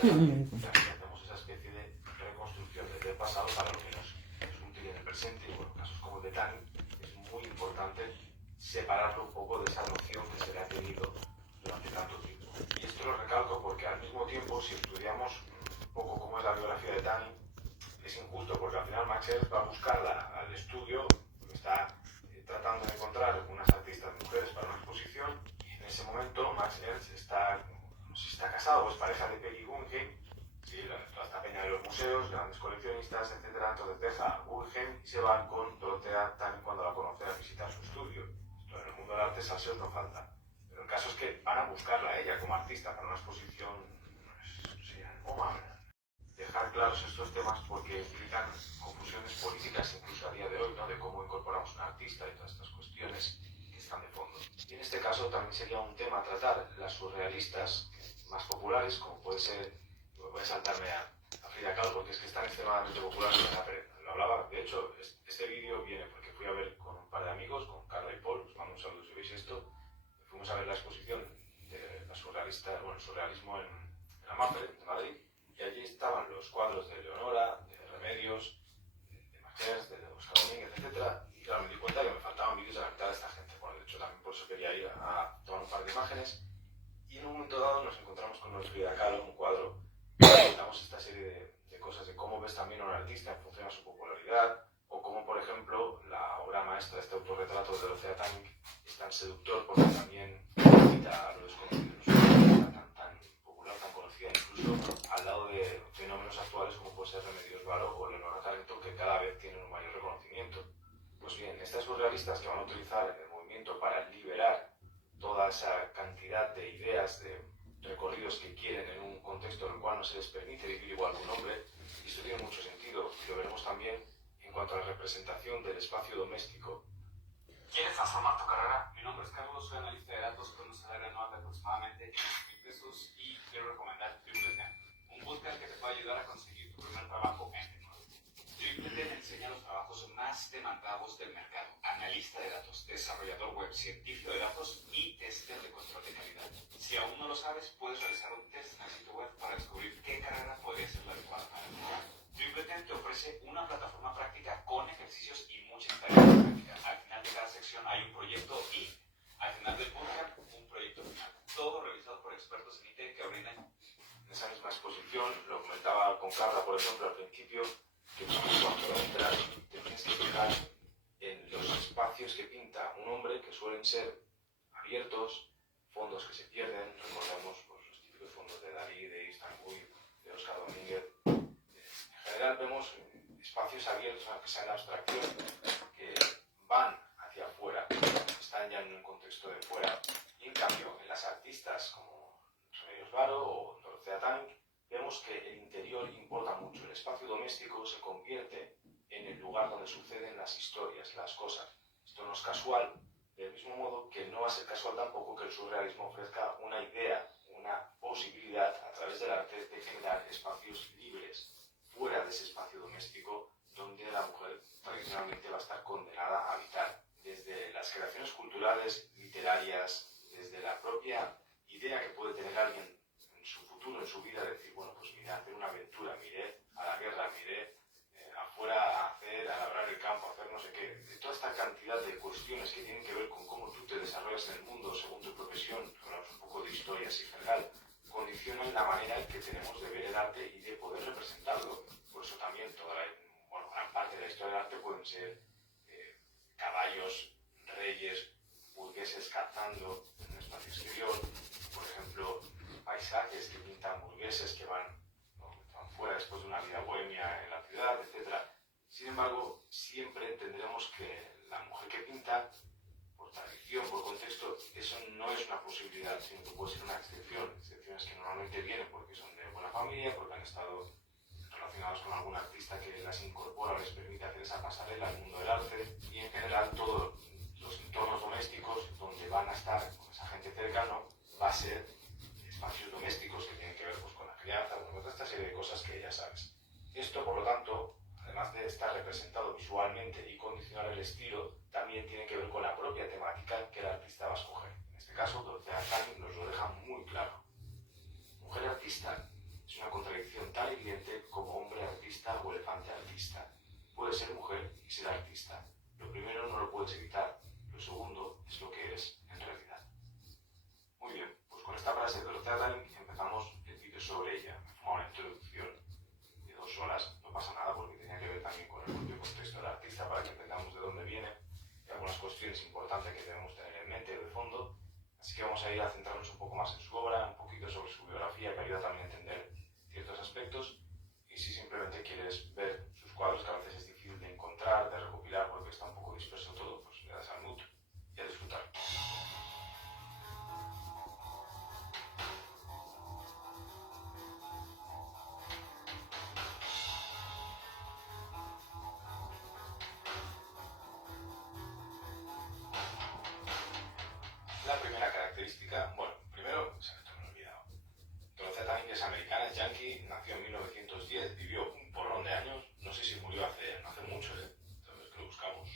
también hacemos esa especie de reconstrucción desde el pasado para lo que nos es útil en el presente. Y bueno, casos como el de Tani, es muy importante separarlo un poco de esa noción que se le ha tenido durante tanto tiempo. Y esto lo recalco porque al mismo tiempo, si estudiamos un poco cómo es la biografía de Tani, es injusto porque al final Max Ernst va a buscarla al estudio, está tratando de encontrar unas artistas mujeres para una exposición, y en ese momento Max Ernst está, no sé si está casado o es pareja de Peggy Guggenheim, sí, toda esta peña de los museos, grandes coleccionistas, etc. Entonces deja Guggenheim y se va con Dorothea Tani cuando la conoce a visitar su estudio. Esto en el mundo del arte salseos no falta. Pero el caso es que van a buscarla a ella como artista para una exposición, no sé, en MoMA. Dejar claros estos temas porque implican confusiones políticas incluso a día de hoy, ¿no? De cómo incorporamos un artista y todas estas cuestiones que están de fondo. Y en este caso también sería un tema tratar las surrealistas más populares, como puede ser, voy a saltarme a Frida Kahlo porque es que están extremadamente populares en la pared. Lo hablaba, de hecho, este vídeo viene porque fui a ver con un par de amigos, con Carla y Paul, os mando un saludo si veis esto, fuimos a ver la exposición de la surrealista, bueno, el surrealismo en la MAFRE de Madrid. Y allí estaban los cuadros de Leonora, de Remedios, de Machers, de Oscar Domínguez, etc. Y claro, me di cuenta que me faltaban vídeos de la mitad de esta gente. Bueno, de hecho también por eso quería ir a tomar un par de imágenes. Y en un momento dado nos encontramos con nuestro Frida Kahlo, un cuadro, y contamos esta serie de cosas de cómo ves también a un artista en función a su popularidad, o cómo, por ejemplo, la obra maestra, este autorretrato de Dorothea Tani, es tan seductor porque también invita a lo desconocido, tan popular, tan conocida, incluso al lado de fenómenos actuales como puede ser Remedios Varo o Leonora Carrington, que cada vez tienen un mayor reconocimiento. Pues bien, estas surrealistas que van a utilizar el movimiento para liberar toda esa cantidad de ideas, de recorridos que quieren en un contexto en el cual no se les permite vivir igual que un hombre, y esto tiene mucho sentido, y lo veremos también en cuanto a la representación del espacio doméstico. ¿Quieres transformar tu carrera? Mi nombre es Carlos, soy analista de datos con un salario anual de aproximadamente $15,000 y quiero recomendar TripleTen, un bootcamp que te puede ayudar a conseguir tu primer trabajo en tecnología. TripleTen enseña los trabajos más demandados del mercado: analista de datos, desarrollador web, científico de datos y tester de control de calidad. Si aún no lo sabes, puedes realizar un test en el sitio web para descubrir qué carrera podría ser la adecuada para ti. TripleTen te ofrece una plataforma práctica con ejercicios y mucha experiencia práctica. Al final de cada sección hay un proyecto y al final del bootcamp un proyecto final. Todo revisado por expertos en IT que brindan. En esa misma exposición, lo comentaba con Carla, por ejemplo, al principio, que cuando entras te tienes que fijar en los espacios que pinta un hombre, que suelen ser abiertos, fondos que se pierden, recordemos pues, los típicos fondos de Dalí, de Istanbul, de Oscar Domínguez. En general vemos espacios abiertos, aunque sea en abstracción, que van hacia afuera, están ya en un contexto de fuera. Y en cambio, en las artistas como Remedios Varo o Dorothea Tani, vemos que el interior importa mucho. El espacio doméstico se convierte en el lugar donde suceden las historias, las cosas. Esto no es casual, del mismo modo que no va a ser casual tampoco que el surrealismo ofrezca una idea, una posibilidad a través del arte de generar espacios libres fuera de ese espacio doméstico donde la mujer tradicionalmente va a estar condenada a habitar. Desde las creaciones culturales, literarias, desde la propia idea que puede tener alguien en su futuro, en su vida, de decir, bueno, pues miré a hacer una aventura, miré a la guerra, miré afuera a labrar el campo, a hacer no sé qué. De toda esta cantidad de cuestiones que tienen que ver con cómo tú te desarrollas en el mundo según tu profesión, hablamos un poco de historia así general, condicionan la manera en que tenemos de ver el arte y de poder representarlo. Por eso también gran parte de la historia del arte pueden ser caballos, reyes, burgueses cazando en un espacio exterior, por ejemplo, paisajes que pintan burgueses que van fuera después de una vida bohemia en la ciudad, etc. Sin embargo, siempre tendremos que la mujer que pinta, por tradición, por contexto, eso no es una posibilidad, sino que puede ser una excepción. Excepciones que normalmente vienen porque son de buena familia, porque han estado relacionados con algún artista que las incorpora o les permite hacer esa pasarela al mundo del arte, y en general todos los entornos domésticos donde van a estar con esa gente cercana va a ser espacios domésticos que tienen que ver pues, con la crianza, con toda esta serie de cosas que ya sabes. Esto, por lo tanto, además de estar representado visualmente y condicionar el estilo, también tiene que ver con la propia temática que el artista va a escoger. En este caso, Dorothea Tani nos lo deja muy claro. Mujer artista es una ser artista. Lo primero no lo puedes evitar, lo segundo es lo que eres en realidad. Muy bien, pues con esta frase de Dorothea Lange empezamos el vídeo sobre ella. Me he fumado una introducción de 2 horas, no pasa nada porque tenía que ver también con el propio contexto del artista para que entendamos de dónde viene y algunas cuestiones importantes que debemos tener en mente o de fondo. Así que vamos a ir a centrarnos un poco más en su obra, un poquito sobre su biografía, que ayuda también a entender ciertos aspectos. Y si simplemente quieres ver sus cuadros, que a veces es difícil de encontrar, de recopilar, porque está un poco disperso todo, pues le das al mute y a disfrutar. La primera característica, bueno, primero, esto me lo he olvidado. Dorothea Lange es americana, es yankee, nació en 1910, vivió un porrón de años, no sé si murió no hace mucho, entonces que lo buscamos.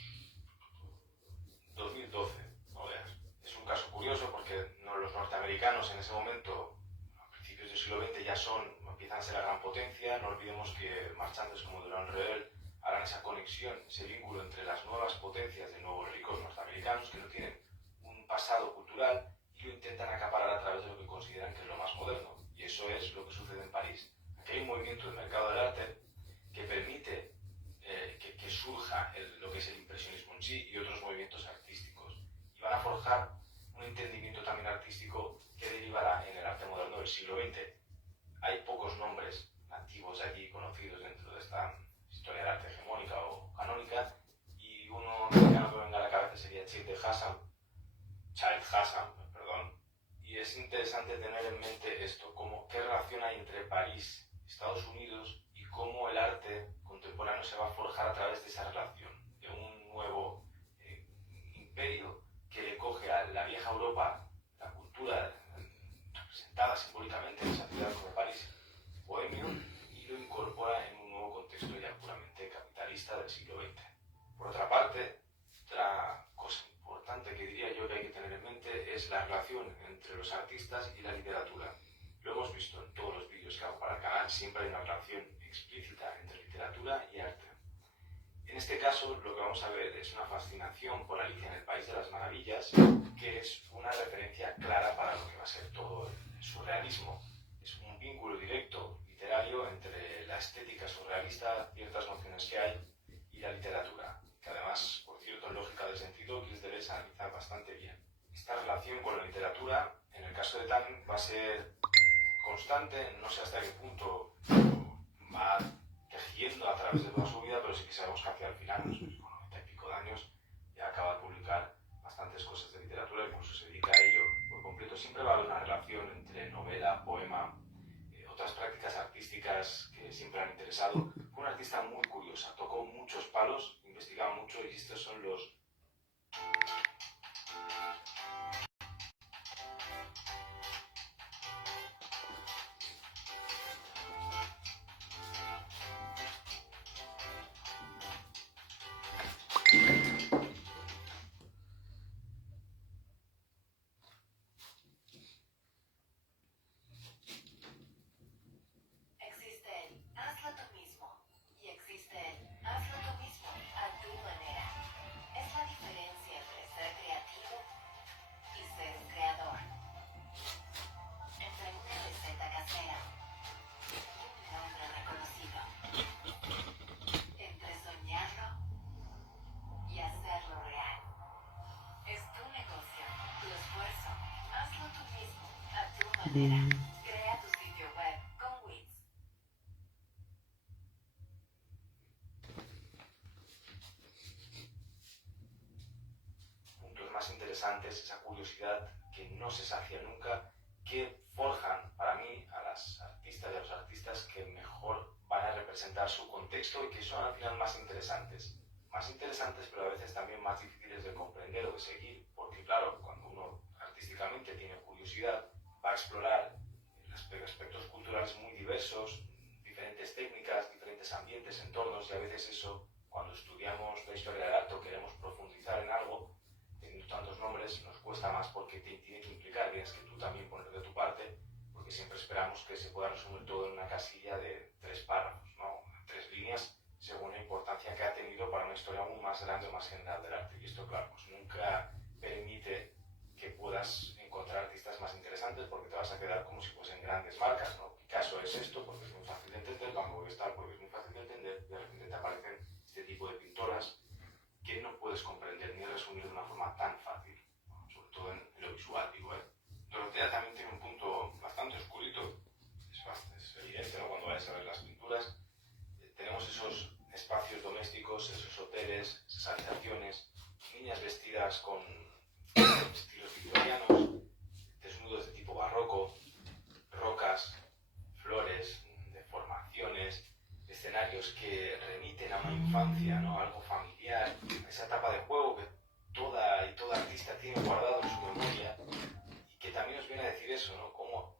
2012, no veas. Es un caso curioso porque los norteamericanos en ese momento, a principios del siglo XX, empiezan a ser la gran potencia. No olvidemos que marchantes como Durand Ruel harán esa conexión, ese vínculo entre las nuevas potencias de nuevos ricos norteamericanos que no tienen un pasado cultural y lo intentan acaparar a través de lo que consideran que es lo más moderno. Y eso es lo que sucede en París. Aquí hay un movimiento del mercado del arte que permite que surja lo que es el impresionismo en sí y otros movimientos artísticos. Y van a forjar un entendimiento también artístico que derivará en el arte moderno del siglo XX. Hay pocos nombres nativos allí conocidos dentro de esta historia del arte hegemónica o canónica, y uno americano que venga a la cabeza sería Child Hassan, y es interesante tener en mente esto, qué relación hay entre París, Estados Unidos, y cómo el arte contemporáneo se va a forjar a través de esa relación, de un nuevo imperio que le coge a la vieja Europa, la cultura representada simbólicamente en esa ciudad como París, bohemio, y lo incorpora en un nuevo contexto ya puramente capitalista del siglo XX. Por otra parte, otra cosa importante que diría yo que hay que tener en mente es la relación entre los artistas y la literatura. Lo hemos visto en todos los vídeos que hago para el canal, siempre hay una relación explícita entre literatura y arte. En este caso, lo que vamos a ver es una fascinación por Alicia en el País de las Maravillas, que es una referencia clara para lo que va a ser todo el surrealismo. Es un vínculo directo literario entre la estética surrealista, ciertas nociones que hay, y la literatura, que además, por cierto, en lógica del sentido, Gilles Deleuze analiza bastante bien. Esta relación con la literatura, en el caso de Tan, va a ser constante, no sé hasta qué punto va tejiendo a través de toda su vida, pero sí que sabemos que hacia el final, con 90 y pico de años, ya acaba de publicar bastantes cosas de literatura, incluso se dedica a ello por completo. Siempre va a haber una relación entre novela, poema, otras prácticas artísticas que siempre han interesado. Fue una artista muy curiosa, tocó muchos palos, investigaba mucho, y estos son los Crea tu sitio web con Wix. puntos más interesantes, esa curiosidad que no se sacia nunca, que forjan para mí a las artistas y a los artistas que mejor van a representar su contexto y que son al final más interesantes, pero a veces también más difíciles de comprender o de seguir, porque claro, cuando uno artísticamente tiene curiosidad, va a explorar aspectos culturales muy diversos, diferentes técnicas, diferentes ambientes, entornos, y a veces eso, cuando estudiamos la historia del arte o queremos profundizar en algo, teniendo tantos nombres, nos cuesta más porque te tiene que implicar, tienes que tú también poner de tu parte, porque siempre esperamos que se pueda resumir todo en una casilla de 3 párrafos, ¿no? 3 líneas, según la importancia que ha tenido para una historia muy entender porque te vas a quedar como si fuesen grandes marcas, ¿no? Picasso es esto porque es muy fácil de entender, Van Gogh es tal porque es muy fácil de entender, de repente te aparecen este tipo de pintoras que no puedes comprender ni resumir de una forma tan fácil, ¿no? Sobre todo en lo visual, digo, ¿eh? Dorotea también tiene un punto bastante oscurito, es evidente, ¿no? Cuando vayas a ver las pinturas, tenemos esos espacios domésticos, esos hoteles, esas habitaciones, niñas vestidas con estilos victorianos, desnudos de tipo barroco, rocas, flores, deformaciones, escenarios que remiten a una infancia, ¿no? Algo familiar, esa etapa de juego que toda artista tiene guardado en su memoria y que también nos viene a decir eso, ¿no? Cómo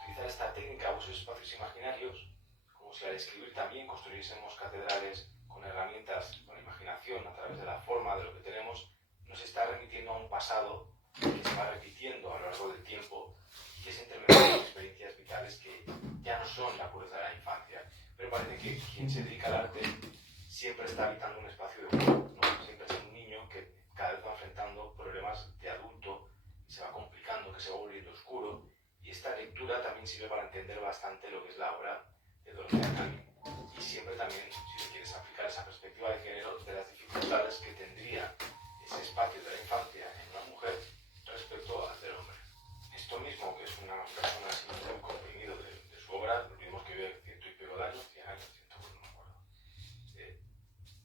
utilizar esta técnica o esos espacios imaginarios, como si al escribir también construyésemos catedrales con herramientas, con imaginación, a través de la forma, de lo que tenemos, nos está remitiendo a un pasado que se va repitiendo a lo largo del tiempo y que se intermedian experiencias vitales que ya no son la pureza de la infancia. Pero parece que quien se dedica al arte siempre está habitando un espacio de juego, ¿no? Siempre es un niño que cada vez va enfrentando problemas de adulto, y se va complicando, que se va volviendo oscuro, y esta lectura también sirve para entender bastante lo que es la obra de Dorothea Calvin. Y siempre también, si quieres aplicar esa perspectiva de género, de las dificultades que tendría ese espacio de la infancia en una mujer respecto al del hombre. Esto mismo, que es una persona así muy comprimido de su obra, lo vimos que vive 100 y pico de años, 100 años, 100, no me acuerdo.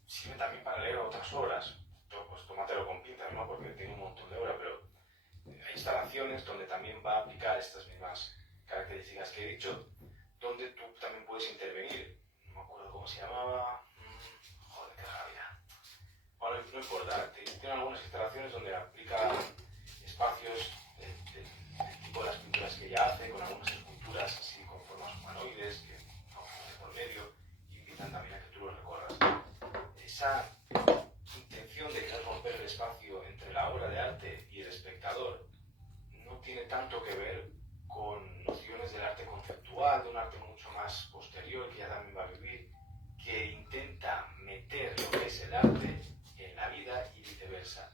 Sirve también para leer otras obras, pues tómatelo con pinzas, ¿no? Porque tiene un montón de obras, pero hay instalaciones donde también va a aplicar estas mismas características que he dicho, donde tú también puedes intervenir. No me acuerdo cómo se llamaba. Joder, qué rabia. Bueno, no importa. Tiene algunas instalaciones donde aplica espacios del tipo de las pinturas que ella hace, con algunas esculturas así con formas humanoides, que no por medio, y invitan también a que tú lo recorras. Esa intención de querer romper el espacio entre la obra de arte y el espectador no tiene tanto que ver con nociones del arte conceptual, de un arte mucho más posterior que ya también va a vivir, que intenta meter lo que es el arte en la vida y viceversa,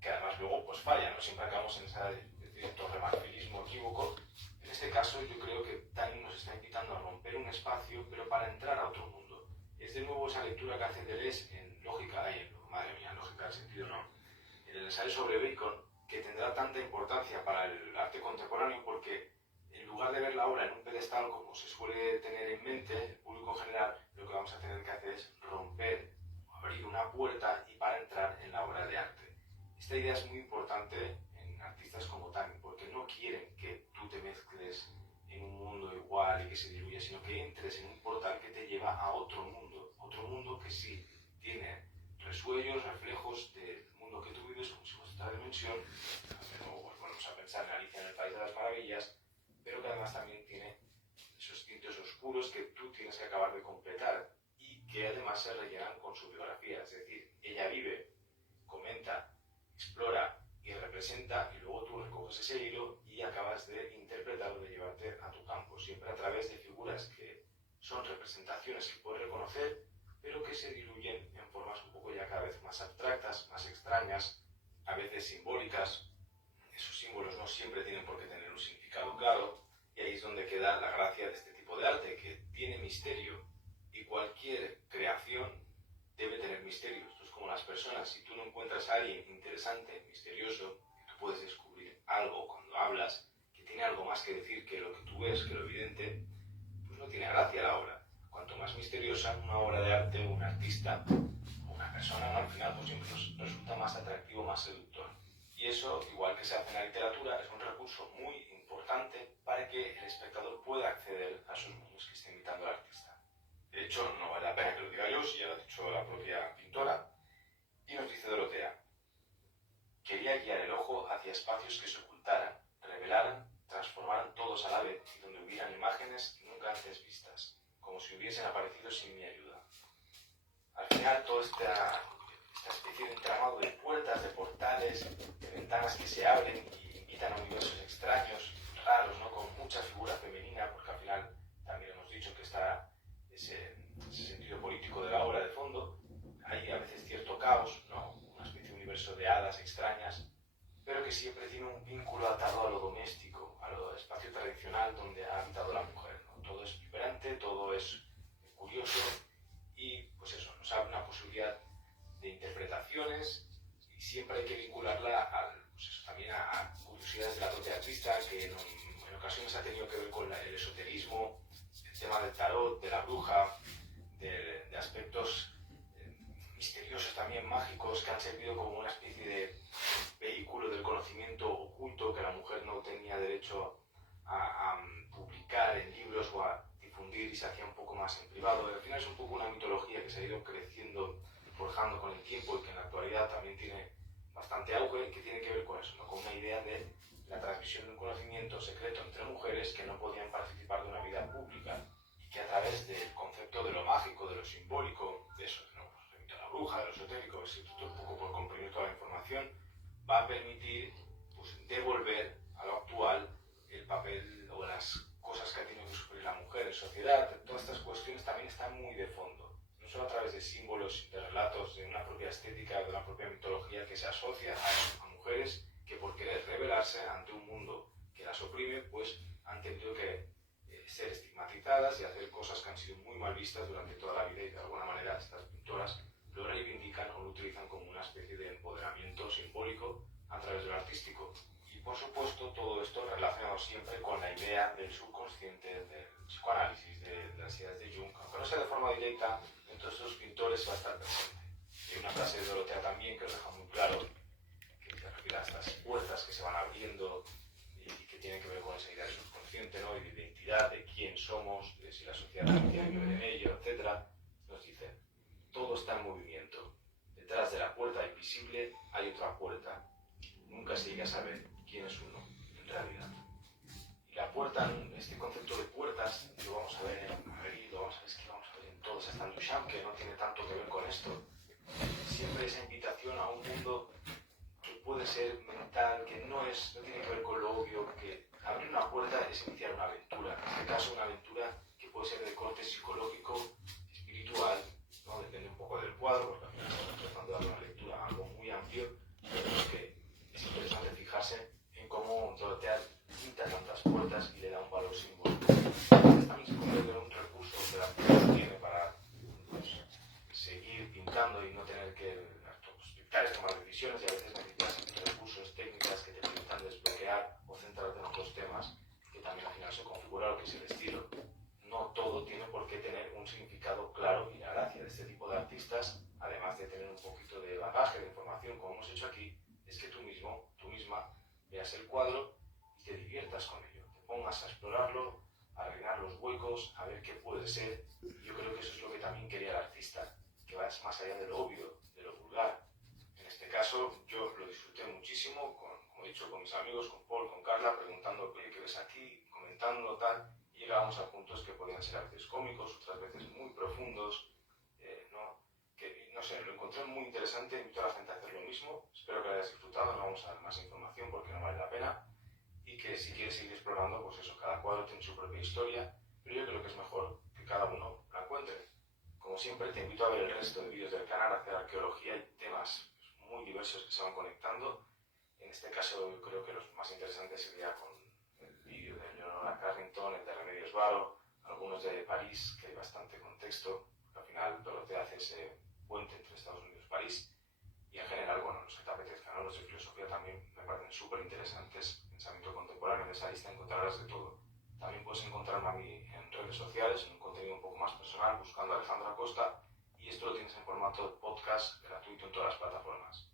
que además luego pues falla, ¿no? Siempre acabamos en ese torremarfilismo equívoco. En este caso yo creo que Tanin nos está invitando a romper un espacio, pero para entrar a otro mundo. Es de nuevo esa lectura que hace Deleuze en Lógica, madre mía, Lógica del sentido no, en el ensayo sobre Bacon, que tendrá tanta importancia para el arte contemporáneo porque en lugar de ver la obra en un pedestal como se suele tener en mente el público en general, lo que vamos a tener que hacer es romper, abrir una puerta y para entrar en la obra de arte. Esta idea es muy importante en artistas como Tanin porque no quieren que tú te mezcles en un mundo igual y que se diluya, sino que entres en un portal que te lleva a otro mundo que sí tiene resuellos, reflejos del mundo que tú vives, como si fuese otra dimensión. De nuevo, pues volvemos a pensar en Alicia en el País de las Maravillas, pero que además también tiene esos tintes oscuros que tú tienes que acabar de completar y que además se rellenan con su biografía. Es decir, ella vive, comenta, explora y representa, y luego tú recoges ese hilo y acabas de interpretarlo, de llevarte a tu campo, siempre a través de figuras que son representaciones que puedes reconocer, pero que se diluyen en formas un poco ya cada vez más abstractas, más extrañas, a veces simbólicas. Esos símbolos no siempre tienen por qué tener un significado claro, y ahí es donde queda la gracia de este tipo de arte, que tiene misterio, y cualquier creación debe tener misterio. Esto es como las personas, si tú no encuentras a alguien interesante, misterioso, que tú puedes descubrir algo cuando hablas, que tiene algo más que decir que lo que tú ves, que lo evidente, pues no tiene gracia la obra. Cuanto más misteriosa una obra de arte, un artista, una persona, ¿no? Al final pues siempre nos resulta más atractivo, más seductor. Y eso, igual que se hace en la literatura, es un recurso muy importante para que el espectador pueda acceder a esos mundos que está invitando al artista. De hecho, no vale la pena que lo diga yo, si ya lo ha dicho la propia pintora. Y nos dice Dorotea: quería guiar el ojo hacia espacios que se ocultaran, revelaran, transformaran todos a la vez y donde hubieran imágenes nunca antes vistas, como si hubiesen aparecido sin mi ayuda. Al final, toda esta especie de entramado de puertas, de portales, de ventanas que se abren y invitan a universos extraños, raros, ¿no? Con mucha figura femenina, porque al final también hemos dicho que está ese sentido político de la obra de fondo. Hay a veces cierto caos, ¿no? Una especie de universo de hadas extrañas, pero que siempre tiene un vínculo atado a lo doméstico, a lo tradicional donde ha habitado la mujer, ¿no? Todo es vibrante, todo es curioso y pues eso, nos abre una posibilidad de interpretaciones y siempre hay que vincularla pues eso, también a curiosidades de la propia artista que en ocasiones ha tenido que ver con el esoterismo, el tema del tarot, de la bruja, de aspectos misteriosos también, mágicos, que han servido como una especie de vehículo del conocimiento oculto que la mujer no tenía derecho a publicar en libros o a difundir y se hacía un poco más en privado. Al final es un poco una mitología que se ha ido creciendo y forjando con el tiempo y que en la actualidad también tiene bastante auge, que tiene que ver con eso, ¿no? Con una idea de la transmisión de un conocimiento secreto entre mujeres que no podían participar de una vida pública y que a través del concepto de lo mágico, de lo simbólico, de eso, ¿no? Pues, de la bruja, de lo esotérico, un poco por comprimir toda la información, va a permitir pues, devolver a lo actual el papel o las cosas que ha tenido que sufrir la mujer en sociedad. Todas estas cuestiones también están muy de fondo, no solo a través de símbolos, de relatos, de una propia estética, de una propia mitología que se asocia a mujeres que por querer rebelarse ante un mundo que las oprime, pues han tenido que ser estigmatizadas y hacer cosas que han sido muy mal vistas durante toda la vida y de alguna manera estas pintoras lo reivindican o lo utilizan como una especie de empoderamiento simbólico a través de lo artístico. Y por supuesto todo esto relacionado siempre con la idea del subconsciente, del psicoanálisis, de las ideas de Jung, aunque no sea de forma directa, en todos estos pintores va a estar presente. Hay una frase de Dorotea también que os deja muy claro, que se refiere a estas puertas que se van abriendo y que tienen que ver con esa idea del subconsciente, ¿no? Y de identidad, de quién somos, de si la sociedad tiene que ver en ello, etc. Nos dice, todo está en movimiento. Detrás de la puerta invisible hay otra puerta. Nunca se llega a saber quién es uno, en realidad. Y la puerta, este concepto de puertas, lo vamos a ver en Madrid, lo vamos a ver, es que vamos a ver en todos, hasta en Duchamp, que no tiene tanto que ver con esto. Siempre esa invitación a un mundo que puede ser mental, que no tiene que ver con lo obvio, que abrir una puerta es iniciar una aventura. En este caso, una aventura que puede ser de corte psicológico, espiritual, ¿no? Depende un poco del cuadro, porque al final estamos tratando de dar una lectura algo muy amplio, pero que es interesante fijarse en cómo Dorotea pinta tantas puertas y le da un valor simbólico. También se convierte en un recurso que la pintura tiene para pues, seguir pintando y no tener que pintar es tomar decisiones y a veces necesitas recursos, técnicas que te permitan desbloquear o centrarte en otros temas que también al final se configura lo que es el estilo. No todo tiene por qué tener un significado claro y la gracia de este tipo de artistas, además de tener un poquito de bagaje de información como hemos hecho aquí, es que tú misma veas el cuadro y te diviertas con ello, te pongas a explorarlo, a rellenar los huecos, a ver qué puede ser. Y yo creo que eso es lo que también quería el artista, que va más allá de lo obvio, de lo vulgar. En este caso yo lo disfruté muchísimo, como he dicho, con mis amigos, con Paul, con Carla, preguntando qué ves aquí, comentando tal, y llegábamos a puntos que podían ser a veces cómicos, otras veces muy profundos, ¿no? Que no sé, lo encontré muy interesante, invito a la gente a hacer lo mismo, espero que lo hayas disfrutado, no vamos a dar más información porque no vale la pena, y que si quieres seguir explorando, pues eso, cada cuadro tiene su propia historia, pero yo creo que es mejor que cada uno la encuentre. Como siempre, te invito a ver el resto de vídeos del canal, hacer arqueología y temas muy diversos que se van conectando. En este caso, yo creo que los más interesantes sería con el vídeo de Leonora Carrington, el de Remedios Varo, algunos de París, que hay bastante contexto. Al final, Dorotea hace ese puente entre Estados Unidos y París. Y en general, bueno, los que te apetezcan, ¿no? Los de filosofía también me parecen súper interesantes. Pensamiento contemporáneo, en esa lista encontrarás de todo. También puedes encontrarme a mí en redes sociales, en un contenido un poco más personal, buscando a Alejandra Costa. Y esto lo tienes en formato de podcast gratuito en todas las plataformas.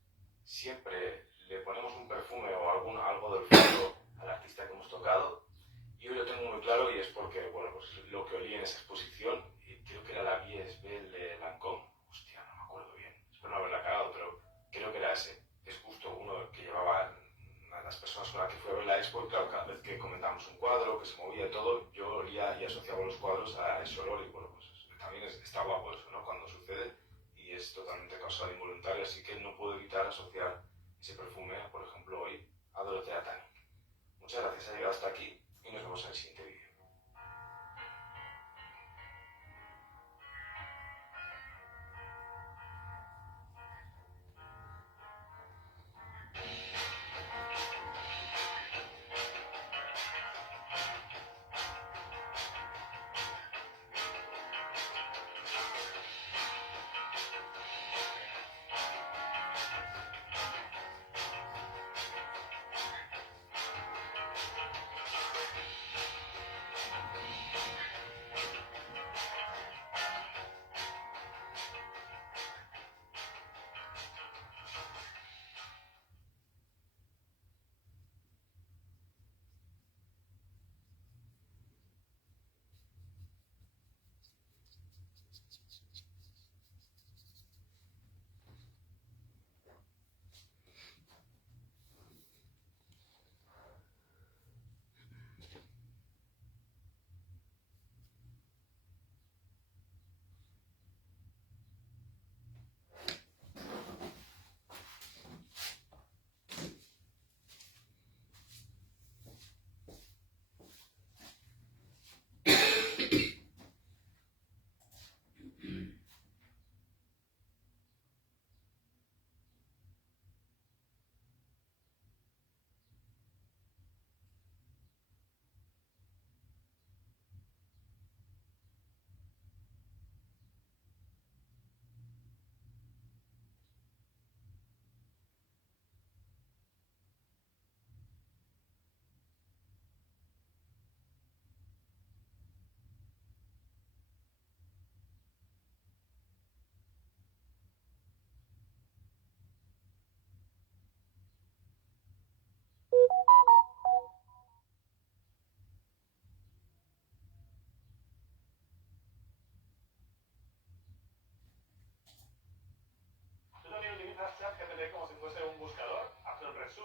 Siempre le ponemos un perfume o algo del fondo al artista que hemos tocado. Y hoy lo tengo muy claro y es porque, bueno, pues lo que olí en esa exposición, y creo que era la Vies Belle Lancôme. Hostia, no me acuerdo bien. Espero no haberla cagado, pero creo que era ese. Es justo uno que llevaba una de las personas con las que fui a ver la expo. Y claro, cada vez que comentábamos un cuadro, que se movía y todo, yo olía y asociaba los cuadros a ese olor. Y bueno, pues también está guapo eso, ¿no? Cuando sucede y es totalmente causal e involuntario. Así que no puedo evitar asociar ese perfume, por ejemplo, hoy a Dorotea Tanning. Muchas gracias por haber llegado hasta aquí y nos vemos en el siguiente vídeo.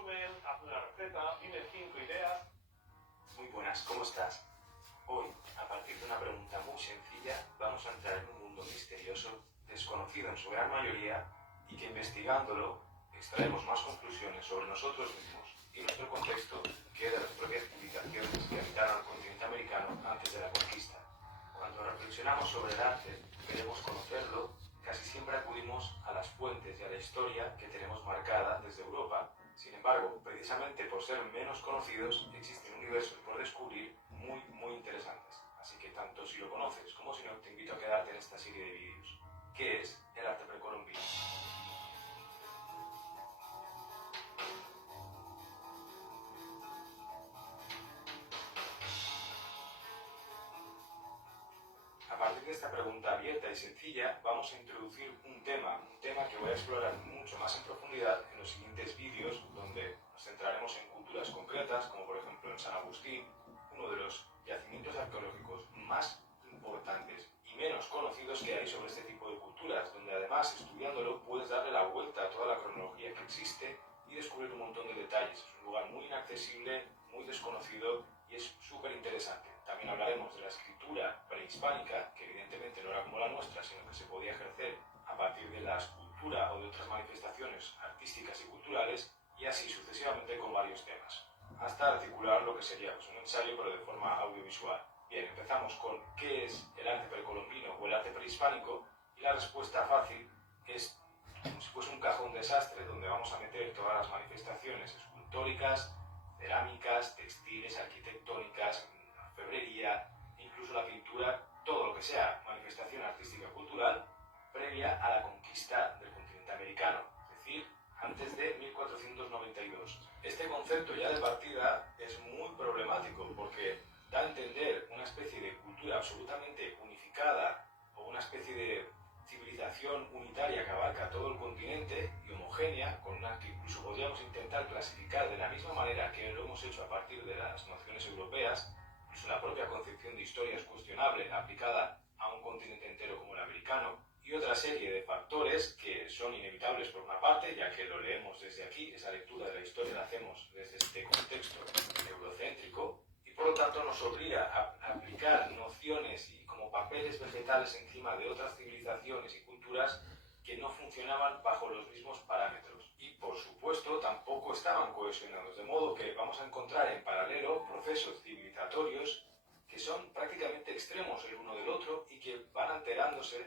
resumen, haz una receta, dime 5 ideas. Muy buenas, ¿cómo estás? Hoy, a partir de una pregunta muy sencilla, vamos a entrar en un mundo misterioso, desconocido en su gran mayoría, y que investigándolo extraemos más conclusiones sobre nosotros mismos y nuestro contexto que de las propias civilizaciones que habitaron el continente americano antes de la conquista. Cuando reflexionamos sobre el arte y queremos conocerlo, casi siempre acudimos a las fuentes y a la historia que tenemos marcada desde Europa. Sin embargo, precisamente por ser menos conocidos, existen universos por descubrir muy interesantes. Así que tanto si lo conoces como si no, te invito a quedarte en esta serie de vídeos. ¿Qué es el arte precolombino? A partir de esta pregunta abierta y sencilla, vamos a introducir un tema que voy a explorar mucho más en profundidad en los siguientes vídeos, donde nos centraremos en culturas concretas, como por ejemplo en San Agustín, uno de los yacimientos arqueológicos más importantes y menos conocidos que hay sobre este tipo de culturas, donde además, estudiándolo, puedes darle la vuelta a toda la cronología que existe y descubrir un montón de detalles. Es un lugar muy inaccesible, muy desconocido y es súper interesante. También hablaremos de la escritura prehispánica, que evidentemente no era como la nuestra, sino que se podía ejercer a partir de la escultura o de otras manifestaciones artísticas y culturales, y así sucesivamente con varios temas, hasta articular lo que sería un ensayo pero de forma audiovisual. Bien, empezamos con ¿qué es el arte precolombino o el arte prehispánico? Y la respuesta fácil es como si fuese un cajón desastre donde vamos a meter todas las manifestaciones escultóricas, cerámicas, textiles, arquitectónicas, orfebrería, incluso la pintura, todo lo que sea manifestación artística cultural previa a la conquista del continente americano, es decir, antes de 1492. Este concepto ya de partida es muy problemático porque da a entender una especie de cultura absolutamente unificada o una especie de civilización unitaria que abarca todo el continente y homogénea, con una que incluso podríamos intentar clasificar de la misma manera que lo hemos hecho a partir de las nociones europeas. Incluso la propia concepción de historia es cuestionable aplicada a un continente entero como el americano, y otra serie de factores que son inevitables por una parte, ya que lo leemos desde aquí, esa lectura de la historia la hacemos desde este contexto eurocéntrico, y por lo tanto nos obliga a aplicar nociones y como papeles vegetales encima de otras civilizaciones y culturas que no funcionaban bajo los mismos parámetros. Y por supuesto tampoco estaban cohesionados, de modo que vamos a encontrar en paralelo procesos civilizatorios que son prácticamente extremos el uno del otro y que van alternándose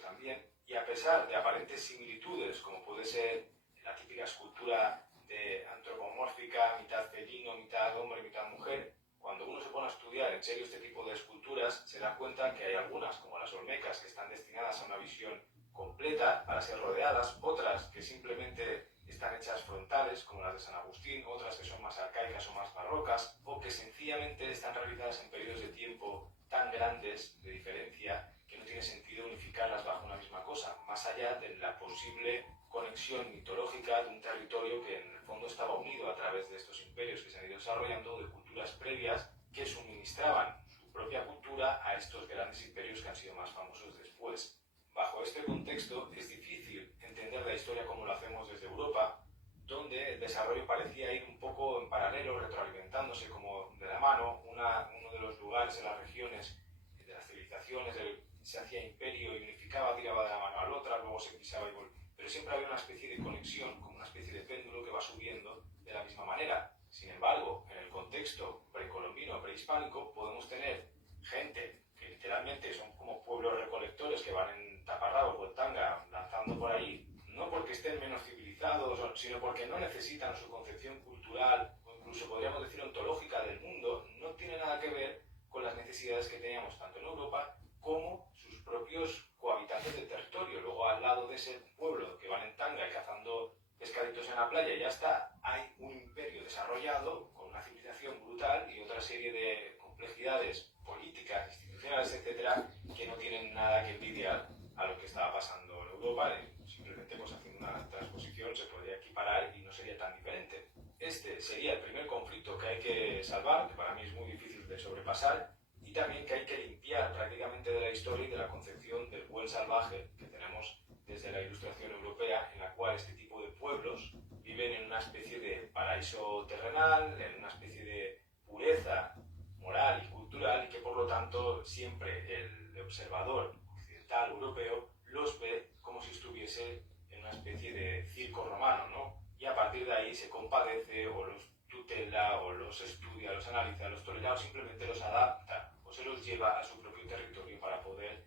también, y a pesar de aparentes similitudes, como puede ser la típica escultura de antropomórfica, mitad felino, mitad hombre, mitad mujer, cuando uno se pone a estudiar en serio este tipo de esculturas, se da cuenta que hay algunas, como las olmecas, que están destinadas a una visión completa para ser rodeadas, otras que simplemente están hechas frontales, como las de San Agustín, otras que son más arcaicas o más barrocas, o que sencillamente están realizadas en periodos de tiempo tan grandes de diferencia que no tiene sentido unificarlas bajo una misma cosa, más allá de la posible conexión mitológica de un territorio que en el fondo estaba unido a través de estos imperios que se han ido desarrollando, de culturas previas que suministraban su propia cultura a estos grandes imperios que han sido más famosos después. Bajo este contexto es difícil entender la historia como lo hacemos desde Europa, donde el desarrollo parecía ir un poco en paralelo, retroalimentándose como de la mano. Uno de los lugares en las regiones de las civilizaciones se hacía imperio y unificaba, tiraba de la mano a la otra, luego se pisaba y volvía. Pero siempre había una especie de conexión, como una especie de péndulo que va subiendo de la misma manera. Sin embargo, en el contexto precolombino, prehispánico, podemos tener gente que literalmente son como pueblos recolectores que van en taparrabos o en tanga lanzando por ahí, no porque estén menos civilizados, sino porque no necesitan su concepción cultural o incluso podríamos decir ontológica del mundo, no tiene nada que ver con las necesidades que teníamos tanto en Europa como sus propios cohabitantes del territorio. Luego, al lado de ese pueblo que van en tanga y cazando pescaditos en la playa, ya está, hay un imperio desarrollado con una civilización brutal y otra serie de complejidades políticas, institucionales, etcétera, que no tienen nada que envidiar a lo que estaba pasando en Europa. Simplemente pues haciendo una transposición se podría equiparar y no sería tan diferente. Este sería el primer conflicto que hay que salvar, que para mí es muy difícil de sobrepasar, y también que hay que limpiar prácticamente de la historia y de la concepción del buen salvaje que tenemos desde la Ilustración europea, en la cual este tipo de pueblos viven en una especie de paraíso terrenal, en una especie de pureza moral y cultural, y que por lo tanto siempre el observador occidental europeo los ve como si estuviese en una especie de circo romano, ¿no? Y a partir de ahí se compadece o los tutela o los estudia, los analiza, los tolera o simplemente los adapta o se los lleva a su propio territorio para poder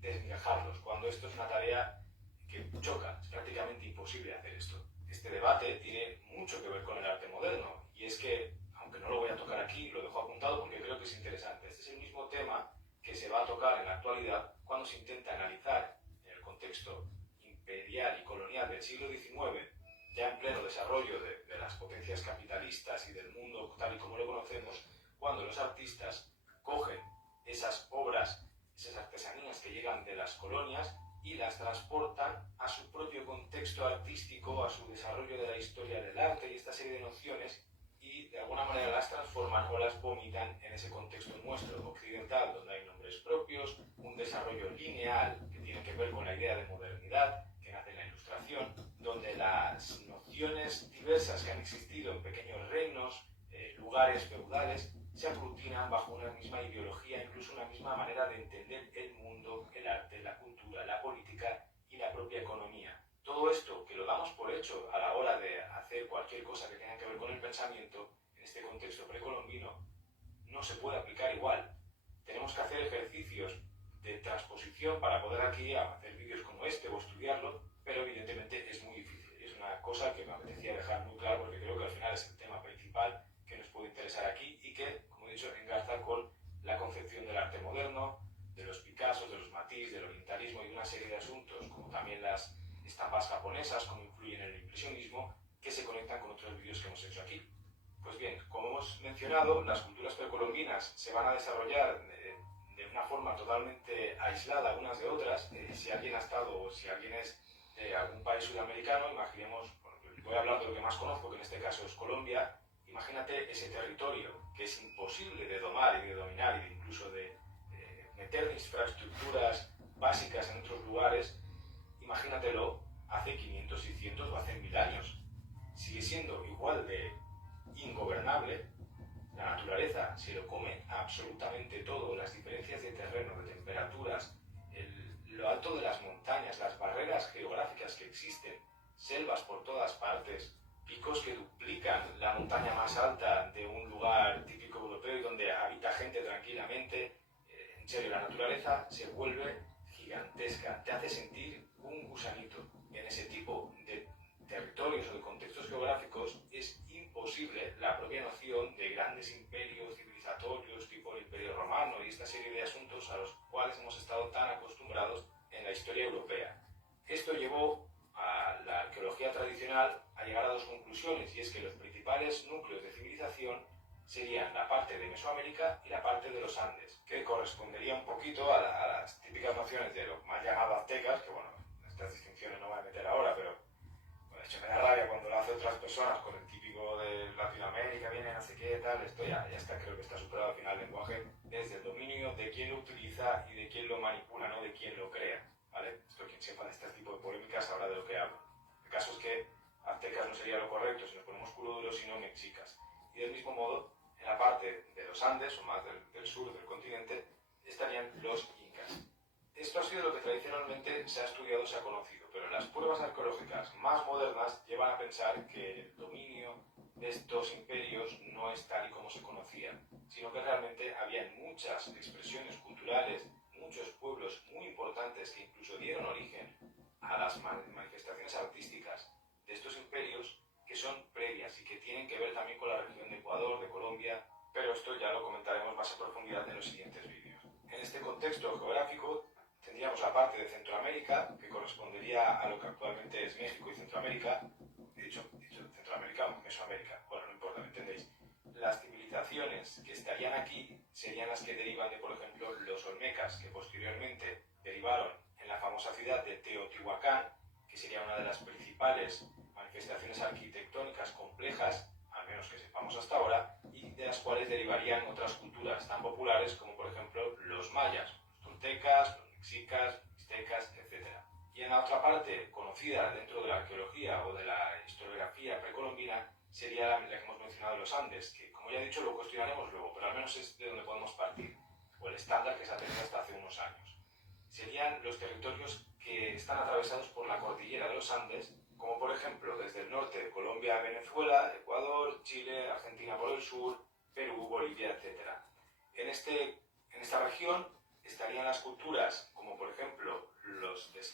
desmigajarlos, cuando esto es una tarea que choca, es prácticamente imposible hacer esto. Este debate tiene mucho que ver con el arte moderno, y es que, aunque no lo voy a tocar aquí, lo dejo apuntado porque creo que es interesante. Este es el mismo tema que se va a tocar en la actualidad cuando se intenta analizar en el contexto imperial y colonial del siglo XIX, ya en pleno desarrollo de las potencias capitalistas y del mundo tal y como lo conocemos, cuando los artistas cogen esas obras, esas artesanías que llegan de las colonias y las transportan a su propio contexto artístico, a su desarrollo de la historia del arte y esta serie de nociones, y de alguna manera las transforman o las vomitan en ese contexto nuestro occidental, donde hay nombres propios, un desarrollo lineal que tiene que ver con la idea de modernidad que nace en la Ilustración, donde las nociones diversas que han existido en pequeños reinos, lugares feudales, se aglutinan bajo una misma ideología, incluso una misma manera de entender el mundo, el arte, la cultura, la política y la propia economía. Todo esto, que lo damos por hecho a la hora de hacer cualquier cosa que tenga que ver con el pensamiento, en este contexto precolombino, no se puede aplicar igual. Tenemos que hacer ejercicios de transposición para poder aquí hacer vídeos como este o estudiarlo, pero evidentemente es muy difícil. Y es una cosa que me apetecía dejar muy claro porque creo que al final es el tema principal que nos puede interesar aquí y que, como he dicho, engarza con la concepción del arte moderno, de los Picassos, de los Matisse, del orientalismo y de una serie de asuntos, como también las estampas japonesas, como influyen en el impresionismo, que se conectan con otros vídeos que hemos hecho aquí. Pues bien, como hemos mencionado, las culturas precolombinas se van a desarrollar de una forma totalmente aislada unas de otras. Si alguien ha estado o si alguien es de algún país sudamericano, imaginemos, bueno, voy a hablar de lo que más conozco, que en este caso es Colombia. Imagínate ese territorio que es imposible de domar y de dominar y incluso de meter infraestructuras básicas en otros lugares. Imagínatelo hace 500, 600 o hace 1000 años. Sigue siendo igual de ingobernable. La naturaleza se lo come absolutamente todo, las diferencias de terreno, de temperaturas, lo alto de las montañas, las barreras geográficas que existen, selvas por todas partes, picos que duplican la montaña más alta de un lugar típico europeo y donde habita gente tranquilamente. En serio, la naturaleza se vuelve gigantesca, te hace sentir un gusanito. En ese tipo de territorios o de contextos geográficos es imposible la propia noción de grandes imperios civilizatorios tipo el Imperio Romano y esta serie de asuntos a los cuales hemos estado tan acostumbrados en la historia europea. Esto llevó a la arqueología tradicional a llegar a dos conclusiones, y es que los principales núcleos de civilización serían la parte de Mesoamérica y la parte de los Andes, que correspondería un poquito a las típicas nociones de lo mal llamado aztecas, que bueno, estas distinciones no voy a meter ahora, pero de hecho me da rabia cuando lo hacen otras personas con el típico de Latinoamérica, viene no sé qué, tal, esto ya está, creo que está superado al final el lenguaje, desde el dominio de quién lo utiliza y de quién lo manipula, no de quién lo crea, ¿vale? Esto quien sepa de este tipo de polémicas sabrá de lo que hablo. El caso es que aztecas no sería lo correcto si nos ponemos culo duro, sino mexicas. Y del mismo modo, en la parte de los Andes, o más del sur del continente, estarían los incas. Esto ha sido lo que tradicionalmente se ha estudiado, se ha conocido, pero las pruebas arqueológicas más modernas llevan a pensar que el dominio de estos imperios no es tal y como se conocía, sino que realmente había muchas expresiones culturales, muchos pueblos muy importantes que incluso dieron origen a las manifestaciones artísticas de estos imperios, que son previas y que tienen que ver también con la región de Ecuador, de Colombia, pero esto ya lo comentaremos más a profundidad en los siguientes vídeos. En este contexto geográfico tendríamos la parte de Centroamérica, que correspondería a lo que actualmente es México y Centroamérica, dicho Centroamérica o Mesoamérica, bueno, no importa, ¿me entendéis? Las civilizaciones que estarían aquí serían las que derivan de, por ejemplo, los olmecas, que posteriormente derivaron en la famosa ciudad de Teotihuacán, que sería una de las principales manifestaciones arquitectónicas complejas, al menos que sepamos hasta ahora, y de las cuales derivarían otras culturas tan populares como, por ejemplo, los mayas, los toltecas, los mexicas, mixtecas, etc. Y en la otra parte conocida dentro de la arqueología o de la historia historiografía precolombina sería la que hemos mencionado de los Andes, que como ya he dicho lo cuestionaremos luego, pero al menos es de donde podemos partir, o el estándar que se ha tenido hasta hace unos años. Serían los territorios que están atravesados por la cordillera de los Andes, como por ejemplo desde el norte de Colombia a Venezuela, Ecuador, Chile, Argentina por el sur, Perú, Bolivia, etc. En esta región estarían las culturas, como por ejemplo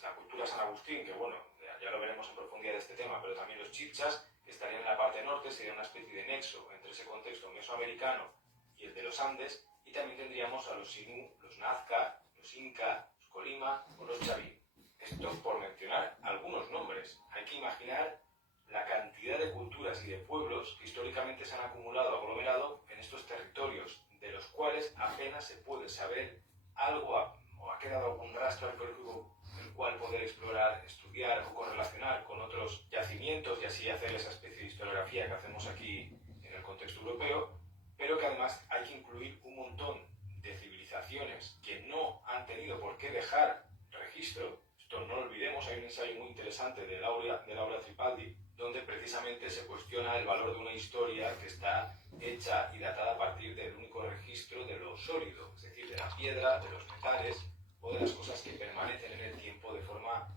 la cultura San Agustín, que bueno, ya lo veremos en profundidad de este tema, pero también los chibchas, que estarían en la parte norte, sería una especie de nexo entre ese contexto mesoamericano y el de los Andes, y también tendríamos a los Sinú, los Nazca, los Inca, los Colima o los Chavín. Esto por mencionar algunos nombres. Hay que imaginar la cantidad de culturas y de pueblos que históricamente se han acumulado, aglomerado en estos territorios, de los cuales apenas se puede saber algo o ha quedado algún rastro arqueológico el cual poder explorar, estudiar o correlacionar con otros yacimientos y así hacer esa especie de historiografía que hacemos aquí en el contexto europeo, pero que además hay que incluir un montón de civilizaciones que no han tenido por qué dejar registro. Esto no lo olvidemos, hay un ensayo muy interesante de Laura Tripaldi, donde precisamente se cuestiona el valor de una historia que está hecha y datada a partir del único registro de lo sólido, es decir, de la piedra, de los metales o de las cosas que permanecen en el tiempo de forma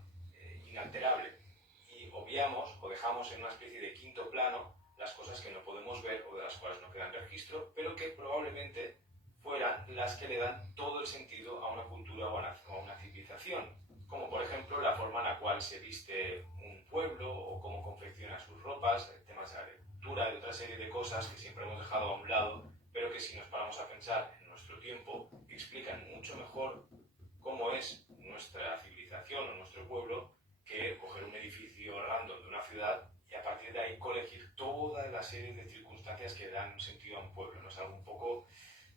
inalterable. Y obviamos o dejamos en una especie de quinto plano las cosas que no podemos ver o de las cuales no quedan registro, pero que probablemente fueran las que le dan todo el sentido a una cultura o a una civilización, como por ejemplo la forma en la cual se viste un pueblo o cómo confecciona sus ropas, temas de agricultura y otra serie de cosas que siempre hemos dejado a un lado, pero que si nos paramos a pensar en nuestro tiempo explican mucho mejor cómo es nuestra civilización o nuestro pueblo que coger un edificio random de una ciudad y a partir de ahí colegir toda la serie de circunstancias que dan sentido a un pueblo. ¿No? Es algo un poco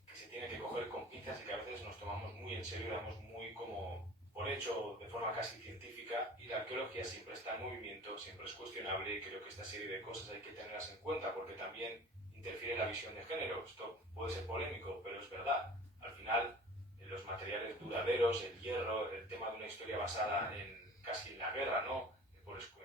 que se tiene que coger con pinzas y que a veces nos tomamos muy en serio y damos muy como por hecho de forma casi científica, y la arqueología siempre está en movimiento, siempre es cuestionable y creo que esta serie de cosas hay que tenerlas en cuenta porque también interfiere la visión de género. Esto puede ser polémico, pero es verdad. Al final, los materiales duraderos, el hierro, el tema de una historia basada casi en la guerra, ¿no?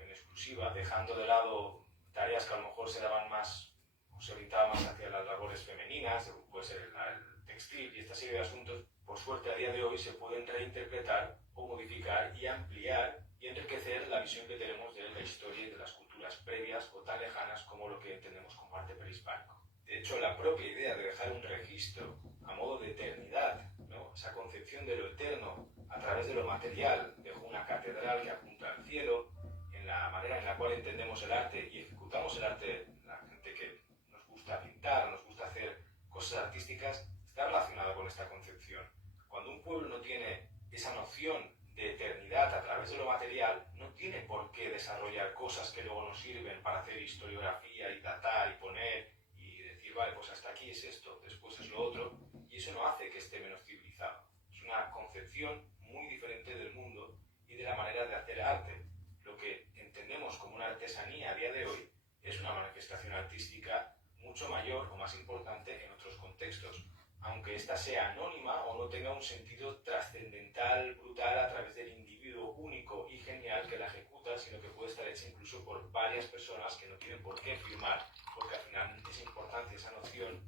En exclusiva, dejando de lado tareas que a lo mejor se daban más o se orientaban más hacia las labores femeninas, puede ser el textil y esta serie de asuntos, por suerte a día de hoy se pueden reinterpretar o modificar y ampliar y enriquecer la visión que tenemos de la historia y de las culturas previas o tan lejanas como lo que entendemos como arte prehispánico. De hecho, la propia idea de dejar un registro a modo de eternidad, ¿no? Esa concepción de lo eterno a través de lo material, dejo una catedral que apunta al cielo, en la manera en la cual entendemos el arte y ejecutamos el arte, la gente que nos gusta pintar, nos gusta hacer cosas artísticas, está relacionada con esta concepción. Cuando un pueblo no tiene esa noción de eternidad a través de lo material, no tiene por qué desarrollar cosas que luego nos sirven para hacer historiografía y datar y poner y decir, vale, pues hasta aquí es esto, después es lo otro, y eso no hace que esté menos civilizado. Es una concepción muy diferente del mundo y de la manera de hacer arte. Lo que entendemos como una artesanía a día de hoy es una manifestación artística mucho mayor o más importante en otros contextos, aunque ésta sea anónima o no tenga un sentido trascendental, brutal, a través del individuo único y genial que la ejecuta, sino que puede estar hecha incluso por varias personas que no tienen por qué firmar, porque al final esa importancia, esa noción,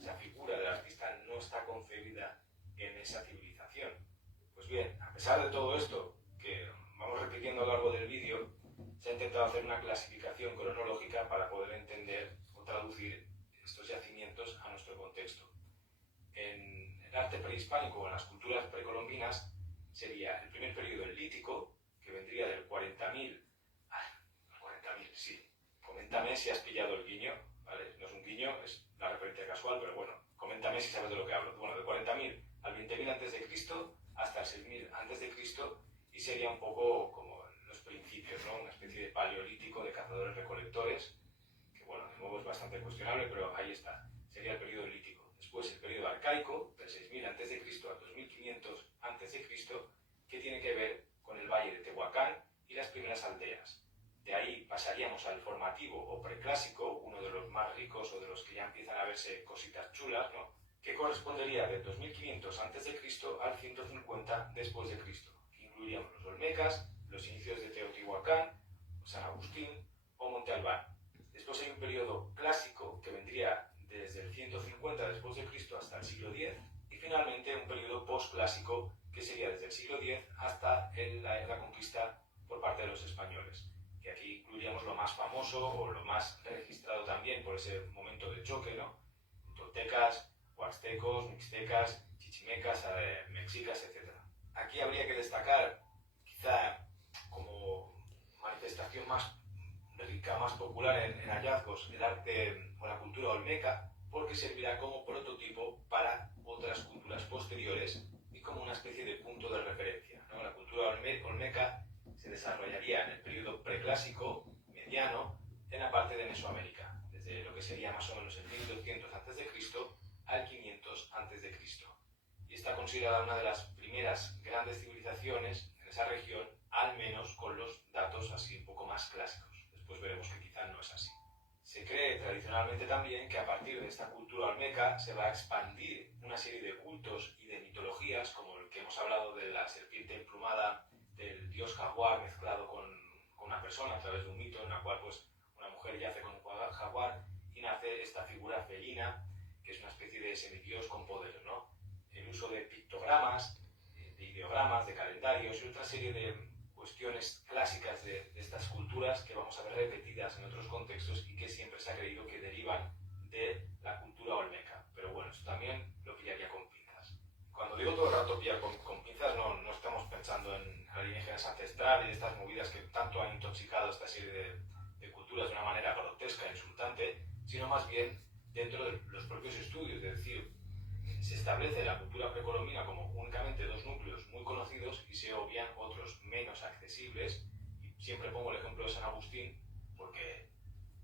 esa figura del artista no está concebida en esa civilización. Pues bien, a pesar de todo esto, que vamos repitiendo a lo largo del vídeo, se ha intentado hacer una clasificación cronológica para poder entender o traducir estos yacimientos a nuestro contexto. En el arte prehispánico o en las culturas precolombinas sería el primer periodo, el lítico, que vendría del 40.000 sí, coméntame si has pillado el guiño, ¿vale? No es un guiño, es la referencia casual, pero bueno, coméntame si sabes de lo que hablo. Bueno, de 40.000 al 20.000 a.C. hasta el 6.000 a.C. y sería un poco como los principios, ¿no? Una especie de paleolítico de cazadores-recolectores, que bueno, de nuevo es bastante cuestionable, pero ahí está, sería el periodo lítico. Después el periodo arcaico, del 6.000 a.C. al 2.500 a.C., que tiene que ver con el valle de Tehuacán y las primeras aldeas. De ahí pasaríamos al formativo o preclásico, uno de los más ricos o de los que ya empiezan a verse cositas chulas, ¿no? Que correspondería del 2500 a.C. al 150 después de Cristo, que incluiríamos los olmecas, los inicios de Teotihuacán, San Agustín o Monte Albán. Después hay un periodo clásico que vendría desde el 150 después de Cristo hasta el siglo X y finalmente un periodo posclásico que sería desde el siglo X hasta la conquista por parte de los españoles, que aquí incluiríamos lo más famoso o lo más registrado también por ese momento de choque, ¿no? Toltecas, huaxtecos, mixtecas, chichimecas, mexicas, etc. Aquí habría que destacar, quizá como manifestación más rica, más popular en hallazgos, el arte o la cultura olmeca, porque servirá como prototipo para otras culturas posteriores y como una especie de punto de referencia, ¿no? La cultura olmeca se desarrollaría en el periodo preclásico, mediano, en la parte de Mesoamérica, desde lo que sería más o menos el 1200 a.C. al 500 a.C. Y está considerada una de las primeras grandes civilizaciones en esa región, al menos con los datos así un poco más clásicos. Después veremos que quizá no es así. Se cree tradicionalmente también que a partir de esta cultura olmeca se va a expandir una serie de cultos y de mitologías, como el que hemos hablado de la serpiente emplumada, del dios jaguar mezclado con una persona a través de un mito en la cual pues, una mujer yace con un jaguar y nace esta figura felina, que es una especie de semidios con poder, ¿no? El uso de pictogramas, de ideogramas, de calendarios y otra serie de cuestiones clásicas de estas culturas que vamos a ver repetidas en otros contextos y que siempre se ha creído que derivan de la cultura olmeca. Pero bueno, eso también lo pillaría con pinzas. Cuando digo todo el rato pillar con pinzas, no estamos pensando en alienígenas ancestrales y estas movidas que tanto han intoxicado esta serie de culturas de una manera grotesca e insultante, sino más bien dentro de los propios estudios, es decir, se establece la cultura precolombina como únicamente dos núcleos muy conocidos y se obvian otros menos accesibles. Y siempre pongo el ejemplo de San Agustín porque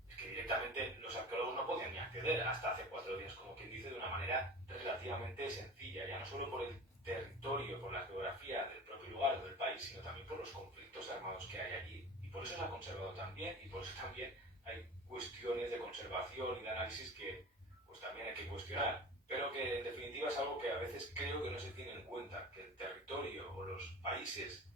es que directamente los arqueólogos no podían ni acceder hasta hace 4 días, como quien dice, de una manera relativamente sencilla, ya no solo por el territorio, por la geografía del propio lugar o del país, sino también por los conflictos armados que hay allí. Y por eso se ha conservado también, y por eso también hay cuestiones de conservación y de análisis que pues también hay que cuestionar. Pero que en definitiva es algo que a veces creo que no se tiene en cuenta, que el territorio o los países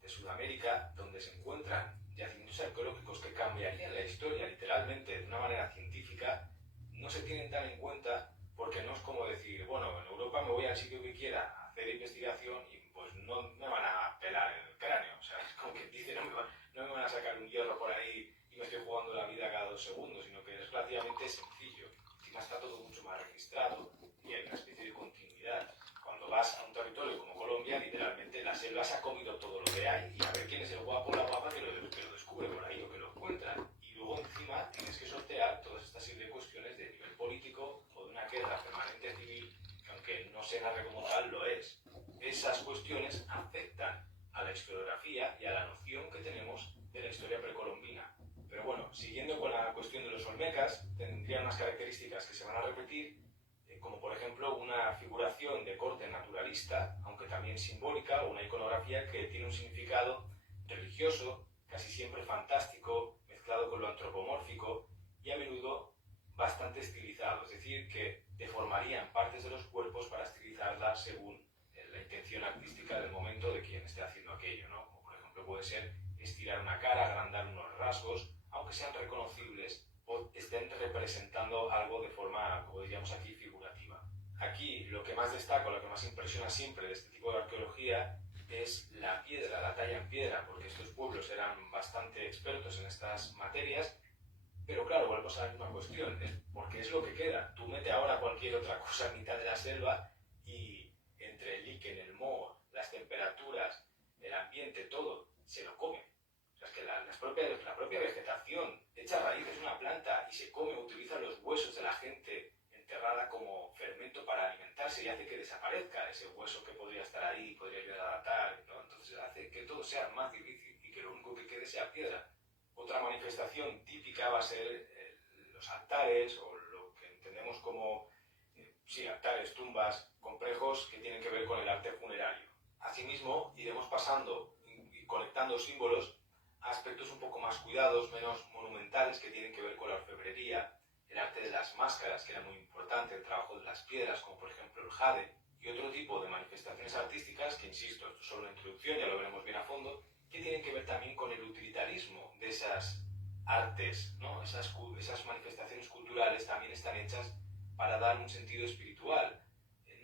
de Sudamérica donde se encuentran yacimientos arqueológicos que cambiarían la historia literalmente de una manera científica, no se tienen tan en cuenta porque no es como decir, bueno, en Europa me voy al sitio que quiera a hacer investigación y pues no me van a pelar en el cráneo, o sea, es como que dice, no me van a sacar un hierro por ahí y me estoy jugando la vida cada 2 segundos, sino que es relativamente sencillo. Está todo mucho más registrado y hay una especie de continuidad. Cuando vas a un territorio como Colombia, literalmente la selva se ha comido todo lo que hay y a ver quién es el guapo o la guapa que lo descubre por ahí o que lo encuentra. Y luego encima tienes que sortear todas estas serie de cuestiones de nivel político o de una guerra permanente civil, que aunque no se narre como tal, lo es. Esas cuestiones afectan a la historiografía y a la noción que tenemos de la historia precolombina. Pero bueno, siguiendo con la cuestión de los olmecas, tendrían unas características que se van a repetir, como por ejemplo una figuración de corte naturalista, aunque también simbólica, o una iconografía que tiene un significado religioso, casi siempre fantástico, mezclado con lo antropomórfico y a menudo bastante estilizado, es decir, que deformarían partes de los cuerpos para estilizarlas según la intención artística del momento de quien esté haciendo aquello, ¿no? Como por ejemplo puede ser estirar una cara, agrandar unos rasgos, aunque sean reconocibles o estén representando algo de forma, como diríamos aquí, figurativa. Aquí lo que más destaca, lo que más impresiona siempre de este tipo de arqueología es la piedra, la talla en piedra, porque estos pueblos eran bastante expertos en estas materias, pero claro, volvemos a la misma cuestión, porque es lo que queda. Tú mete ahora cualquier otra cosa en mitad de la selva y entre el líquen, el moho, las temperaturas, el ambiente, todo, se lo come. O sea, es que la propia vegetación echa raíces una planta y se come, utiliza los huesos de la gente enterrada como fermento para alimentarse y hace que desaparezca ese hueso que podría estar ahí y podría ayudar a datar, ¿no? Entonces hace que todo sea más difícil y que lo único que quede sea piedra. Otra manifestación típica va a ser los altares o lo que entendemos como altares, tumbas, complejos que tienen que ver con el arte funerario. Asimismo, iremos pasando y conectando símbolos a aspectos un poco más cuidados, menos monumentales, que tienen que ver con la orfebrería, el arte de las máscaras, que era muy importante, el trabajo de las piedras, como por ejemplo el jade, y otro tipo de manifestaciones artísticas, que insisto, esto es solo una introducción, ya lo veremos bien a fondo, que tienen que ver también con el utilitarismo de esas artes, ¿no? Esas manifestaciones culturales también están hechas para dar un sentido espiritual.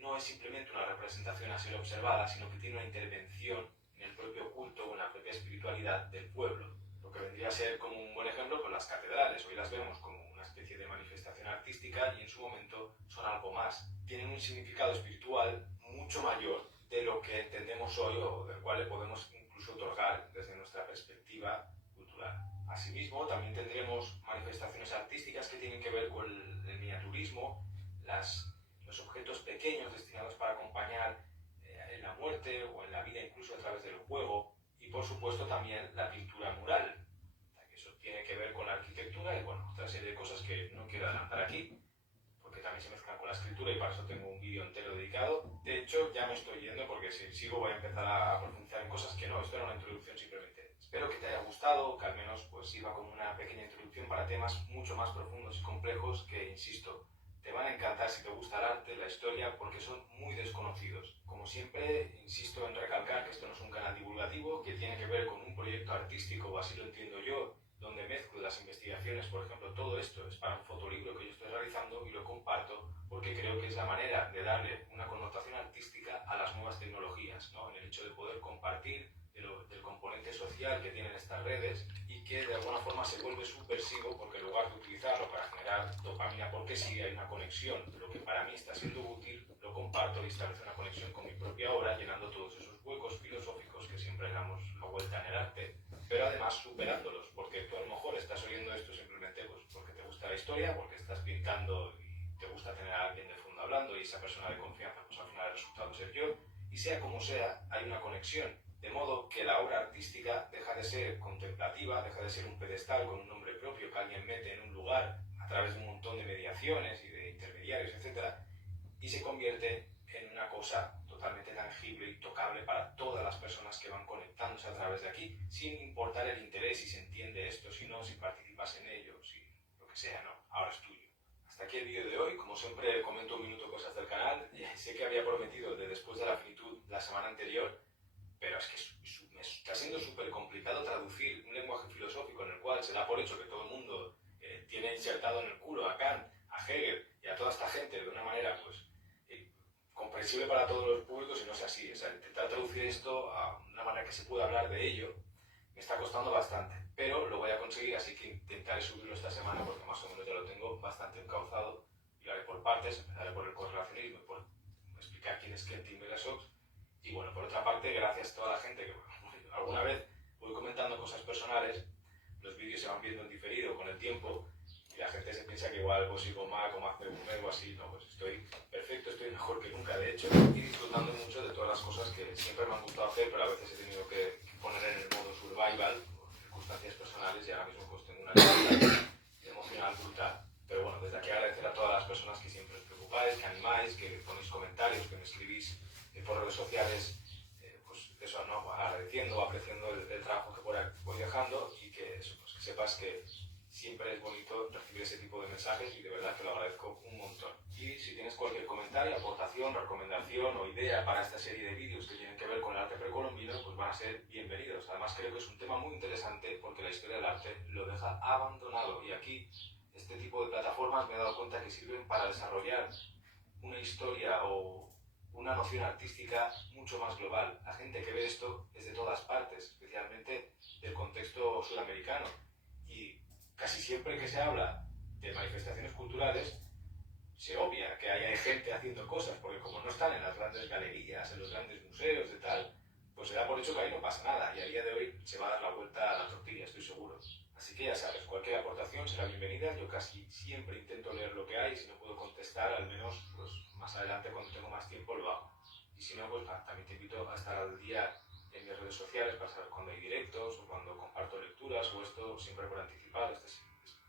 No es simplemente una representación a ser observada, sino que tiene una intervención en el propio culto o en la propia espiritualidad del pueblo. Lo que vendría a ser como un buen ejemplo, pues las catedrales. Hoy las vemos como una especie de manifestación artística y en su momento son algo más. Tienen un significado espiritual mucho mayor de lo que entendemos hoy o del cual le podemos incluso otorgar desde nuestra perspectiva cultural. Asimismo, también tendremos manifestaciones artísticas que tienen que ver con el miniaturismo, los objetos pequeños destinados para acompañar en la muerte o en la vida incluso a través del juego, y por supuesto también la pintura mural, que eso tiene que ver con la arquitectura y bueno, otra serie de cosas que no quiero adelantar aquí, porque también se mezclan con la escritura y para eso tengo un vídeo entero dedicado. De hecho, ya me estoy yendo porque si sigo voy a empezar a profundizar en cosas que no, esto era una introducción simplemente. Espero que te haya gustado, que al menos pues sirva como una pequeña introducción para temas mucho más profundos y complejos que, insisto, te van a encantar si te gusta el arte, la historia, porque son muy desconocidos. Como siempre, insisto en recalcar que esto no es un canal divulgativo, que tiene que ver con un proyecto artístico, o así lo entiendo yo, donde mezclo las investigaciones. Por ejemplo, todo esto es para un fotolibro que yo estoy realizando y lo comparto porque creo que es la manera de darle una connotación artística a las nuevas tecnologías, ¿no? En el hecho de poder compartir del componente social que tienen estas redes y que de alguna forma se vuelve subversivo porque en lugar de utilizarlo para generar dopamina porque sí hay una conexión, lo que para mí está siendo útil, lo comparto y establece una conexión con mi propia obra, llenando todos esos huecos filosóficos que siempre le damos la vuelta en el arte, pero además superándolos, porque tú a lo mejor estás oyendo esto simplemente pues, porque te gusta la historia, porque estás pintando y te gusta tener a alguien de fondo hablando y esa persona de confianza pues al final el resultado ser yo, y sea como sea, hay una conexión. De modo que la obra artística deja de ser contemplativa, deja de ser un pedestal con un nombre propio que alguien mete en un lugar a través de un montón de mediaciones y de intermediarios, etc. Y se convierte en una cosa totalmente tangible y tocable para todas las personas que van conectándose a través de aquí, sin importar el interés, si se entiende esto, si no, si participas en ello, si lo que sea, ¿no? Ahora es tuyo. Hasta aquí el vídeo de hoy. Como siempre comento un minuto cosas del canal. Sé que había prometido de después de la finitud la semana anterior, pero es que me está siendo súper complicado traducir un lenguaje filosófico en el cual se da por hecho que todo el mundo tiene insertado en el culo a Kant, a Hegel y a toda esta gente de una manera pues comprensible para todos los públicos y no es así. O sea, intentar traducir esto a una manera que se pueda hablar de ello me está costando bastante, pero lo voy a conseguir, así que intentaré subirlo esta semana porque más o menos ya lo tengo bastante encauzado y lo haré por partes. Empezaré por el correlacionismo y por explicar quién es Kent y Melasot. Y bueno, por otra parte, gracias a toda la gente que alguna vez voy comentando cosas personales, los vídeos se van viendo en diferido con el tiempo y la gente se piensa que igual pues sigo mal, como hace un mes o así. No, pues estoy perfecto, estoy mejor que nunca, de hecho, y disfrutando mucho de todas las cosas que siempre me han gustado hacer, pero a veces he tenido que poner en el modo survival por circunstancias personales y ahora mismo pues tengo una carga emocional brutal. Pero bueno, desde aquí agradecer a todas las personas que siempre os preocupáis, que animáis, que ponéis comentarios, que me escribís por redes sociales, pues eso, ¿no? Agradeciendo, apreciando el trabajo que voy dejando y que, eso, pues, que sepas que siempre es bonito recibir ese tipo de mensajes y de verdad que lo agradezco un montón. Y si tienes cualquier comentario, aportación, recomendación o idea para esta serie de vídeos que tienen que ver con el arte precolombino, pues van a ser bienvenidos. Además creo que es un tema muy interesante porque la historia del arte lo deja abandonado y aquí este tipo de plataformas me he dado cuenta que sirven para desarrollar una historia o una noción artística mucho más global. La gente que ve esto es de todas partes, especialmente del contexto sudamericano. Y casi siempre que se habla de manifestaciones culturales, se obvia que hay gente haciendo cosas, porque como no están en las grandes galerías, en los grandes museos y tal, pues se da por hecho que ahí no pasa nada. Y a día de hoy se va a dar la vuelta a la tortilla, estoy seguro. Así que ya sabes, cualquier aportación será bienvenida. Yo casi siempre intento leer lo que hay. Si no puedo contestar, al menos pues, más adelante cuando tengo más tiempo lo hago. Y si no, pues también te invito a estar al día en mis redes sociales para saber cuando hay directos o cuando comparto lecturas o esto siempre por anticipado, estas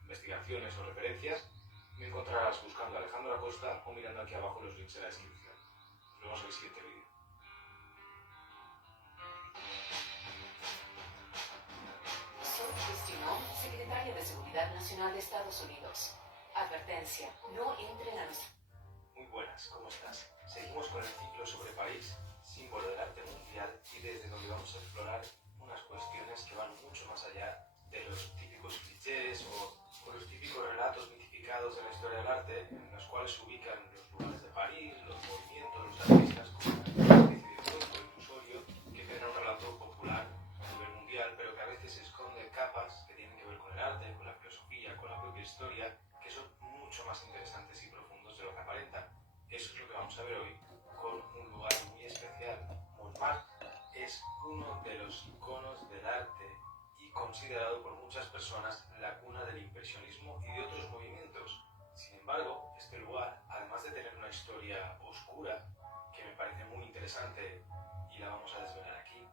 investigaciones o referencias. Me encontrarás buscando a Alejandro Acosta o mirando aquí abajo los links en la descripción. Nos vemos en el siguiente vídeo. Secretaria de Seguridad Nacional de Estados Unidos. Advertencia, no entren a nuestra... Muy buenas, ¿cómo estás? Seguimos con el ciclo sobre París, símbolo del arte mundial, y desde donde vamos a explorar unas cuestiones que van mucho más allá de los típicos clichés considerado por muchas personas la cuna del impresionismo y de otros movimientos. Sin embargo, este lugar, además de tener una historia oscura, que me parece muy interesante y la vamos a desvelar aquí,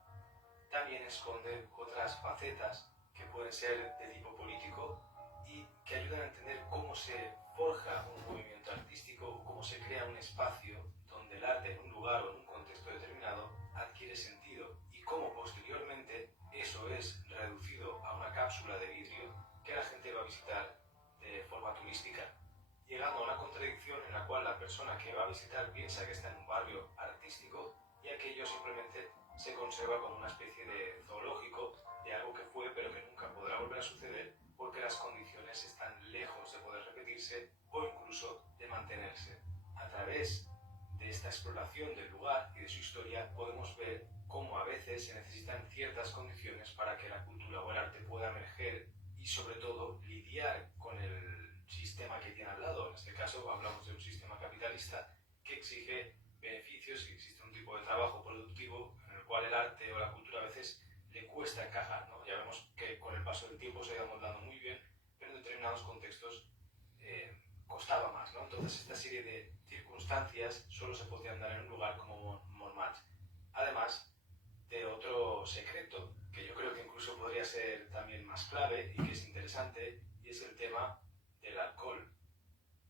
también esconde otras facetas que pueden ser de tipo político y que ayudan a entender cómo se forja un movimiento artístico, cómo se crea un espacio donde el arte en un lugar o en un contexto determinado adquiere sentido y cómo posteriormente eso es reducido a una cápsula de vidrio que la gente va a visitar de forma turística, llegando a una contradicción en la cual la persona que va a visitar piensa que está en un barrio artístico y aquello simplemente se conserva como una especie de zoológico de algo que fue pero que nunca podrá volver a suceder porque las condiciones están lejos de poder repetirse o incluso de mantenerse. A través de esta exploración del lugar y de su historia podemos ver cómo a veces se necesitan ciertas condiciones para que la cultura o el arte pueda emerger y sobre todo lidiar con el sistema que tiene al lado. En este caso hablamos de un sistema capitalista que exige beneficios y existe un tipo de trabajo productivo en el cual el arte o la cultura a veces le cuesta encajar, ¿no? Ya vemos que con el paso del tiempo se ha ido moldando muy bien, pero en determinados contextos costaba más, ¿no? Entonces esta serie de circunstancias solo se podían dar en un lugar como Montmartre. Además de otro secreto, que yo creo que incluso podría ser también más clave y que es interesante, y es el tema del alcohol.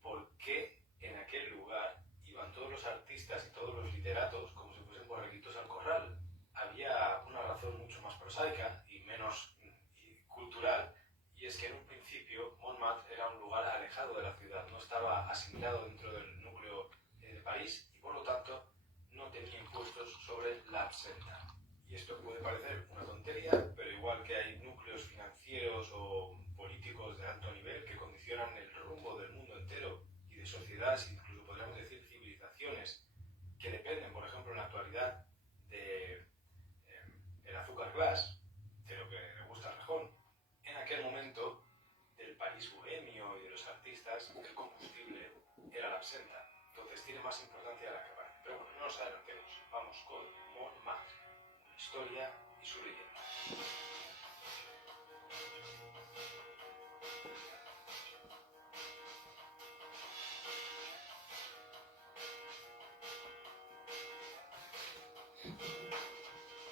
¿Por qué en aquel lugar iban todos los artistas y todos los literatos como si fuesen borreguitos al corral? Había una razón mucho más prosaica y menos cultural, y es que en un principio Montmartre era un lugar alejado de la ciudad, no estaba asimilado dentro del núcleo de París y por lo tanto no tenía impuestos sobre la absenta. Y esto puede parecer una tontería, pero igual que hay núcleos financieros o políticos de alto nivel que condicionan el rumbo del mundo entero y de sociedades, incluso podríamos decir civilizaciones, que dependen, por ejemplo, en la actualidad de el azúcar glass, de lo que le gusta a Rejón. En aquel momento, del París bohemio y de los artistas, el combustible era la absenta. Entonces tiene más importancia de la que parece. Pero bueno, no nos adelantemos. Vamos con Montmartre, una historia y su leyenda.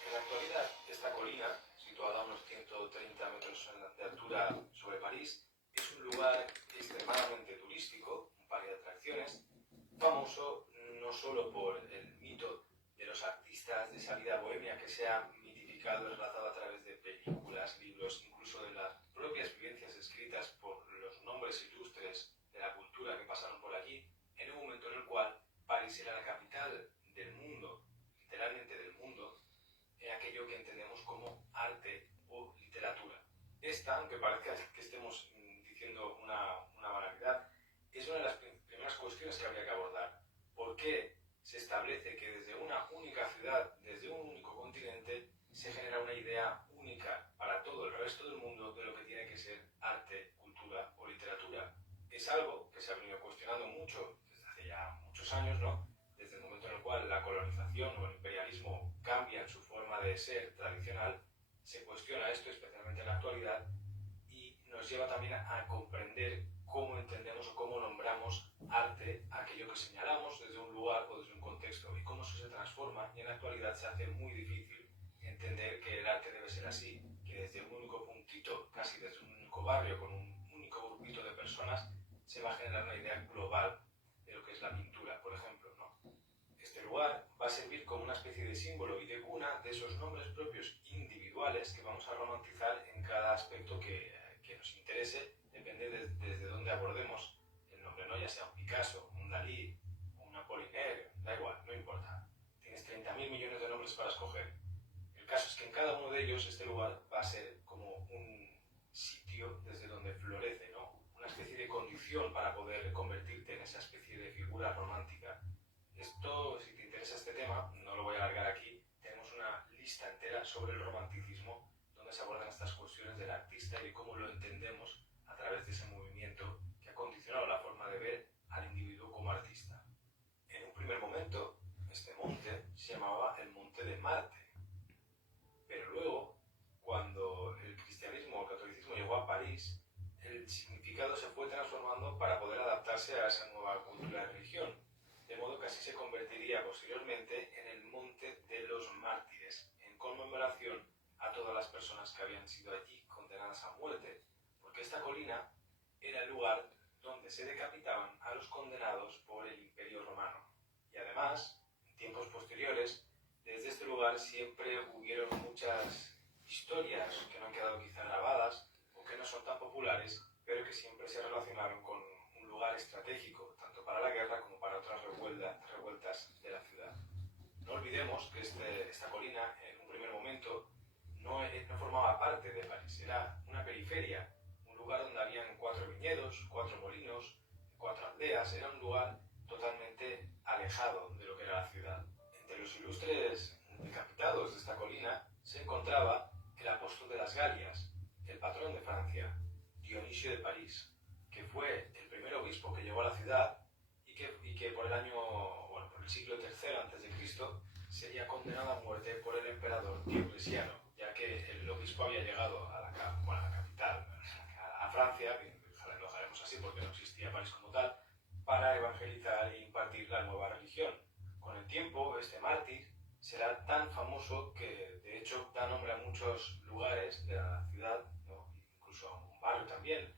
En la actualidad, esta colina, situada a unos 130 metros de altura sobre París, es un lugar extremadamente turístico, un parque de atracciones, famoso no solo por el mito de los artistas de esa vida bohemia que se ha mitificado y relatado a través de películas, libros, incluso de las propias vivencias escritas por los nombres ilustres de la cultura que pasaron por allí, en un momento en el cual París era la capital del mundo, literalmente del mundo, en aquello que entendemos como arte o literatura. Esta, aunque parezca que estemos diciendo una banalidad, es una de las primeras cuestiones que habría que abordar. ¿Por qué se establece que desde una única ciudad, desde un único continente, se genera una idea única para todo el resto del mundo de lo que tiene que ser arte, cultura o literatura? Es algo que se ha venido cuestionando mucho desde hace ya muchos años, ¿no? Desde el momento en el cual la colonización o el imperialismo cambia en su forma de ser tradicional, se cuestiona esto, especialmente en la actualidad, y nos lleva también a comprender cómo entendemos o cómo nombramos arte aquello que señalamos desde un lugar o desde un contexto y cómo eso se transforma, y en la actualidad se hace muy difícil entender que el arte debe ser así, que desde un único puntito, casi desde un único barrio, con un único grupito de personas, se va a generar una idea global de lo que es la pintura, por ejemplo, ¿no? Este lugar va a servir como una especie de símbolo y de cuna de esos nombres propios individuales que vamos a romantizar en cada aspecto que nos interese, depende desde dónde abordemos el nombre, ¿no? Ya sea un Picasso, un Dalí, un Apollinaire, da igual, no importa. Tienes 30.000 millones de nombres para escoger. El caso es que en cada uno de ellos este lugar va a ser como un sitio desde donde florece, ¿no? Una especie de condición para poder convertirte en esa especie de figura romántica. Esto, si te interesa este tema, no lo voy a alargar aquí, tenemos una lista entera sobre el romanticismo donde se abordan estas cuestiones del artista y de cómo lo entendemos a través de ese movimiento que ha condicionado la forma de ver al individuo como artista. En un primer momento, este monte se llamaba el Monte de Marte, pero luego, cuando el cristianismo adaptarse a esa nueva cultura de religión, de modo que así se convertiría posteriormente en el Monte de los Mártires, en conmemoración a todas las personas que habían sido allí condenadas a muerte, porque esta colina era el lugar donde se decapitaban a los condenados por el Imperio Romano. Y además, en tiempos posteriores, desde este lugar siempre hubieron muchas historias que no han quedado quizá grabadas o que no son tan populares, pero que siempre se relacionaron con un lugar estratégico, tanto para la guerra como para otras revueltas de la ciudad. No olvidemos que esta colina, en un primer momento, no formaba parte de París, era una periferia, un lugar donde habían 4 viñedos, 4 molinos, 4 aldeas, era un lugar totalmente alejado de lo que era la ciudad. Entre los ilustres decapitados de esta colina se encontraba el apóstol de las Galias, el patrón de Francia, Dionisio de París, que fue el primer obispo que llegó a la ciudad y que por el siglo III a.C. sería condenado a muerte por el emperador Diocleciano, ya que el obispo había llegado a la capital, a Francia, lo dejaremos así porque no existía París como tal, para evangelizar e impartir la nueva religión. Con el tiempo, este mártir será tan famoso que, de hecho, da nombre a muchos lugares de la ciudad, ¿no? Incluso a un barrio también,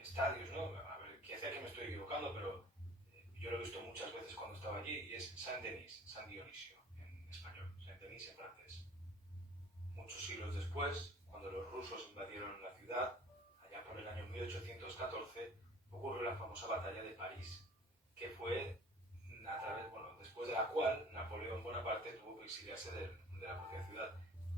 estadios, ¿no? A ver, quizá que me estoy equivocando, pero yo lo he visto muchas veces cuando estaba allí, y es Saint-Denis, San Dionisio, en español, Saint-Denis en francés. Muchos siglos después, cuando los rusos invadieron la ciudad, allá por el año 1814, ocurrió la famosa batalla de París, que fue después de la cual Napoleón Bonaparte tuvo que exiliarse de la propia ciudad.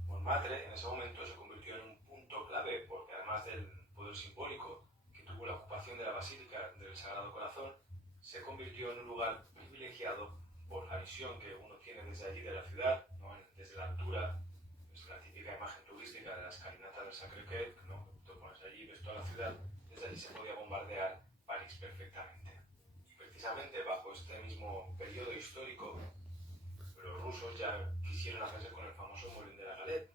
Montmartre en ese momento se convirtió en un punto clave, porque además del poder simbólico que tuvo la ocupación de la Basílica del Sagrado Corazón, se convirtió en un lugar privilegiado por la visión que uno tiene desde allí de la ciudad, ¿no? Desde la altura, es la típica imagen turística de la escalinata del Sacré-Cœur, ¿no? Tú pones allí y ves toda la ciudad, desde allí se podía bombardear París perfectamente. Y precisamente bajo este mismo periodo histórico, los rusos ya quisieron hacerse con el famoso Molin de la Galette.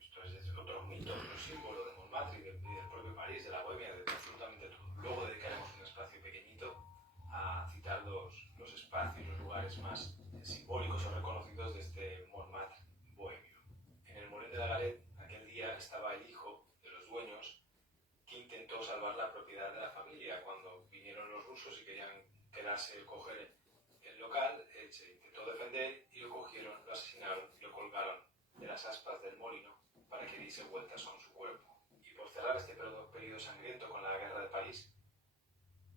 Esto es otro mito, otro símbolo de Montmartre y del propio París, de la Bohemia, de absolutamente todo. Luego dedicaremos un espacio pequeñito a citar los espacios, los lugares más simbólicos o reconocidos de este Montmartre bohemio. En el Molin de la Galette, aquel día estaba el hijo de los dueños que intentó salvar la propiedad de la familia. Cuando vinieron los rusos y querían coger el local, él se intentó defender y lo cogieron, lo asesinaron y lo colgaron de las aspas del molino para que diese vueltas con su cuerpo. Y por cerrar este periodo sangriento con la guerra de París,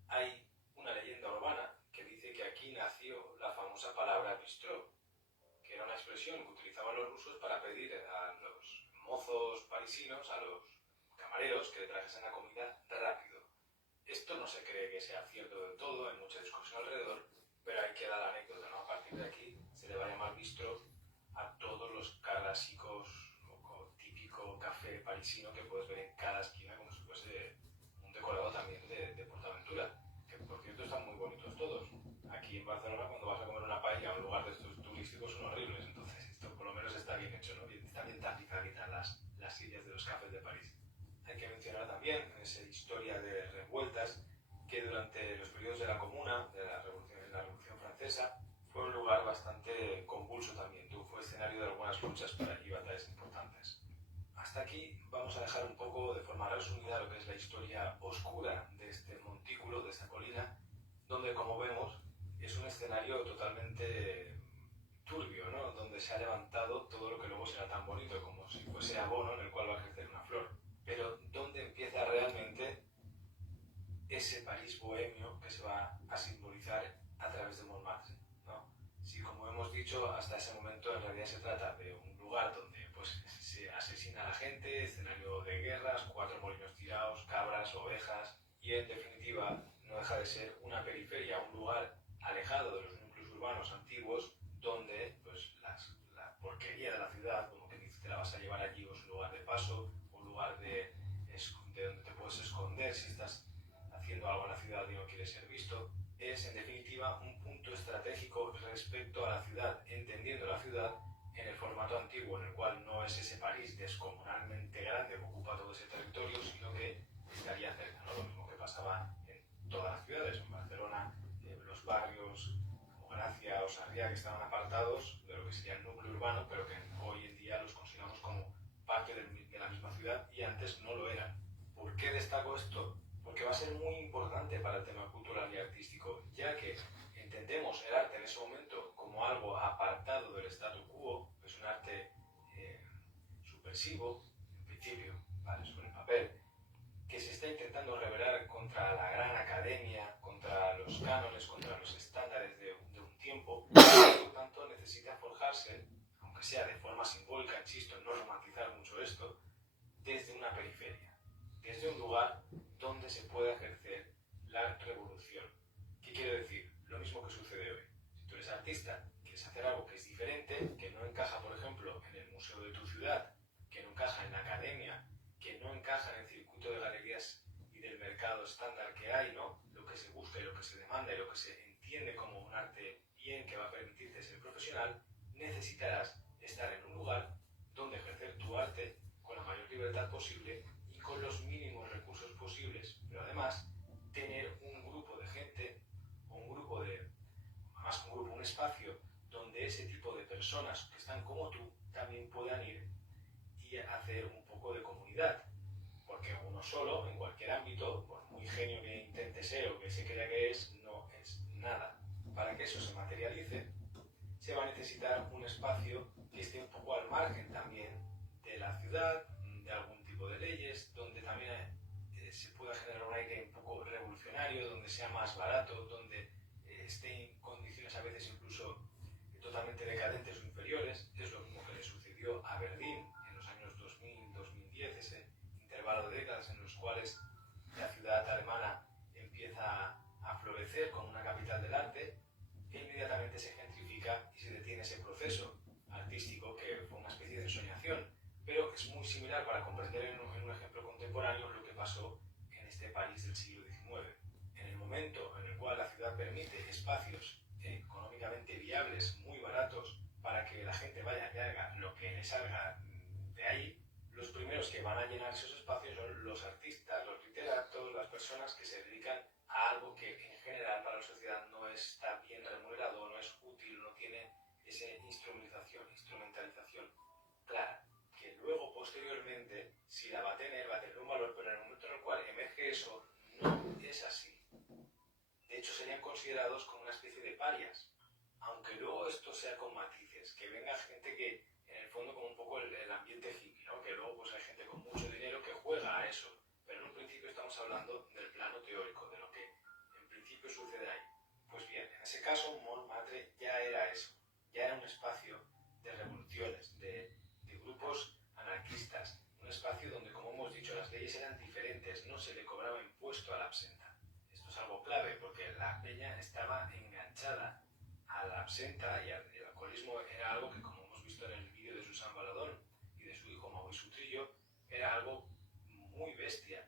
hay una leyenda urbana que dice que aquí nació la famosa palabra bistrot, que era una expresión que utilizaban los rusos para pedir a los mozos parisinos, a los camareros, que le trajesen la comida rápido. Esto no se cree que sea cierto del todo, hay mucha discusión alrededor, pero ahí queda la anécdota, ¿no? A partir de aquí se le va a llamar bistrot a todos los clásicos o típico café parisino que puedes ver en cada esquina, como si fuese un decorado también de Portaventura, que por cierto están muy bonitos todos. Aquí en Barcelona, cuando vas a comer una paella a un lugar de estos turísticos, son horribles, entonces esto por lo menos está bien hecho, ¿no? Y está bien tapizaditas las sillas de los cafés de París. Hay que mencionar también en esa historia de revueltas que durante los periodos de la Comuna, de la Revolución Francesa, fue un lugar bastante convulso también. Fue escenario de algunas luchas por allí, batallas importantes. Hasta aquí vamos a dejar un poco de forma resumida lo que es la historia oscura de este montículo, de esta colina, donde, como vemos, es un escenario totalmente turbio, ¿no? Donde se ha levantado todo lo que luego será tan bonito, como si fuese abono en el cual va a crecer una flor. Pero ¿dónde empieza realmente ese París bohemio que se va a simbolizar a través de Montmartre, ¿no? Si, como hemos dicho, hasta ese momento en realidad se trata de un lugar donde pues, se asesina a la gente, escenario de guerras, 4 molinos tirados, cabras, ovejas, y en definitiva no deja de ser una periferia, un lugar alejado de los núcleos urbanos antiguos, donde pues, la porquería de la ciudad, como que te la vas a llevar allí, es un lugar de paso, un lugar de donde te puedes esconder si estás haciendo algo en la ciudad y no quieres ser visto. Es en definitiva un punto estratégico respecto a la ciudad, entendiendo la ciudad en el formato antiguo, en el cual no es ese París descomunalmente grande que ocupa todo ese territorio, sino que estaría cerca, ¿no? Lo mismo que pasaba en todas las ciudades, hacia Osarriá, que estaban apartados de lo que sería el núcleo urbano, pero que hoy en día los consideramos como parte de la misma ciudad y antes no lo eran. ¿Por qué destaco esto? Porque va a ser muy importante para el tema cultural y artístico, ya que entendemos el arte en ese momento como algo apartado del statu quo, es un arte subversivo, en principio, ¿vale? Sobre el papel, que se está intentando rebelar contra la gran academia, contra los cánones, contra los estándares de un tiempo, y por lo tanto necesita forjarse, aunque sea de forma simbólica, insisto, en no romantizar mucho esto, desde una periferia, desde un lugar donde se pueda ejercer la revolución. ¿Qué quiero decir? Lo mismo que sucede hoy. Si tú eres artista, quieres hacer algo que es diferente, que no encaja, por ejemplo, en el museo de tu ciudad, que no encaja en la academia, que no encaja en el circuito de galerías y del mercado estándar que hay, ¿no? Lo que se busca y lo que se demanda y lo que se entiende como un arte bien que va a permitirte ser profesional, necesitarás estar en un lugar donde ejercer tu arte con la mayor libertad posible y con los mínimos recursos posibles, pero además tener un grupo de gente, o un grupo de, más que un grupo, un espacio donde ese tipo de personas que están como tú también puedan ir y hacer un poco de comunidad, porque uno solo, en cualquier ámbito, por muy genio que intente ser o que se crea que es, no es nada. Para que eso se materialice, se va a necesitar un espacio que esté un poco al margen también de la ciudad, de algún tipo de leyes, donde también se pueda generar un aire un poco revolucionario, donde sea más barato, donde esté en condiciones a veces incluso totalmente decadentes o inferiores. Es lo mismo que le sucedió a Berlín en los años 2000-2010, ese intervalo de décadas en los cuales la ciudad alemana empieza a florecer como una capital del arte, e inmediatamente se gentrifica y se detiene ese proceso artístico que fue una especie de ensoñación, pero es muy similar para comprender en un ejemplo contemporáneo lo que pasó en este París del siglo XIX. En el momento en el cual la ciudad permite espacios económicamente viables, muy baratos, para que la gente vaya y haga lo que le salga de ahí, los primeros que van a llenar esos espacios son los artistas, los literatos, las personas que se dedican a algo que en general para la sociedad no está bien remunerado, no es útil, no tiene esa instrumentalización clara, que luego posteriormente, si la va a tener un valor, pero en el momento en el cual emerge eso, no es así. De hecho, serían considerados como una especie de parias, aunque luego esto sea con matices, que venga gente que, en el fondo, como un poco el ambiente hippie, ¿no? Que luego pues hay gente con mucho dinero que juega a eso, pero en un principio estamos hablando del plano teórico, de lo que en principio sucede ahí. Pues bien, en ese caso, Montmartre ya era eso, ya era un espacio de revoluciones, de grupos anarquistas, un espacio donde, como hemos dicho, las leyes eran diferentes, no se le cobraba impuesto a la absenta. Esto es algo clave porque la peña estaba enganchada a la absenta y el alcoholismo era algo que, como hemos visto en el vídeo de Susan Baladón y de su hijo Maurice Utrillo, era algo muy bestia,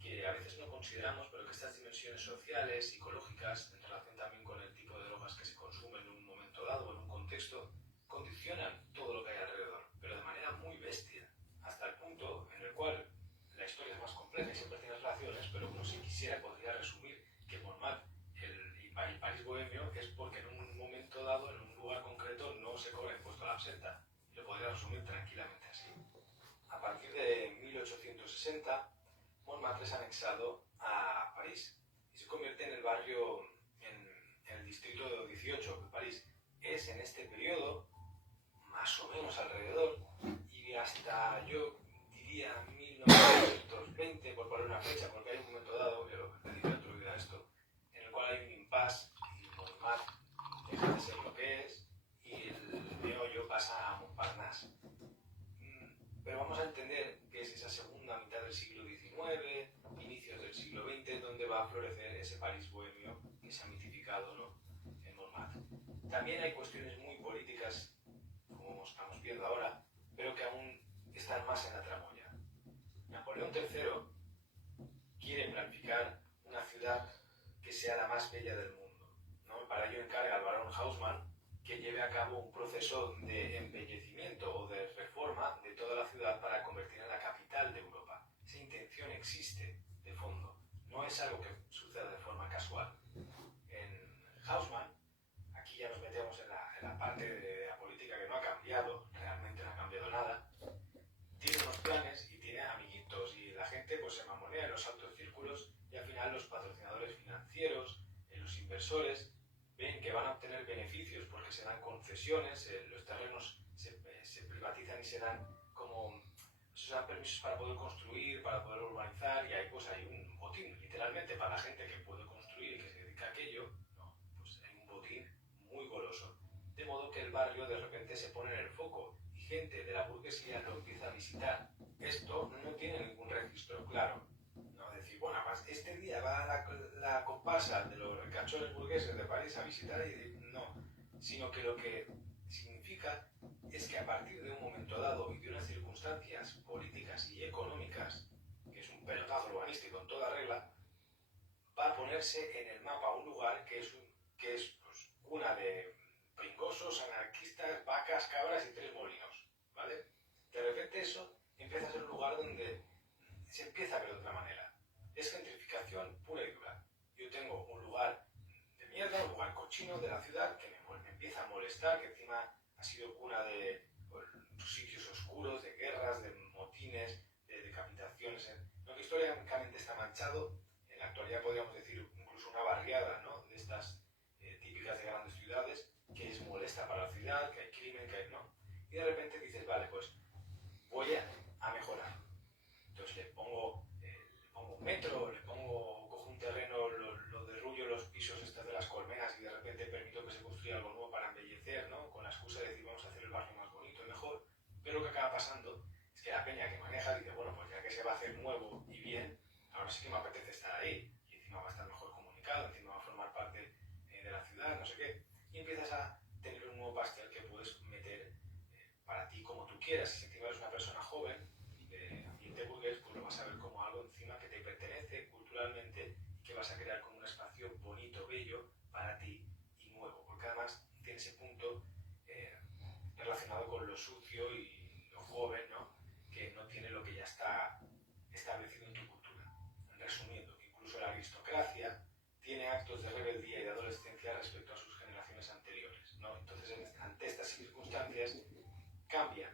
que a veces no consideramos, pero que estas dimensiones sociales, psicológicas, en relación también con el tipo de drogas que se consumen en un momento dado, en un contexto, condicionan todo lo que hay alrededor, pero de manera muy bestia, hasta el punto en el cual la historia es más compleja y siempre tiene relaciones, pero uno, si quisiera, podría resumir que Montmartre, el París bohemio, es porque en un momento dado, en un lugar concreto, no se cobra impuesto a la absenta. Lo podría resumir tranquilamente así. A partir de 1860, Montmartre es anexado a París y se convierte en el barrio, en el distrito 18 de París. Es en este periodo, más o menos alrededor, y hasta yo diría 1920, por poner una fecha, porque hay un momento dado, que lo que te dije otro día esto, en el cual hay un impasse y Montmartre deja de ser lo que es y el meollo pasa a Montparnasse. Pero vamos a entender que es esa segunda mitad del siglo XIX, inicios del siglo XX, donde va a florecer ese París bohemio que se ha mitificado, ¿no?, en Montmartre. También hay cuestiones muy políticas, como estamos viendo ahora, pero que aún están más en la tramoya. Napoleón III quiere planificar una ciudad que sea la más bella del mundo, ¿no? Para ello encarga al barón Haussmann que lleve a cabo un proceso de embellecimiento o de reforma de toda la ciudad para convertirla en la capital de Europa. Esa intención existe de fondo, no es algo que suceda de forma casual. En Haussmann, aquí ya nos metemos inversores ven que van a obtener beneficios porque se dan concesiones, los terrenos se privatizan y se dan como se dan permisos para poder construir, para poder urbanizar, y hay un botín, literalmente, para la gente que puede construir y que se dedica a aquello, ¿no? Pues hay un botín muy goloso. De modo que el barrio de repente se pone en el foco y gente de la burguesía lo empieza a visitar. Esto no tiene ningún registro claro. No decir, bueno, este día va la comparsa de los ricachones burgueses de París a visitar, y no, sino que lo que significa es que a partir de un momento dado y de unas circunstancias políticas y económicas, que es un pelotazo urbanístico en toda regla, va a ponerse en el mapa un lugar que es pues, una de pringosos, anarquistas, vacas, cabras y 3 molinos, ¿vale? De repente eso empieza a ser un lugar donde se empieza a ver de otra manera. Es gentrificación pura y dura. Yo tengo un lugar de mierda, un lugar cochino de la ciudad que me empieza a molestar, que encima ha sido cuna de sitios oscuros, de guerras, de motines, de decapitaciones. Lo que históricamente está manchado, en la actualidad podríamos decir incluso una barriada, ¿no? De estas típicas de grandes ciudades, que es molesta para la ciudad, que hay crimen, que hay no. Y de repente dices, vale, pues voy a mejorar. Entonces le pongo un metro, cojo un terreno, lo derruyo los pisos estos de las colmenas y de repente permito que se construya algo nuevo para embellecer, ¿no? Con la excusa de decir vamos a hacer el barrio más bonito y mejor. Pero lo que acaba pasando es que la peña que maneja dice, bueno, pues ya que se va a hacer nuevo y bien, ahora sí que me apetece estar ahí. Y encima va a estar mejor comunicado, encima va a formar parte de la ciudad, no sé qué. Y empiezas a tener un nuevo pastel que puedes meter para ti como tú quieras. Si encima eres una persona joven y de ambiente burgués, pues lo vas a ver como algo encima que te pertenece culturalmente y que vas a crear como un espacio bonito, bello para ti y nuevo, porque además tiene ese punto relacionado con lo sucio y lo joven, ¿no? Que no tiene lo que ya está establecido en tu cultura. Resumiendo, incluso la aristocracia tiene actos de rebeldía y de adolescencia respecto a sus generaciones anteriores, ¿no? Entonces, ante estas circunstancias, cambian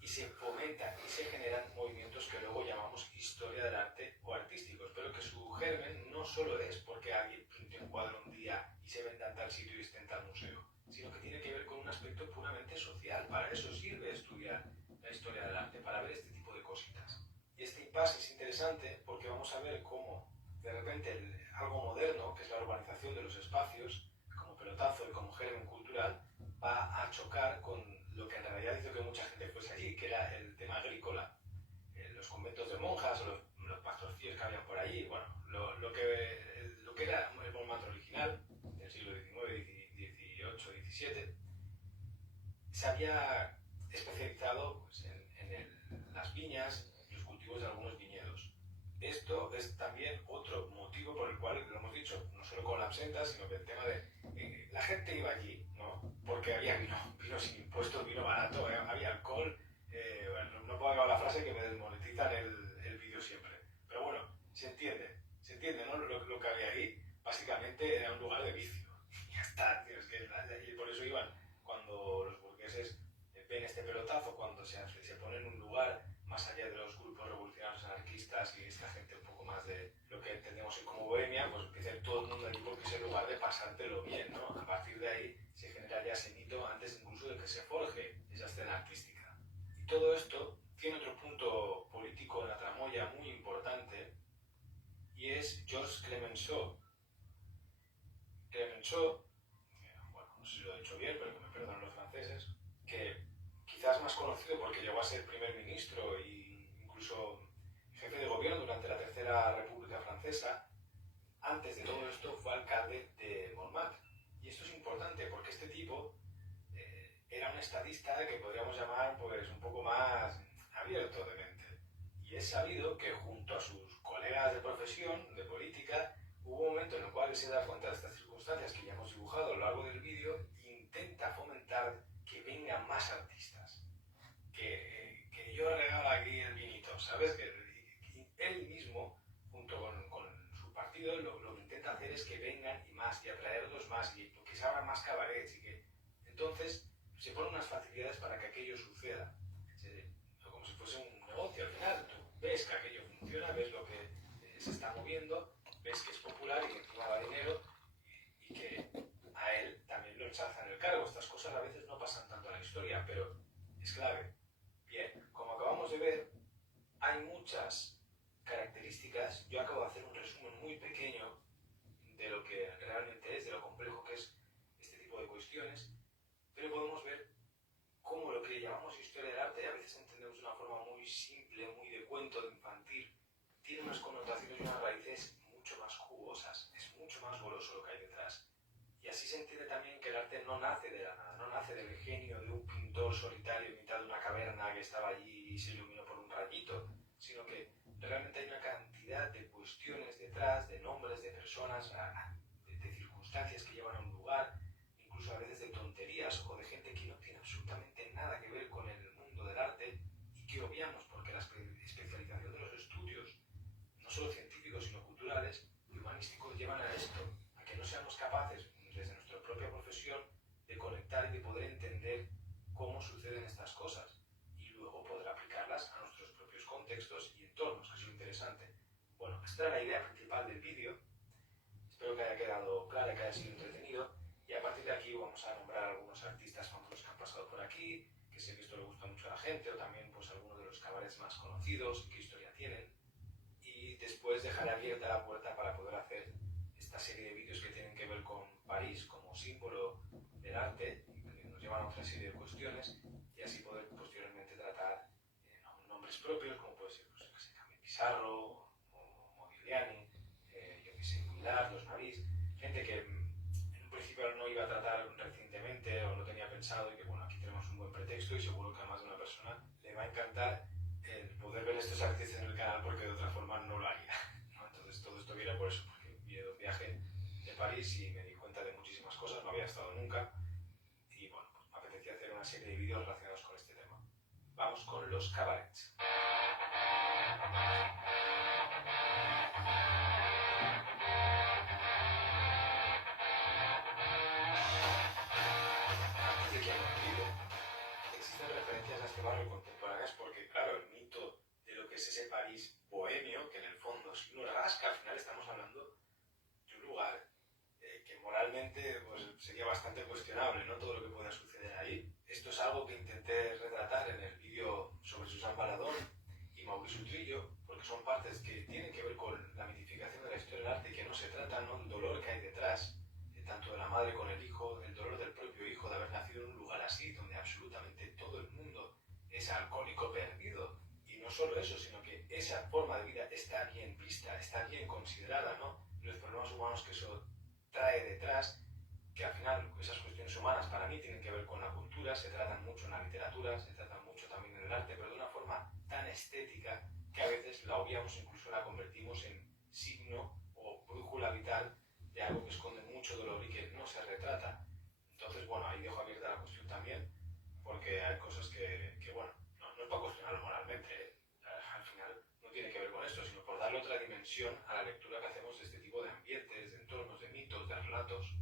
y se fomentan y se generan movimientos que luego llamamos historia del arte o artísticos, pero que su germen no solo es porque alguien pinte un cuadro un día y se venda en tal sitio y esté en tal museo, sino que tiene que ver con un aspecto puramente social. Para eso sirve estudiar la historia del arte, para ver este tipo de cositas. Y este impasse es interesante porque vamos a ver cómo de repente algo moderno, que es la urbanización de los espacios, como pelotazo y como germen cultural, va a chocar con lo que en realidad hizo que mucha gente fuese allí, que era el tema agrícola. Los conventos de monjas o los pastorcillos que habían por allí, bueno, lo que era el Montmartre original, del siglo XIX, XVIII, XVII, se había especializado pues, en las viñas, los cultivos de algunos viñedos. Esto es también otro motivo por el cual, lo hemos dicho, no solo con la absenta, sino que el tema de la gente iba allí, ¿no? Porque había vino sin impuestos, vino barato, había alcohol. Bueno, no puedo acabar la frase que me desmonetizan el vídeo siempre. Pero bueno, se entiende, ¿no? Lo que había ahí básicamente era un lugar de vicio. Y ya está, tío, es que y por eso iban cuando los burgueses ven este pelotazo, cuando se ponen en un lugar más allá de los grupos revolucionarios anarquistas y esta gente un poco más de lo que entendemos hoy como bohemia, pues empieza todo el mundo allí porque es el lugar de pasártelo bien, ¿no? A partir de ahí se genera ya ese mito antes incluso de que se forje esa escena artística. Y todo esto tiene otro punto político en la tramoya muy importante y es Georges Clemenceau. Clemenceau, bueno, no sé si lo he dicho bien, pero que me perdonen los franceses, que quizás más conocido porque llegó a ser primer ministro e incluso jefe de gobierno durante la Tercera República Francesa. Antes de todo esto fue alcalde de Montmartre. Y esto es importante porque este tipo era un estadista que podríamos llamar pues un poco más abierto de mente. Y es sabido que junto a sus colegas de profesión, de política, hubo un momento en el cual él se da cuenta de estas circunstancias que ya hemos dibujado a lo largo del vídeo e intenta fomentar que vengan más artistas. Que yo regalo aquí el vinito, ¿sabes? Que él mismo, junto con su partido, lo que intenta hacer es que vengan y más, y atraerlos más, y que se abran más cabarets, y que entonces se ponen unas facilidades para que aquello suceda. Como si fuese un negocio al final. Tú ves que aquello funciona, ves lo que se está moviendo, ves que es popular y que encima va dinero, rechazan el cargo. Estas cosas a veces no pasan tanto en la historia, pero es clave. Bien, como acabamos de ver, hay muchas características. Yo acabo de hacer un resumen muy pequeño de lo que realmente es, de lo complejo que es este tipo de cuestiones, pero podemos ver cómo lo que llamamos historia del arte, y a veces entendemos de una forma muy simple, muy de cuento, de infantil, tiene unas connotaciones y unas raíces mucho más jugosas, es mucho más goloso lo que hay detrás. Y así se entiende también que el arte no nace de la nada, no nace del genio de un pintor solitario en mitad de una caverna que estaba allí y se iluminó por un rayito, sino que realmente hay una cantidad de cuestiones detrás, de nombres, de personas, de circunstancias que llevan a un lugar, incluso a veces de tonterías o de gente que no tiene absolutamente nada que ver con el mundo del arte y que obviamos porque la especialización de los estudios, no solo científicos sino culturales y humanísticos, llevan a esto, a que no seamos capaces desde nuestra propia profesión de conectar y de poder entender cómo suceden estas cosas y luego poder aplicarlas a nuestros propios contextos y entornos, que es lo interesante. Bueno, esta era la idea principal del vídeo. Espero que haya quedado clara, que haya sido entretenido, y a partir de aquí vamos a nombrar algunos artistas famosos que han pasado por aquí, que sé que esto le gusta mucho a la gente, o también pues algunos de los cabarets más conocidos, qué historia tienen, y después dejaré abierta la puerta para poder hacer esta serie de vídeos que tienen que ver con París como símbolo del arte, que nos llevan a otra serie de cuestiones, y así poder posteriormente tratar nombres propios, como puede ser, pues, que se llame Pizarro, o Modigliani, yo que sé, Millar, los Navís, gente que en un principio no iba a tratar recientemente o no tenía pensado, y que bueno, aquí tenemos un buen pretexto y seguro que a más de una persona le va a encantar el poder ver estos artistas en el canal, porque de otra forma no lo haría, ¿no? Entonces todo esto viene por eso, porque vi de un viaje de París y me di cuenta de muchísimas cosas, no había estado nunca, y bueno, pues me apetecía hacer una serie de vídeos relacionados con este tema. Vamos con los cabarets. Antes de que me olvide, existen referencias a este barrio contemporáneas porque, claro, el mito de lo que es ese París bohemio, que en el fondo, si uno rasca, al final estamos hablando de un lugar que moralmente pues, sería bastante cuestionable, ¿no? Todo lo que pueda suceder ahí. Esto es algo que intenté retratar en el vídeo sobre Susan Baradón y Mauricio Utrillo, porque son partes que tienen que ver con la mitificación de la historia del arte, y que no se trata, ¿no?, el dolor que hay detrás, tanto de la madre con el hijo, el dolor del propio hijo de haber nacido en un lugar así, donde absolutamente todo el mundo es alcohólico perdido. Y no solo eso, sino que esa forma de vida está bien vista, está bien considerada, ¿no? Los problemas humanos que eso trae detrás, que al final esas cuestiones humanas para mí tienen que ver con la cultura, se tratan mucho en la literatura, se tratan mucho también en el arte, pero de una forma tan estética que a veces la obviamos, incluso la convertimos en signo o brújula vital de algo que esconde mucho dolor y que no se retrata. Entonces, bueno, ahí dejo abierta la cuestión también, porque hay cosas que bueno, no es para cuestionarlo moralmente, al final no tiene que ver con esto, sino por darle otra dimensión a la lectura que hacemos de este tipo de ambientes, de entornos, de mitos, de relatos.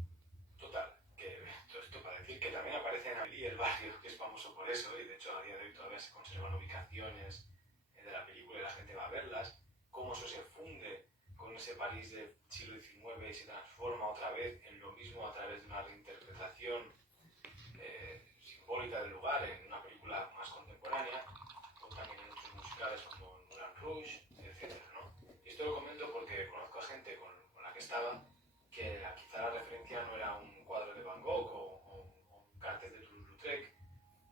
Total, que todo esto para decir que también aparece en Amelie el barrio, que es famoso por eso, y de hecho a día de hoy todavía se conservan ubicaciones de la película y la gente va a verlas, cómo eso se funde con ese París del siglo XIX y se transforma otra vez en lo mismo a través de una reinterpretación simbólica del lugar en una película más contemporánea, o también en otros musicales como Moulin Rouge, etc., ¿no? Y esto lo comento porque conozco a gente con la que estaba que quizá la referencia no era un cuadro de Van Gogh o un cartel de Toulouse-Lautrec,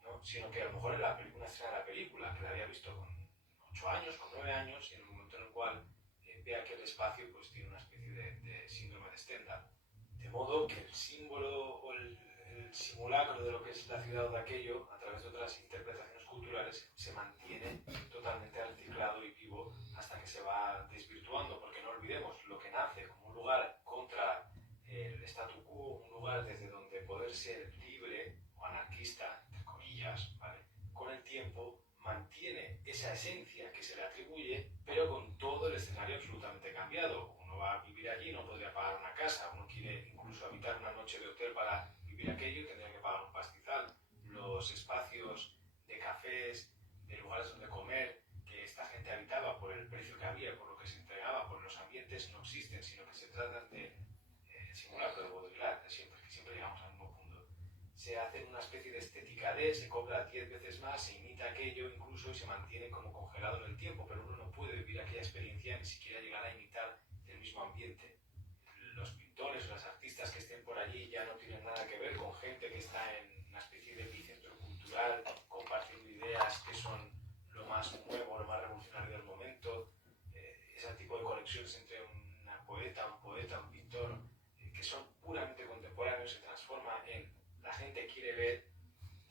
¿no?, sino que a lo mejor en una escena de la película que la había visto con 8 años, con 9 años, y en un momento en el cual vea que el espacio pues, tiene una especie de síndrome de Stendhal. De modo que el símbolo o el simulacro de lo que es la ciudad o de aquello, a través de otras interpretaciones culturales, se mantiene totalmente reciclado y vivo hasta que se va desvirtuando, porque no olvidemos, lo que nace como un lugar contra el statu quo, un lugar desde donde poder ser libre o anarquista, entre comillas, ¿vale?, con el tiempo mantiene esa esencia que se le atribuye, pero con todo el escenario absolutamente cambiado. Uno va a vivir allí, no podría pagar una casa, uno quiere incluso habitar una noche de hotel para vivir aquello y tendría que pagar un pastizal. Los espacios de cafés, de lugares donde comer, que esta gente habitaba por el precio que había, por lo que se entregaba, por los ambientes, no existen, sino que se tratan de simulacro de Baudrillard, de siempre, que siempre llegamos al mismo punto. se hace una especie de estética de, se cobra 10 veces más, se imita aquello incluso y se mantiene como congelado en el tiempo, pero uno no puede vivir aquella experiencia ni siquiera llegar a imitar el mismo ambiente. Los pintores, los artistas que estén por allí ya no tienen nada que ver con gente que está en una especie de epicentro cultural, compartiendo ideas que son lo más nuevo, lo más revolucionario del momento, ese tipo de conexiones entre una poeta, un pintor, que son puramente contemporáneos, se transforma en la gente quiere ver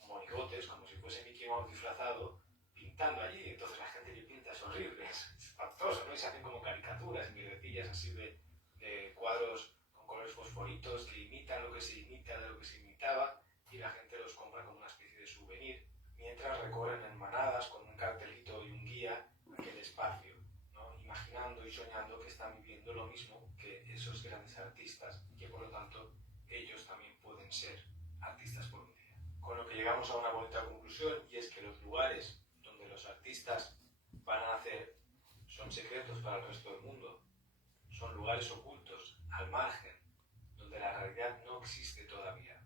monigotes, como si fuese Mickey Mouse disfrazado, pintando allí, entonces la gente que pinta es horrible, es espantoso, ¿no? Y se hacen como caricaturas, mierdecillas así de cuadros con colores fosforitos que imitan lo que se imita de lo que se imitaba y la gente los compra como una especie de souvenir, mientras recorren en manadas con un cartelito y un guía aquel espacio, ¿no? Imaginando y soñando que están viviendo lo mismo que esos grandes artistas y que por lo tanto ellos también pueden ser artistas por un día. Con lo que llegamos a una bonita conclusión, y es que los lugares donde los artistas van a nacer son secretos para el resto del mundo, son lugares ocultos, al margen, donde la realidad no existe todavía.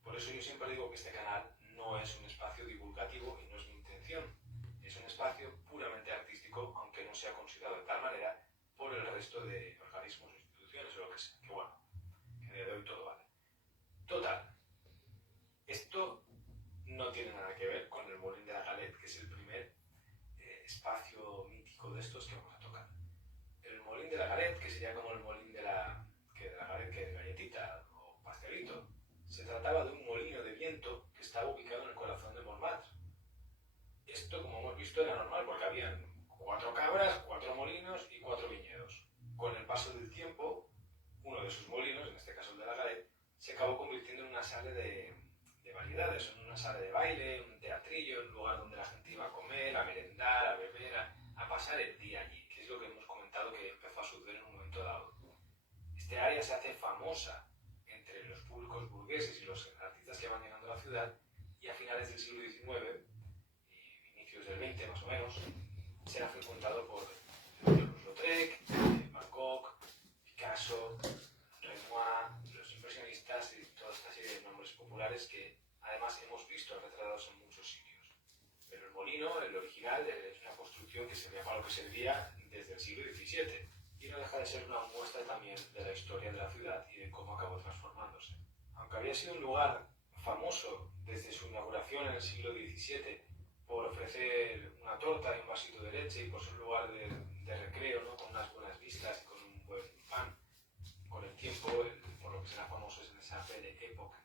Por eso yo siempre digo que este canal no es un espacio divulgativo y no es mi intención, es un espacio puramente artístico, aunque no sea considerado de tal manera por el resto de organismos, instituciones o lo que sea, que bueno, que de hoy todo vale. Total, esto no tiene nada que ver con el Molín de la Galette, que es el primer espacio mítico de estos que vamos a tocar. El Molín de la Galette, que sería como el molín de la Galette, que es galletita o pastelito, se trataba de un molino de viento que estaba ubicado en el corazón de Montmartre. Esto, como hemos visto, era normal porque habían 4 cabras, 4 molinos y 4 viñedos. Con el paso del tiempo, uno de esos molinos, en este caso el de la Galette, se acabó convirtiendo en una sala de variedades, en una sala de baile, un teatrillo, un lugar donde la gente iba a comer, a merendar, a beber, a pasar el día allí, que es lo que hemos comentado que empezó a suceder en un momento dado. Este área se hace famosa entre los públicos burgueses y los artistas que van llegando a la ciudad, y a finales del siglo XIX y inicios del XX más o menos, será frecuentado por Lautrec, Van Gogh, Picasso, Renoir, los impresionistas y toda esta serie de nombres populares que además hemos visto retratados en muchos sitios. Pero el molino, el original, es una construcción que servía para lo que servía desde el siglo XVII y no deja de ser una muestra también de la historia de la ciudad y de cómo acabó transformándose. Aunque había sido un lugar famoso desde su inauguración en el siglo XVII por ofrecer una torta y un vasito de leche y por ser un lugar de recreo, ¿no? Con unas buenas vistas y con un buen pan, con el tiempo, por lo que será famoso es en esa Belle Époque,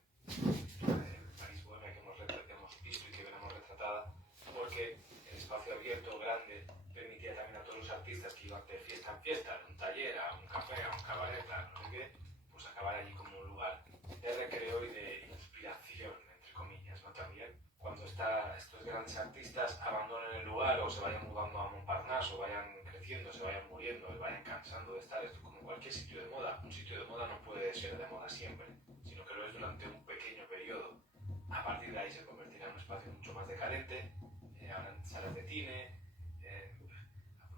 París Bohemia que hemos visto y que veremos retratada, porque el espacio abierto, grande, permitía también a todos los artistas que iban de fiesta en fiesta, de un taller, a un café, a un cabaret, a no sé qué, pues acabar allí como un lugar de recreo y de inspiración, entre comillas, ¿no? También cuando estos grandes artistas abandonen el lugar o se vayan mudando a Montparnasse o vayan creciendo, se vayan muriendo, se vayan cansando de estar, esto como cualquier sitio de moda. Un sitio de moda no puede ser de moda siempre, sino que lo es durante un pequeño periodo. A partir de ahí se convertirá en un espacio mucho más decadente, habrán salas de cine,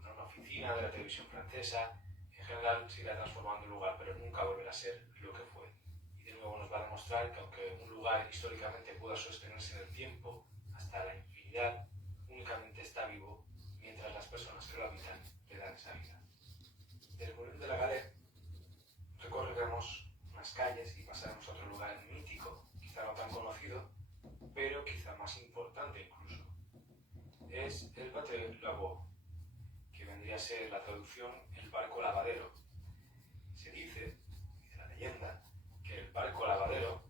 una oficina de la televisión francesa. En general se irá transformando el lugar, pero nunca volverá a ser lo que fue. Y de nuevo nos va a demostrar que aunque un lugar históricamente pueda sostenerse en el tiempo hasta la infinidad, únicamente está vivo mientras las personas que lo habitan le dan esa vida. Del Molín de la Galette recorreremos unas calles y pasaremos a otro lugar mítico, quizá no tan conocido, pero quizá más importante incluso. Es el Bateau Lavaux, que vendría a ser la traducción el barco lavadero. Se dice la leyenda, que el barco lavadero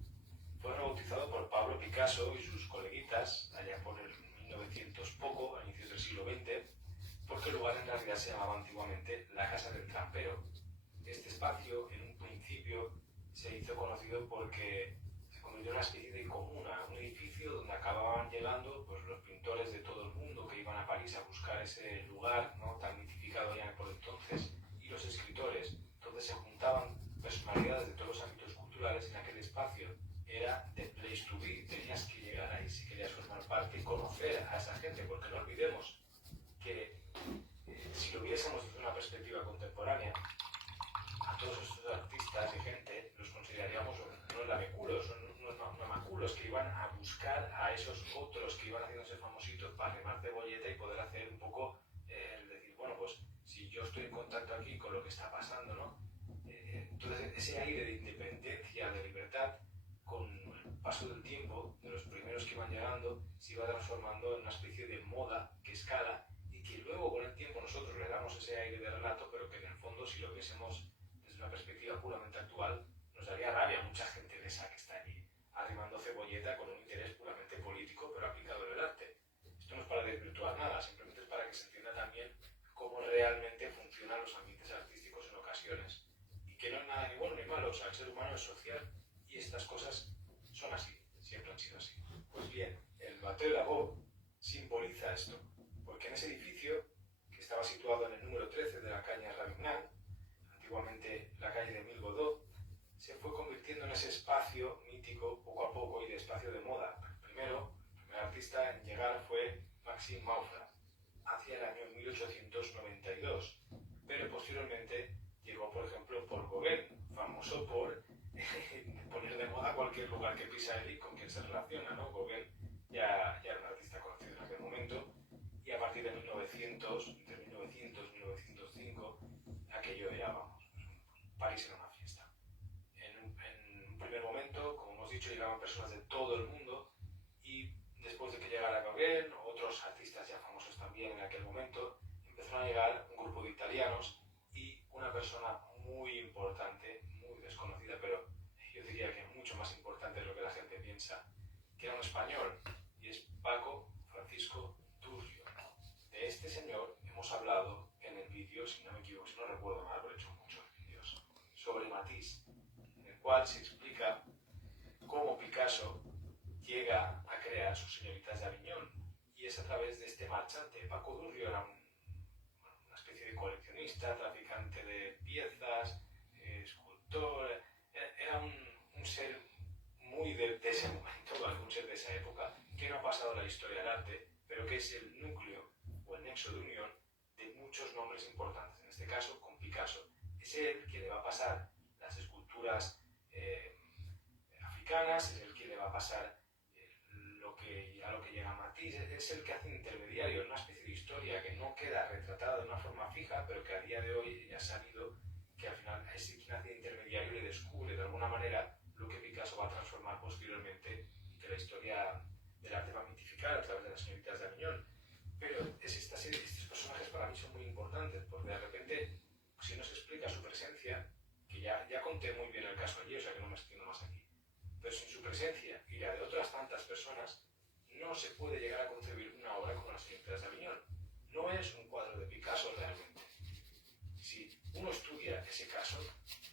fue rebautizado por Pablo Picasso y sus coleguitas allá por el 1900 poco, a inicios del siglo XX, porque el lugar en realidad se llamaba antiguamente la Casa del Trampero. Este espacio en un principio se hizo conocido porque se convirtió en una especie de comuna, un edificio donde acababan llegando pues, los pintores de todo el mundo que iban a París a buscar ese lugar, ¿no? Tan mitificado ya por entonces, y los escritores. Entonces se juntaban personalidades de todos los ámbitos culturales en aquel espacio. Era the place to be, tenías que llegar ahí si querías formar parte y conocer a esa gente, porque no olvidemos que si lo viésemos desde una perspectiva contemporánea, a todos estos artistas y gente los consideraríamos unos lameculos, unos mamaculos esos otros que iban haciéndose famositos para remar cebolleta y poder hacer un poco, el decir, bueno, pues si yo estoy en contacto aquí con lo que está pasando, ¿no? Entonces ese aire de independencia, de libertad, con el paso del tiempo, de los primeros que iban llegando, se iba transformando en una especie de moda que escala y que luego con el tiempo nosotros le damos ese aire de relato, pero que en el fondo, si lo viésemos desde una perspectiva puramente actual, nos daría rabia mucha gente de esa que está allí arrimando cebolleta con un interés puramente político, pero aplicado en el arte. Esto no es para desvirtuar nada, simplemente es para que se entienda también cómo realmente funcionan los ambientes artísticos en ocasiones. Y que no es nada ni bueno ni malo, o sea, el ser humano es social y estas cosas son así, siempre han sido así. Pues bien, el Bateau de la Bob simboliza esto, porque en ese edificio, que estaba situado en el número 13 de la calle Ravignan, antiguamente la calle de Emile Godot, se fue convirtiendo en ese espacio mítico poco a poco y de espacio de moda. El primer artista en llegar fue Maxime Maufra, hacia el año 1892, pero posteriormente llegó, por ejemplo, Paul Gauguin, famoso por poner de moda cualquier lugar que pisa él y con quien se relaciona, ¿no? Gauguin ya era un artista conocido en aquel momento, y a partir de 1900, entre 1900 y 1905, aquello era, vamos, París era una fiesta. En un primer momento, como hemos dicho, llegaban personas de todo el mundo, y después de que llegara Gauguin, otros artistas ya famosos también en aquel momento, empezaron a llegar un grupo de italianos y una persona muy importante, muy desconocida, pero yo diría que mucho más importante de lo que la gente piensa, que era un español, y es Paco Francisco Turrio. De este señor hemos hablado en el vídeo, si no me equivoco, si no recuerdo mal, pero he hecho muchos vídeos, sobre Matisse, en el cual se explica cómo Picasso llega a crear sus señoritas de Aviñón, y es a través de este marchante. Paco Durrio era una especie de coleccionista, traficante de piezas, escultor, era un ser muy de ese momento, ¿vale? Un ser de esa época, que no ha pasado a la historia del arte, pero que es el núcleo o el nexo de unión de muchos nombres importantes, en este caso con Picasso. Es él quien le va a pasar las esculturas africanas, es él quien le va a pasar a lo que llega Matisse, es el que hace intermediario en una especie de historia que no queda retratada de una forma fija, pero que a día de hoy ya ha sabido que al final es quien hace intermediario y le descubre de alguna manera lo que Picasso va a transformar posteriormente y que la historia del arte va a mitificar a través de las señoritas de Aviñón. Pero estos personajes para mí son muy importantes, porque de repente, si no se explica su presencia, que ya conté muy bien el caso allí, o sea que no me extiendo más aquí, pero sin su presencia y la de otras tantas personas, no se puede llegar a concebir una obra como las señoritas de Aviñón. No es un cuadro de Picasso realmente. Si uno estudia ese caso,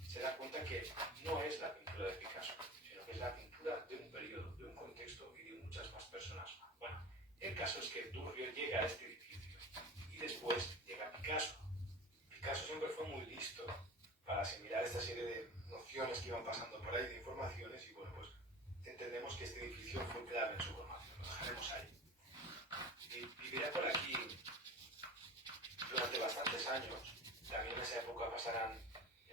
se da cuenta que no es la pintura de Picasso, sino que es la pintura de un periodo, de un contexto y de muchas más personas. Bueno, el caso es que Durrio llega a este edificio y después llega Picasso. Picasso siempre fue muy listo para asimilar esta serie de nociones que iban pasando por ahí, de informaciones, y bueno, pues entendemos que este edificio fue clave en su formación. Lo dejaremos ahí. Y vivirá por aquí durante bastantes años. También en esa época pasarán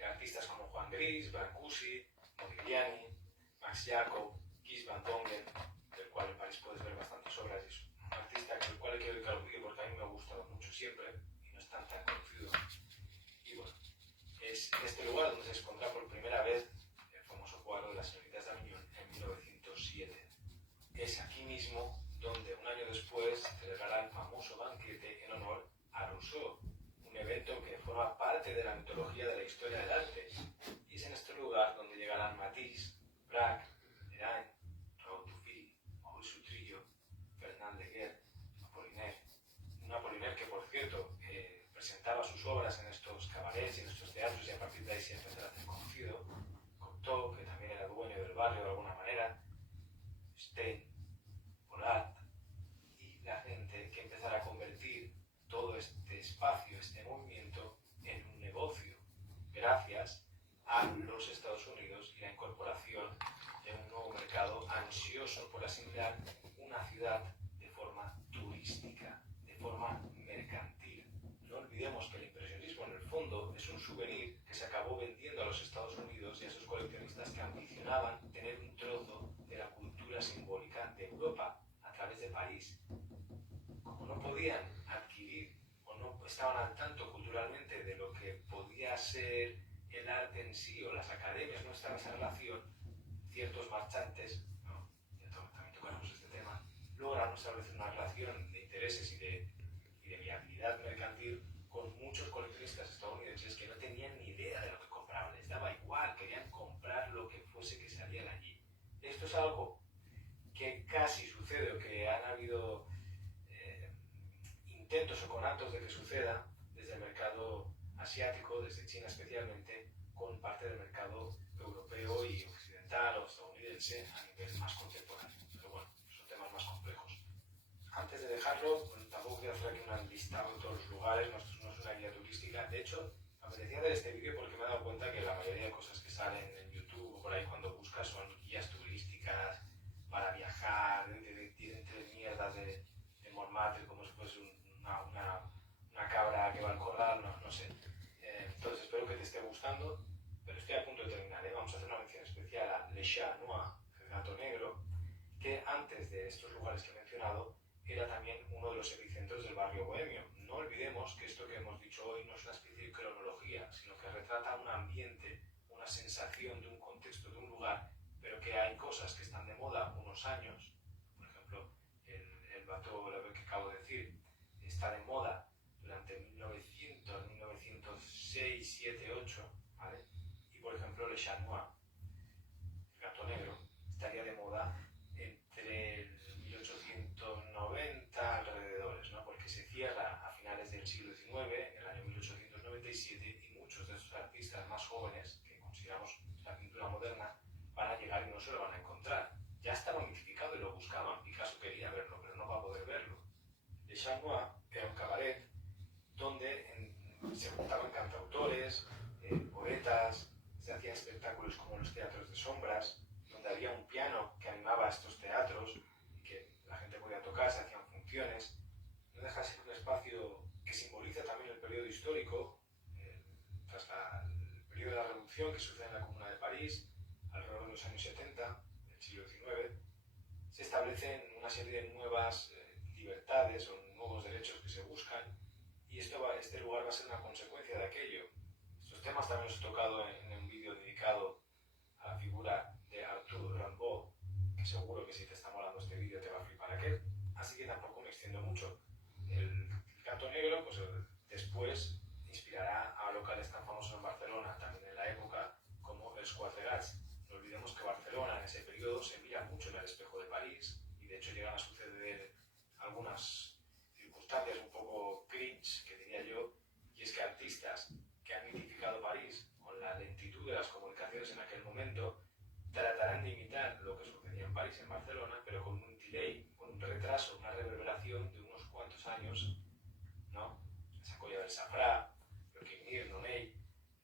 artistas como Juan Gris, Brancusi, Modigliani, Max Jacob, Guy van Dongen, del cual en París puedes ver bastantes obras, y es un artista con el cual he querido dedicar un vídeo porque a mí me ha gustado mucho siempre y no es tan conocido. Y bueno, es en este lugar donde se expondrá por primera vez el famoso cuadro de las señoritas de Aviñón en 1907. Es aquí mismo donde un año después se celebrará el famoso banquete en honor a Rousseau, un evento que forma parte de la mitología de la historia del arte, y es en este lugar donde llegarán Matisse, Braque, Derain, Raoul Dufy, Maurice Utrillo, Fernand Léger, Apollinaire, un Apollinaire que, por cierto, presentaba sus obras en estos cabarets y en estos teatros, y a partir de ahí se empezó a hacer conocido, Cocteau, que también era dueño del barrio de alguna manera, Stein, Volat, y la gente que empezará a convertir todo este espacio, este movimiento, en un negocio, gracias a los Estados Unidos y la incorporación de un nuevo mercado ansioso por asimilar una ciudad de forma turística, de forma mercantil. No olvidemos que el impresionismo en el fondo es un souvenir que se acabó vendiendo a los Estados Unidos y a esos coleccionistas que ambicionaban tener un trozo de la cultura simbólica de Europa, podían adquirir o no estaban al tanto culturalmente de lo que podía ser el arte en sí o las academias, no estaba esa relación, ciertos marchantes, ¿no? Ya también tocaremos este tema, lograron establecer una relación de intereses y de viabilidad mercantil con muchos coleccionistas estadounidenses que no tenían ni idea de lo que compraban, les daba igual, querían comprar lo que fuese que saliera allí. Esto es algo que casi sucede o que han habido intentos o conatos de que suceda desde el mercado asiático, desde China especialmente, con parte del mercado europeo y occidental o estadounidense a nivel más contemporáneo. Pero bueno, son temas más complejos. Antes de dejarlo, tampoco quiero hacer aquí un listado de todos los lugares, no es una guía turística. De hecho, me apetecía hacer este vídeo porque me he dado cuenta que la mayoría de cosas que salen en YouTube o por ahí cuando buscas son guías turísticas para viajar, entre mierdas de Montmartre, como si fuese una cabra que va al corral, no sé. Entonces espero que te esté gustando, pero estoy a punto de terminar. Vamos a hacer una mención especial a Le Chat Noir, el gato negro, que antes de estos lugares que he mencionado era también uno de los epicentros del barrio bohemio. No olvidemos que esto que hemos dicho hoy no es una especie de cronología, sino que retrata un ambiente, una sensación de un contexto, de un lugar, pero que hay cosas que están de moda unos años. Por ejemplo, el bateau que acabo de decir está de moda durante 1900, 1906, 7, 8, ¿vale? Y por ejemplo, Le Chat Noir, el gato negro, estaría de moda entre el 1890 alrededores, ¿no? Porque se cierra a finales del siglo XIX, en el año 1897, y muchos de esos artistas más jóvenes, que consideramos la pintura moderna, van a llegar y no se lo van a encontrar. Ya estaba mitificado y lo buscaban, Picasso quería verlo, pero no va a poder verlo. Le Chat Noir era un cabaret donde se juntaban cantautores, poetas, se hacían espectáculos como los teatros de sombras, donde había un piano que animaba a estos teatros y que la gente podía tocar, se hacían funciones. No deja de ser un espacio que simboliza también el periodo histórico, tras el periodo de la Revolución que sucede en la Comuna de París, alrededor de los años 70 del siglo XIX. Se establecen una serie de nuevas libertades o nuevos derechos que se buscan, y este lugar va a ser una consecuencia de aquello. Estos temas también los he tocado en un vídeo dedicado a la figura de Arthur Rimbaud, que seguro que si te está molando este vídeo te va a flipar aquel, así que tampoco me extiendo mucho. El gato negro, pues después inspirará a locales tan famosos en Barcelona, también en la época, como els Quatre Gats. No olvidemos que Barcelona en ese periodo se mira mucho en el espejo de París, y de hecho llegan a suceder algunas circunstancias un poco cringe, que diría yo, y es que artistas que han mitificado París con la lentitud de las comunicaciones en aquel momento tratarán de imitar lo que sucedía en París, en Barcelona, pero con un delay, con un retraso, una reverberación de unos cuantos años, ¿no? Sacoya del Safrà, Joaquim Mir, Nonell,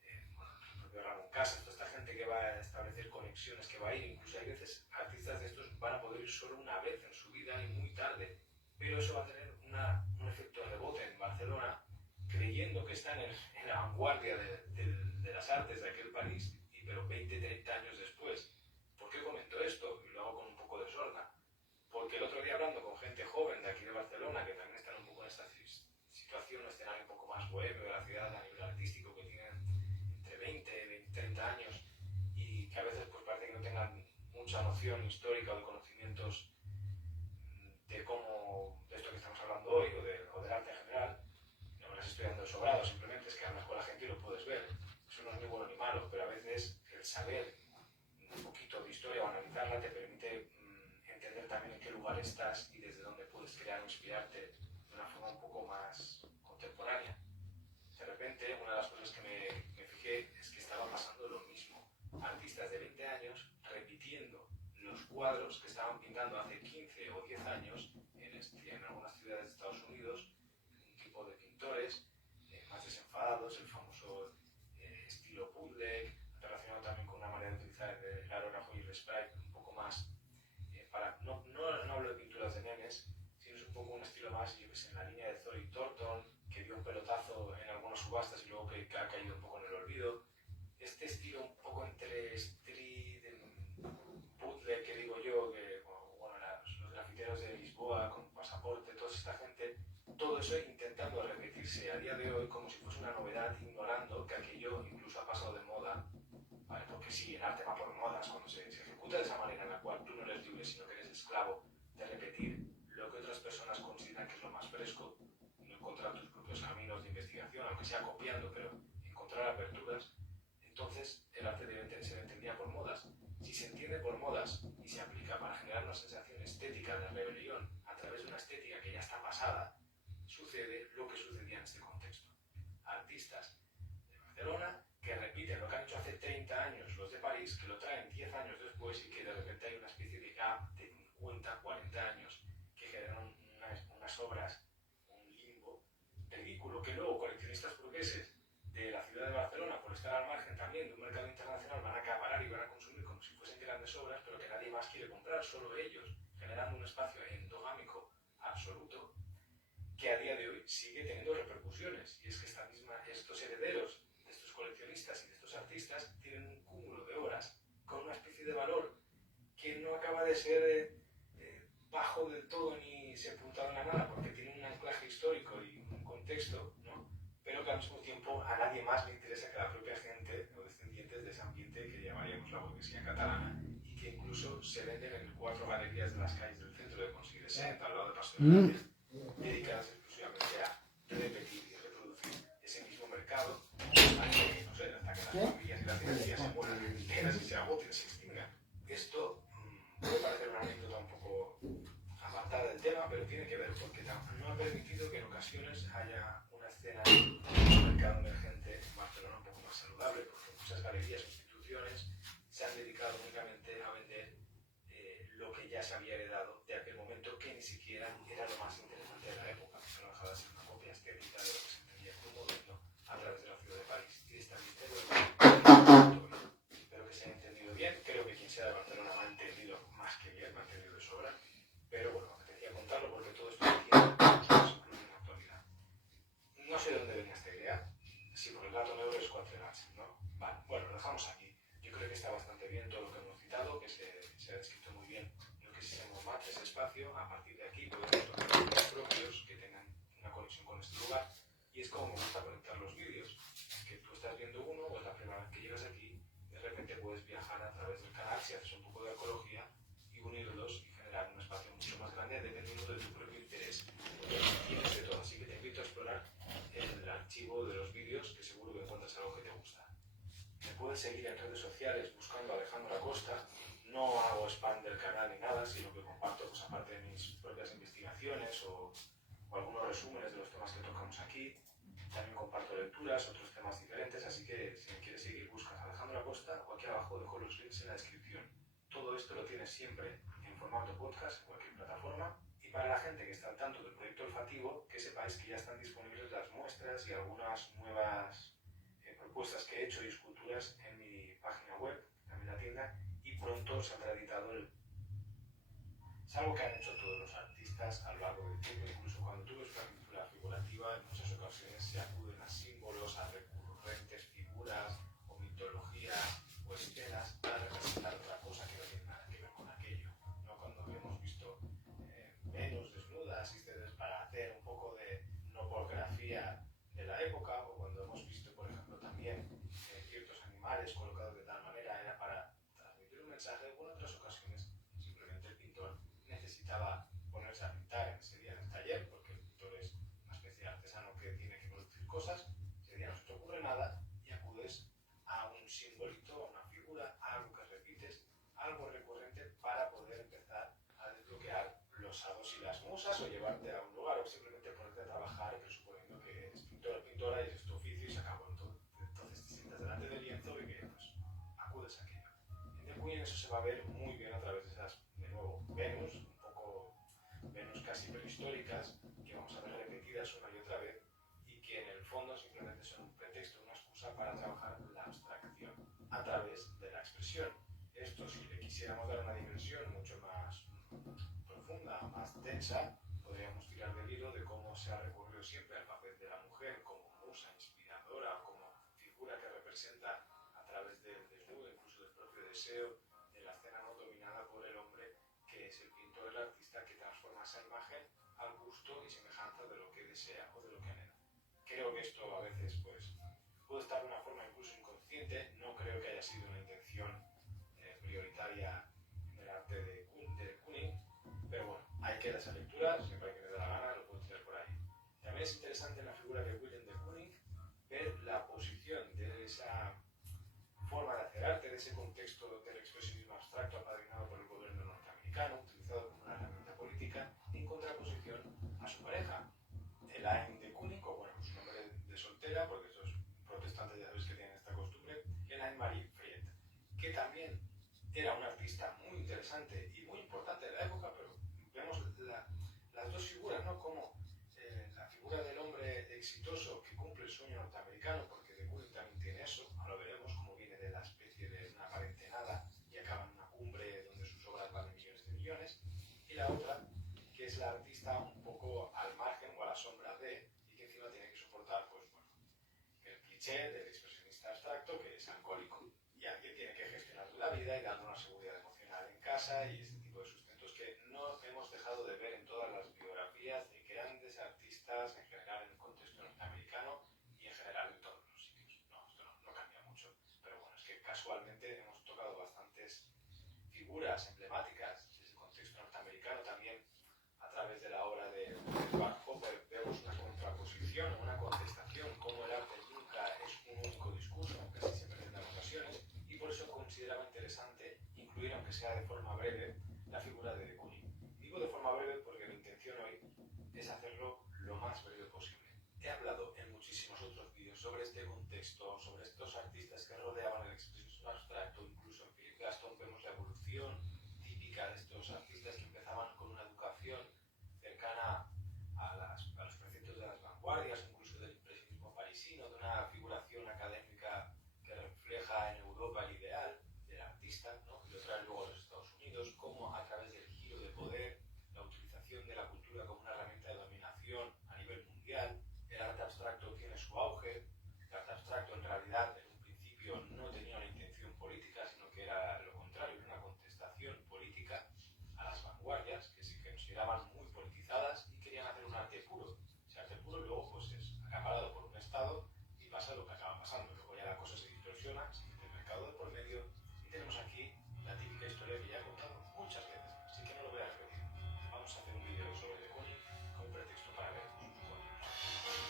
el propio Ramón Casas, toda esta gente que va a establecer conexiones, que va a ir, incluso hay veces artistas de estos van a poder ir solo una vez en su vida y muy tarde, pero eso va a tener un efecto de rebote en Barcelona, creyendo que están en la vanguardia de las artes de aquel París, pero 20, 30 años después. ¿Por qué comento esto? Y lo hago con un poco de sorna. Porque el otro día, hablando con gente joven de aquí de Barcelona, que también están un poco en esta situación, un escenario un poco más bohemio de la ciudad a nivel artístico, que tienen entre 20, 30 años, y que a veces pues parece que no tengan mucha noción histórica o de conocimientos de cómo, de esto que estamos hablando hoy, o del arte en general. No me lo estoy dando de sobrado, simplemente es que hablas con la gente y lo puedes ver. Eso no es ni bueno ni malo, pero a veces el saber un poquito de historia o analizarla te permite entender también en qué lugar estás y desde dónde puedes crear o inspirarte de una forma un poco más contemporánea. De repente, una de las cosas que me fijé es que estaba pasando lo mismo. Artistas de 20 años repitiendo los cuadros que estaban pintando hace 15 o 10 años en algunas ciudades de Estados Unidos, un tipo de pintores más desenfadados, el famoso estilo bootleg, relacionado también con una manera de utilizar el aerógrafo y el spray un poco más, no hablo de pinturas de memes, sino es un poco un estilo más, yo que sé, en la línea de Thorny Thornton, que dio un pelotazo en algunas subastas y luego que ha caído un poco en el olvido. Este estilo un poco entre street, bootleg, que digo yo, que bueno, los grafiteros de Lisboa con pasaporte, toda esta gente, todo todo eso intentando repetirse a día de hoy como si fuese una novedad, ignorando que aquello incluso ha pasado de moda, ¿vale? Porque sí, el arte va por modas, cuando se ejecuta de esa manera en la cual tú no eres libre, sino que eres esclavo de repetir lo que otras personas consideran que es lo más fresco, no encontrar tus propios caminos de investigación, aunque sea copiando, pero encontrar aperturas, entonces el arte debe ser entendida por modas. Si se entiende por modas y se aplica para generar una sensación estética de rebelión a través de una estética que ya está pasada, sucede lo que sucedía en este contexto. Artistas de Barcelona que repiten lo que han hecho hace 30 años los de París, que lo traen 10 años después y que de repente hay una especie de gap de 50, 40 años que generan unas obras, un limbo ridículo que luego coleccionistas burgueses de la ciudad de Barcelona, por estar al margen también de un mercado internacional, van a acaparar y van a consumir como si fuesen grandes obras, pero que nadie más quiere comprar, solo ellos, generando un espacio endogámico absoluto, que a día de hoy sigue teniendo repercusiones. Y es que estos herederos de estos coleccionistas y de estos artistas tienen un cúmulo de obras con una especie de valor que no acaba de ser bajo del todo ni sepultado en la nada, porque tiene un anclaje histórico y un contexto, ¿no? Pero que al mismo tiempo a nadie más le interesa que la propia gente o descendientes de ese ambiente que llamaríamos la burguesía catalana y que incluso se venden en 4 galerías de las calles del centro de Consell de Cent, al lado de Pasteur, dedicadas exclusivamente a repetir y reproducir ese mismo mercado hasta que, no sé, hasta que las familias y las dinastías se mueran enteras y se agoten, se extingan. Esto puede parecer una anécdota un poco apartada del tema, pero tiene que ver porque no ha permitido que en ocasiones haya una escena de mercado emergente en Barcelona un poco más saludable, porque muchas galerías o instituciones se han dedicado únicamente a vender lo que ya se había heredado de aquel momento, que ni siquiera era lo más interesante de la época, que no dejaba de ser una copia estética de lo que se entendía como moderno a través de la ciudad de París y de esta historia. Espero que se haya entendido bien. Creo que quien sea de Barcelona lo ha entendido más que bien, lo ha entendido de sobra, pero bueno, me apetecía contarlo porque todo esto tiene incluso en la actualidad. No sé de dónde venía esta idea, si por el gato negro es Quatreras, ¿no? Vale, bueno, lo dejamos aquí. Yo creo que está bastante bien todo lo que hemos citado, que se ha descrito muy bien lo que se llama Match, ese espacio. A partir de aquí podemos tomar vídeos propios que tengan una conexión con este lugar, y es como me gusta conectar los vídeos, que tú estás viendo uno o es la primera vez que llegas aquí, de repente puedes viajar a través del canal si haces un poco de ecología y unirlos y generar un espacio mucho más grande dependiendo de tu propio interés. Tienes de todo, así que te invito a explorar el archivo de los vídeos, que seguro que encuentras algo que te gusta. Me puedes seguir en redes sociales buscando a Alejandro Acosta. No hago spam del canal ni nada, sino que comparto, pues, aparte de mis propias investigaciones o algunos resúmenes de los temas que tocamos aquí. También comparto lecturas, otros temas diferentes, así que si me quieres seguir buscas a Alejandro Acosta o aquí abajo dejo los links en la descripción. Todo esto lo tienes siempre en formato podcast en cualquier plataforma. Y para la gente que está al tanto del proyecto olfativo, que sepáis que ya están disponibles las muestras y algunas nuevas propuestas que he hecho y esculturas en mi página web, también la tienda, y pronto saldrá editado Es algo que han hecho todos los artistas a lo largo del tiempo, incluso cuando tú ves una pintura figurativa, en muchas ocasiones se acuden a símbolos, a recurrentes figuras o mitologías o escenas para representar otra cosa que no tiene nada que ver con aquello, ¿no? Cuando hemos visto Venus desnudas y para hacer un poco de nopografía de la época, o cuando hemos visto, por ejemplo, también ciertos animales colocados de tal manera, era para transmitir un mensaje, o en otras ocasiones simplemente el pintor necesitaba ponerse a pintar ese día en el taller, porque el pintor es una especie de artesano que tiene que producir cosas. Ese día no se te ocurre nada y acudes a un simbolito, a una figura, a algo que repites, algo recurrente para poder empezar a desbloquear los hados y las musas, o llevarte a un lugar, o simplemente ponerte a trabajar presuponiendo que eres pintor o pintora y es tu oficio y se acabó. Entonces te sientas delante del lienzo y que, pues, acudes a aquello. En The Queen eso se va a ver muy bien a través de esas, de nuevo, Venus, un poco Venus casi prehistóricas, que vamos a ver repetidas una y otra vez, y que en el fondo simplemente son un pretexto, una excusa para trabajar la abstracción a través de la expresión. Esto, si le quisiéramos dar una dimensión mucho más profunda, más densa, podríamos tirar del hilo de cómo se ha recurrido siempre al papel de la mujer como musa inspiradora, como figura que representa a través del desnudo, incluso del propio deseo, de la escena no dominada por el hombre, que es el pintor, el artista que transforma esa imagen al gusto y semejanza de lo que sea o de lo que anhela. Creo que esto a veces pues, puede estar de una forma incluso inconsciente, no creo que haya sido una intención prioritaria del arte de Kooning, pero bueno, hay que dar esa lectura, siempre hay que le dé la gana, lo puedo tirar por ahí. También es interesante en la figura de Willem de Kooning ver la posición de esa forma de hacer arte, de ese contexto del expresionismo abstracto apadrinado por el gobierno norteamericano, utilizado como una herramienta política, en contraposición a su pareja, Elaine de Kooning, o bueno, su nombre de soltera, porque estos protestantes ya sabéis que tienen esta costumbre, Elaine Marie Fried, que también era una artista muy interesante y muy importante de la época, pero vemos las dos figuras, ¿no? Como la figura del hombre exitoso que cumple el sueño norteamericano, porque de Kooning también tiene eso, ahora veremos cómo viene de la especie de una aparente nada y acaba en una cumbre donde sus obras valen millones de millones, y la otra, que es la artista un poco al margen o a la sombra de, y que encima tiene que soportar, pues bueno, el cliché del expresionista abstracto, que es alcohólico, y alguien tiene que gestionar la vida y darle una seguridad emocional en casa y este tipo de sustentos que no hemos dejado de ver en todas las biografías de grandes artistas en general en el contexto norteamericano y en general en todos los sitios. No, esto no cambia mucho, pero bueno, es que casualmente hemos tocado bastantes figuras emblemáticas de ese contexto norteamericano también a través de la obra de Edward Hopper. Vemos una contraposición, una contestación, cómo el arte nunca es un único discurso, aunque sí se presenta en ocasiones, y por eso consideraba interesante incluir, aunque sea de forma breve, la figura de de Kooning. Digo de forma breve porque mi intención hoy es hacerlo lo más breve posible. He hablado en muchísimos otros vídeos sobre este contexto, sobre estos artistas que rodeaban el expresionismo abstracto, incluso en Philip Gaston vemos la evolución típica de estos artistas que empezaban con una educación cercana a los preceptos de las vanguardias, incluso del impresionismo parisino, de una figuración académica que refleja en Europa el ideal del artista, ¿no? Y lo trae luego a los Estados Unidos, como a través del giro de poder, la utilización de la cultura como una herramienta de dominación a nivel mundial, el arte abstracto tiene su auge. El arte abstracto en realidad en un principio no tenía una intención política, sino que era lo contrario, era una contestación política a las vanguardias, que se consideraban muy politizadas y querían hacer un arte puro. Ese arte puro luego pues es acaparado por un Estado y pasa lo que acaba pasando. Luego ya la cosa se distorsiona, se mete el mercado de por medio y tenemos aquí la típica historia que ya he contado muchas veces, así que no lo voy a repetir. Vamos a hacer un vídeo sobre de Kooning como pretexto para ver sus cuadros.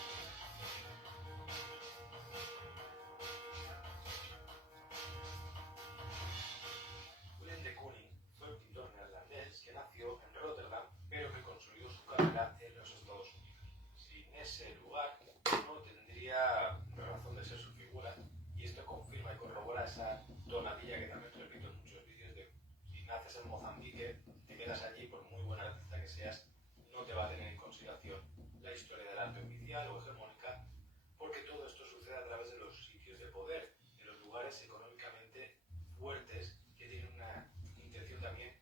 Willem de Kooning fue un pintor neerlandés que nació en Rotterdam, pero que consolidó su carrera en los Estados Unidos. Sin ese lugar no tendría razón de ser su figura, y esto confirma y corrobora esa tonadilla que también repito en muchos vídeos de si naces en Mozambique, te quedas allí, por muy buen artista que seas, no te va a tener en consideración la historia del arte oficial o hegemónica, porque todo esto sucede a través de los sitios de poder, de los lugares económicamente fuertes que tienen una intención también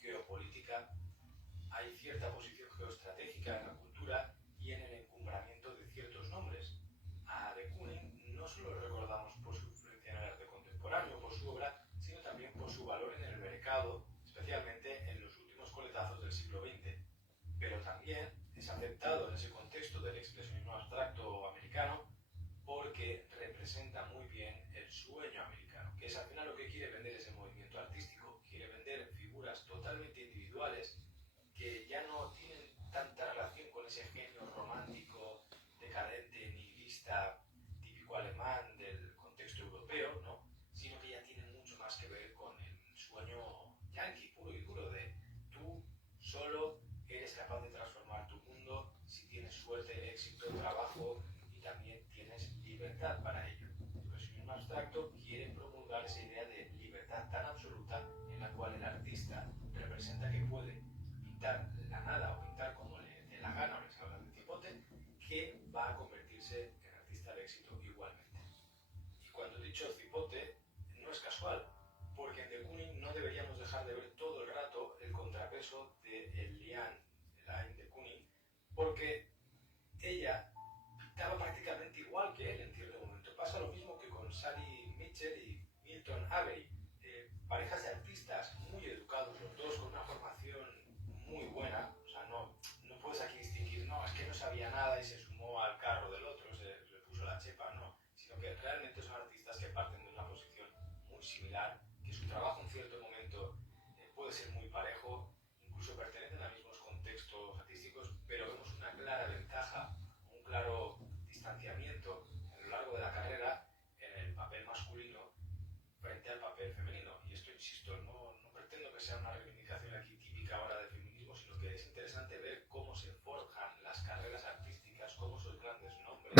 geopolítica. Hay cierta posición geoestratégica en la cultura y en el encumbramiento de ciertos nombres. A de Kooning no solo lo recordamos por su influencia en el arte contemporáneo, por su obra, sino también por su valor en el mercado, especialmente en los últimos coletazos del siglo XX. Pero también es aceptado en ese contexto del expresionismo abstracto americano porque representa muy bien el sueño americano, que es al final lo que quiere vender ese movimiento artístico. Quiere vender figuras totalmente individuales que ya no tienen tanta relación con ese genio romántico, decadente, nihilista, típico alemán del contexto europeo, ¿no? Sino que ya tienen mucho más que ver con el sueño yanqui, puro y duro, de tú solo eres capaz de transformar tu mundo si tienes suerte, éxito, trabajo y también tienes libertad para ello. El expresionismo abstracto quiere promulgar esa idea de libertad tan absoluta en la cual el artista representa que puede pintar la nada o pintar como le dé la gana o le salga del cipote, que va a convertirse en artista de éxito igualmente. Y cuando he dicho cipote, no es casual, porque en de Kooning no deberíamos dejar de ver todo el rato el contrapeso de Elaine de Kooning, porque ella pintaba prácticamente igual que él en cierto momento. Pasa lo mismo que con Sally Mitchell y Milton Avery, parejas de artistas muy educados los dos, con una formación muy buena. O sea, no puedes aquí distinguir, no, es que no sabía nada nada y se sumó al carro del otro, le puso la chepa, no, sino que realmente son artistas que parten de una posición muy similar, que su trabajo en cierto momento puede ser muy parejo, incluso pertenecen a mismos contextos artísticos, pero vemos una clara ventaja, un claro distanciamiento a lo largo de la carrera en el papel masculino frente al papel femenino. Y esto, insisto, no pretendo que sea una reivindicación aquí típica ahora del feminismo, sino que es interesante ver cómo se forjan las carreras artísticas, cómo esos grandes nombres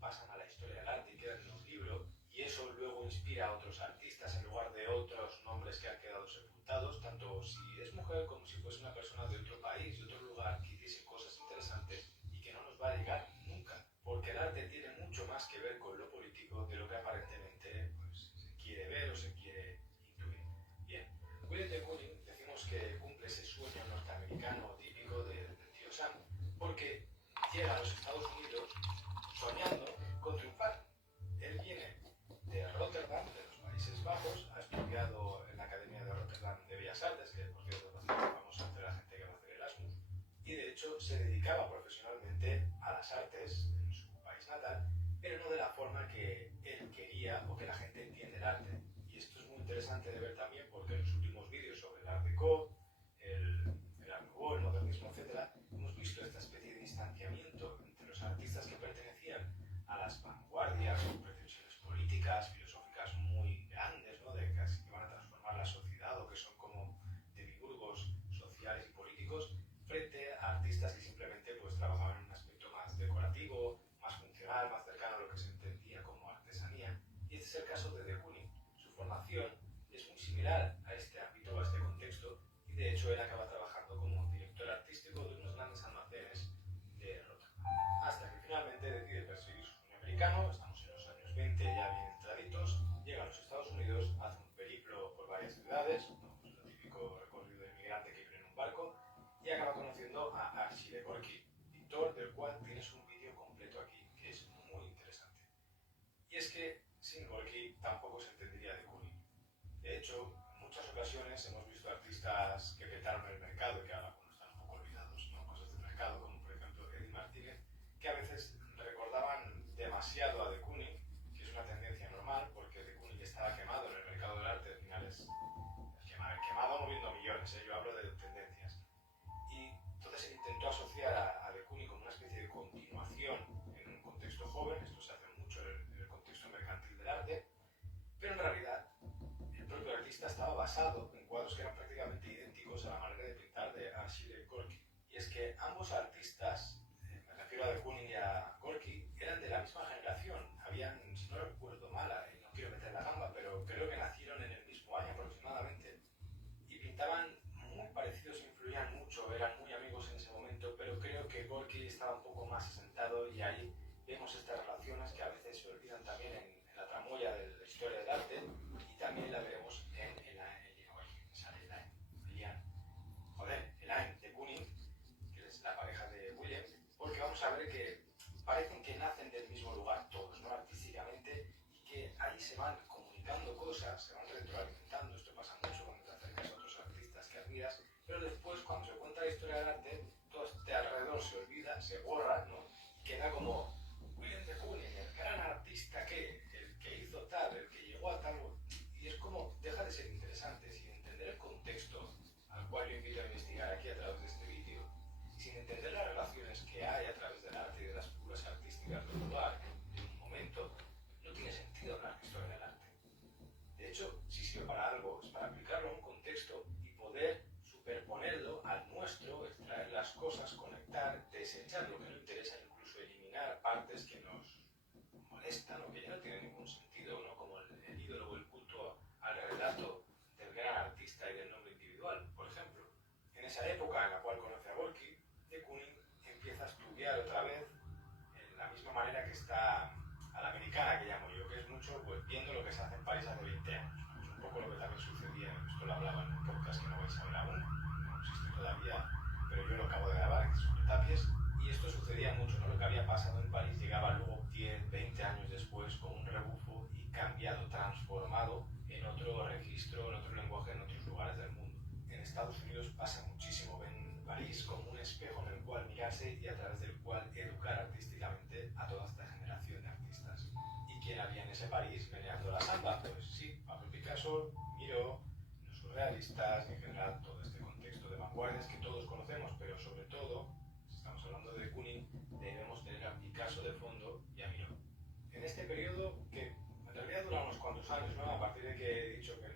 pasan a la historia del arte y quedan en un libro, y eso luego inspira a otros artistas en lugar de otros nombres que han quedado sepultados, tanto si es mujer como si fuese una persona de otro país, de otro lugar, que hiciese cosas interesantes y que no nos va a llegar nunca, porque el arte tiene mucho más que ver con lo político de lo que aparentemente pues, se quiere ver o se quiere intuir. Bien, William de Kooning decimos que cumple ese sueño norteamericano típico del tío Sam, porque llega a los Estados Unidos soñando con triunfar. Él viene de Rotterdam, de los Países Bajos, ha estudiado en la Academia de Rotterdam de Bellas Artes, que por cierto es bastante famosa entre la gente que va a hacer Erasmus, y de hecho se dedicaba profesionalmente a las artes en su país natal, pero no de la forma que él quería o que la gente entiende el arte. Y esto es muy interesante de ver también porque en los últimos vídeos sobre el Art Deco, el Art Nouveau, el modernismo, etc., hemos visto esta especie de distanciamiento entre los artistas que pertenecían a las vanguardias con pretensiones políticas, filosóficas muy grandes, ¿no? De casi que van a transformar la sociedad o que son como demiurgos sociales y políticos, frente a artistas que simplemente pues, trabajaban en un aspecto más decorativo, más funcional, más cercano a lo que se entendía como artesanía. Y este es el caso de de Kooning. Su formación es muy similar a este ámbito, a este contexto, y de hecho él acaba trabajando como director artístico de unos grandes almacenes de Rotterdam, hasta que finalmente decide perseguir su sueño americano. Estamos en los años 20, ya bien entraditos, llega a los Estados Unidos, hace un periplo por varias ciudades, ¿no? Pues lo típico recorrido de inmigrante que viene en un barco, y acaba conociendo a Achille Gorky, pintor del cual tienes un vídeo completo aquí, que es muy interesante. Y es que sin Gorky tampoco se entendería de Kooning. De hecho, en muchas ocasiones hemos visto artistas que petaron el mercado y que ahora bueno, están un poco olvidados, ¿no? Cosas del mercado, como por ejemplo Eddie Martínez, que a veces recordaban demasiado a de Kooning, que es una tendencia normal, porque de Kooning estaba quemado en el mercado del arte de finales, quemado moviendo millones, yo hablo de tendencias. Y entonces se intentó asociar a de Kooning como una especie de continuación en un contexto joven, esto se hace mucho en el contexto mercantil del arte, pero en realidad el propio artista estaba basado en cuadros que eran prácticamente idénticos a la manera de pintar de Achille Gorky. Y es que ambos artistas, me refiero a de Kooning y a Gorky, eran de la misma generación. Habían, si no recuerdo mal, no quiero meter la gamba, pero creo que nacieron en el mismo año aproximadamente. Y pintaban muy parecidos, influían mucho, eran muy amigos en ese momento, pero creo que Gorky estaba un poco más asentado y ahí vemos estas relaciones que a veces se olvidan también en la tramoya de la historia del arte, y también la veremos en Elaine de Kooning, que es la pareja de William, porque vamos a ver que parecen que nacen del mismo lugar todos, ¿no? Artísticamente, y que ahí se van comunicando cosas, se van retroalimentando. Esto pasa mucho cuando te acercas a otros artistas que admiras, pero después cuando se cuenta la historia del arte, todo este alrededor se olvida, se borra, ¿no? Y queda como William de Kooning, el gran artista el que hizo tal, el que llegó a tal, y es como deja de ser interesante sin entender el contexto al cual yo invito a investigar aquí a través de este vídeo, sin entender las relaciones que hay a través del arte y de las figuras artísticas de un lugar, de un momento. No tiene sentido hablar de historia del arte. De hecho, si sirve para algo, es para aplicarlo a un contexto y poder superponerlo al nuestro, extraer las cosas, conectar, desechar lo que no interesa, incluso eliminar partes que nos molestan o que ya no tienen ningún sentido, ¿no? Como el ídolo o el culto al relato del gran artista y del nombre individual, por ejemplo. En esa época en la cual conoce a Gorky, de Kooning empieza a estudiar otra vez en la misma manera que está a la americana, que llamo yo, que es mucho pues, viendo lo que se hace en París hace 20 años. ¿No? Es un poco lo que también sucedía, esto lo hablaba en un podcast que no vais a ver aún, no existe todavía, pero yo lo acabo de grabar, que es sobre Tapies, y esto sucedía mucho, ¿no? Lo que había pasado en París llegaba luego 10, 20 años después con un rebufo y cambiado, transformado en otro registro, en otro lenguaje, en otros lugares del mundo. En Estados Unidos pasa muchísimo, ven París como un espejo en el cual mirarse y a través del cual educar artísticamente a toda esta generación de artistas. ¿Y quién había en ese París meneando la samba? Pues sí, Pablo Picasso, Miró, los surrealistas, en general todo este contexto de vanguardias que todos conocemos, pero sobre todo, si estamos hablando de Kooning, debemos tener a Picasso de fondo y a Miró. En este periodo, que en realidad dura unos cuantos años, ¿no? A partir de que he dicho que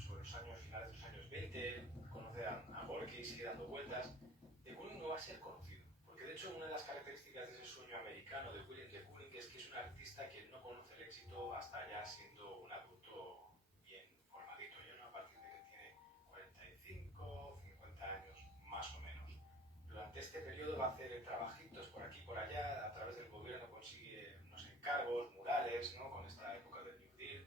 sobre los años finales de los años 20 conoce a Gorky y sigue dando vueltas, de Kooning no va a ser conocido. Porque de hecho una de las características de ese sueño americano de William de Kooning es que es un artista que no conoce el éxito hasta ya siendo un adulto bien formadito, ya no a partir de que tiene 45, 50 años más o menos. Durante este periodo va a hacer trabajitos por aquí y por allá, a través del gobierno consigue unos encargos, murales, ¿no? Con esta época del New Deal,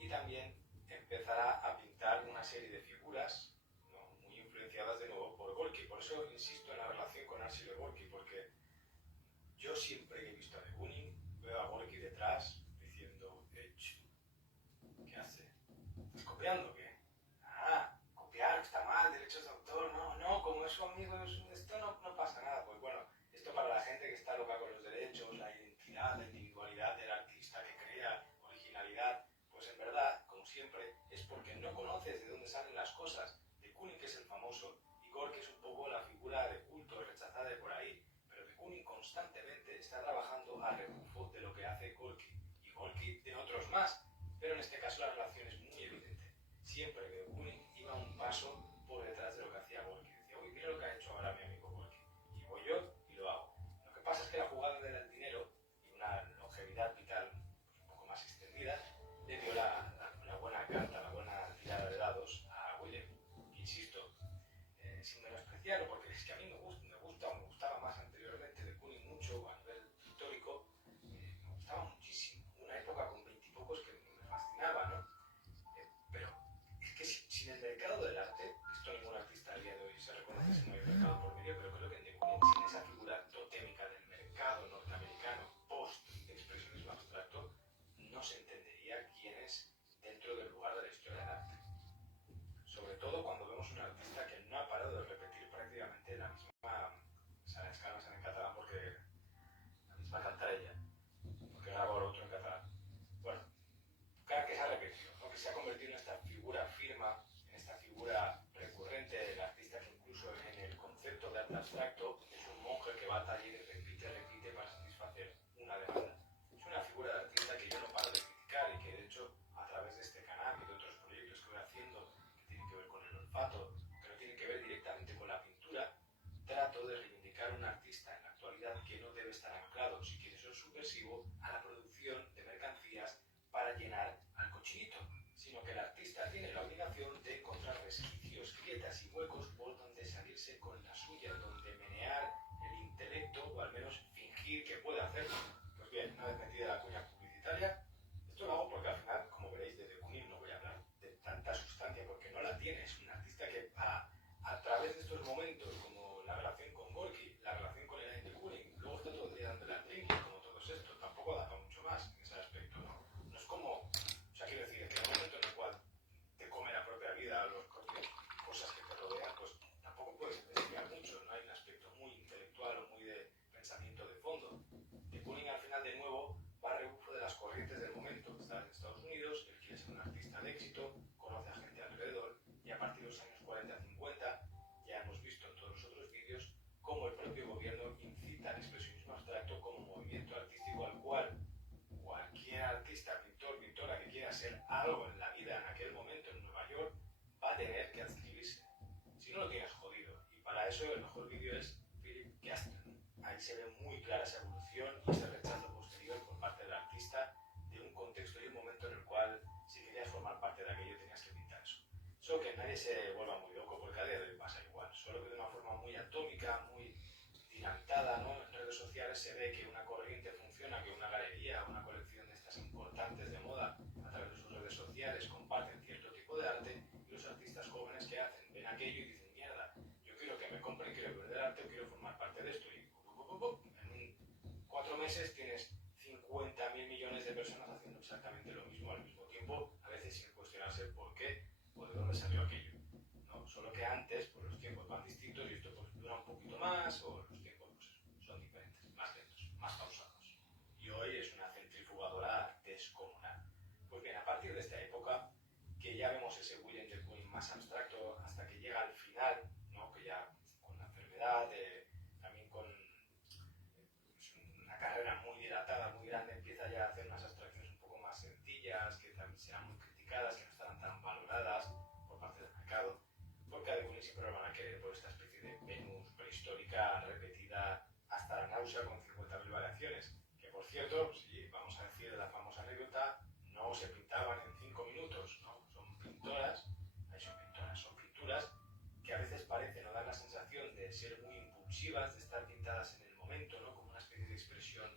y también empezará a pintar una serie de figuras, ¿no? Muy influenciadas de nuevo por Gorky. Por eso insisto en la relación con Arshile Gorky, porque yo siempre que he visto a de Kooning veo a Gorky detrás diciendo, ¿qué hace? ¿Estás copiando o qué? Ah, copiar está mal, derechos de autor, no, como es su amigo, esto no pasa nada. Pues bueno, esto para la gente que está loca con los derechos, la identidad, la individualidad del artista que crea, originalidad, pues en verdad, como siempre, es porque no conoces de dónde salen las cosas. De Kooning, que es el famoso, y Gorky es un poco la figura de culto, rechazada de por ahí, pero de Kooning constantemente está trabajando a rebufo de lo que hace Gorky, y Gorky de otros más, pero en este caso la relación es muy evidente. Siempre que Kooning iba un paso por detrás de lo que hacía Gorky. Decía, uy, mira lo que ha hecho ahora mi amigo Gorky, y voy yo y lo hago. Lo que pasa es que la jugada del dinero y una longevidad vital pues, un poco más extendida le dio una buena carta, una buena tirada de dados a William. Insisto, sin menospreciarlo, porque es que a mí me gustaba más anteriormente de Kooning mucho a nivel histórico, me gustaba muchísimo. Una época con 20 y pocos que me fascinaba, ¿no? Pero es que sin el mercado del arte, esto ningún artista al día de hoy se reconoce si no hay mercado por medio, pero creo que en de Kooning, sin esa figura totémica del mercado norteamericano post-expresionismo abstracto, no se entendería quién es dentro del lugar de la historia del arte. Sobre todo cuando vemos un artista que no ha parado de repetir prácticamente la misma, es que no sé en catalán porque la misma cantarella, porque grabó el otro en catalán. Bueno, claro que se ha repetido, ¿no? Que se ha convertido en esta figura firma, en esta figura recurrente del artista que incluso en el concepto de arte abstracto es un monje que va al taller y repite para satisfacer una demanda. Es una figura de artista que yo no paro de criticar y que de hecho a través de este canal y de otros proyectos que voy haciendo que tienen que ver con el olfato, que no tienen que ver directamente con la pintura, trato de reivindicar un artista en la actualidad que no debe estar anclado, si quiere ser subversivo, a la producción de mercancías para llenar al cochinito, sino que el artista tiene la obligación de encontrar resquicios, grietas y huecos por donde salirse con la suya, donde menear el intelecto o al menos fingir que puede hacerlo. Pues bien, una vez metida la cuña publicitaria, esto lo hago porque al final, como veréis, de Kooning no voy a hablar de tanta sustancia porque no la tiene. Es un artista que a través de estos momentos, como la relación con Gorky, la relación con el de Kooning, luego está todo el día dándole al drinking, como todos estos, tampoco da para mucho más en ese aspecto, ¿no? No es como, o sea, quiero decir, que en el momento en el cual te come la propia vida, los propios cosas que te rodean, pues tampoco puedes investigar mucho, no hay un aspecto muy intelectual o muy de pensamiento de fondo. De Kooning al final de nuevo va a rebufo de las corrientes del momento. Está en Estados Unidos, él quiere ser un artista de éxito, conoce a gente alrededor y a partir de los años 40-50 ya hemos visto en todos los otros vídeos cómo el propio gobierno incita al expresionismo abstracto como movimiento artístico al cual cualquier artista, pintor, pintora que quiera hacer algo en la vida en aquel momento en Nueva York va a tener que adscribirse. Si no lo tienes jodido. Y para eso el mejor vídeo es Philip Gaston. Ahí se ve muy clara esa evolución y ese rechazo posterior por parte del artista de un contexto y un momento en el cual si querías formar parte de aquello tenías que pintar eso. Solo que nadie se vuelva muy loco porque a día de hoy pasa igual. Solo que de una forma muy atómica, muy dinamitada, ¿no? En redes sociales se ve que una corriente funciona, que una galería, una colección de estas importantes de moda a través de sus redes sociales comparten cierto tipo de arte y los artistas jóvenes que hacen, ven aquello y dicen, mierda, yo quiero que me compren, quiero vender arte o quiero formar parte de esto. Y en 4 meses tienes 50.000 millones de personas haciendo exactamente lo mismo al mismo tiempo, a veces sin cuestionarse por qué o de dónde salió aquello, ¿no? Solo que antes, pues los tiempos van distintos y esto pues dura un poquito más. más, o los tiempos pues, son diferentes, más lentos, más pausados. Y hoy es una centrifugadora descomunal. Pues bien, a partir de esta época, que ya vemos ese William de Kooning más abstracto, hasta que llega al final, ¿no? Que ya con la enfermedad, también con una carrera muy dilatada, muy grande, empieza ya a hacer unas abstracciones un poco más sencillas, que también serán muy criticadas, que no estarán tan valoradas por parte del mercado, porque a de Kooning siempre lo van a querer por esta especie de Venus prehistórica repetida hasta la náusea con 50.000 variaciones, que por cierto, si vamos a decir de la famosa anécdota, no se pintaban en 5 minutos, ¿no? Son pinturas que a veces parecen o dan la sensación de ser muy impulsivas, de estar pintadas en el momento, ¿no? Como una especie de expresión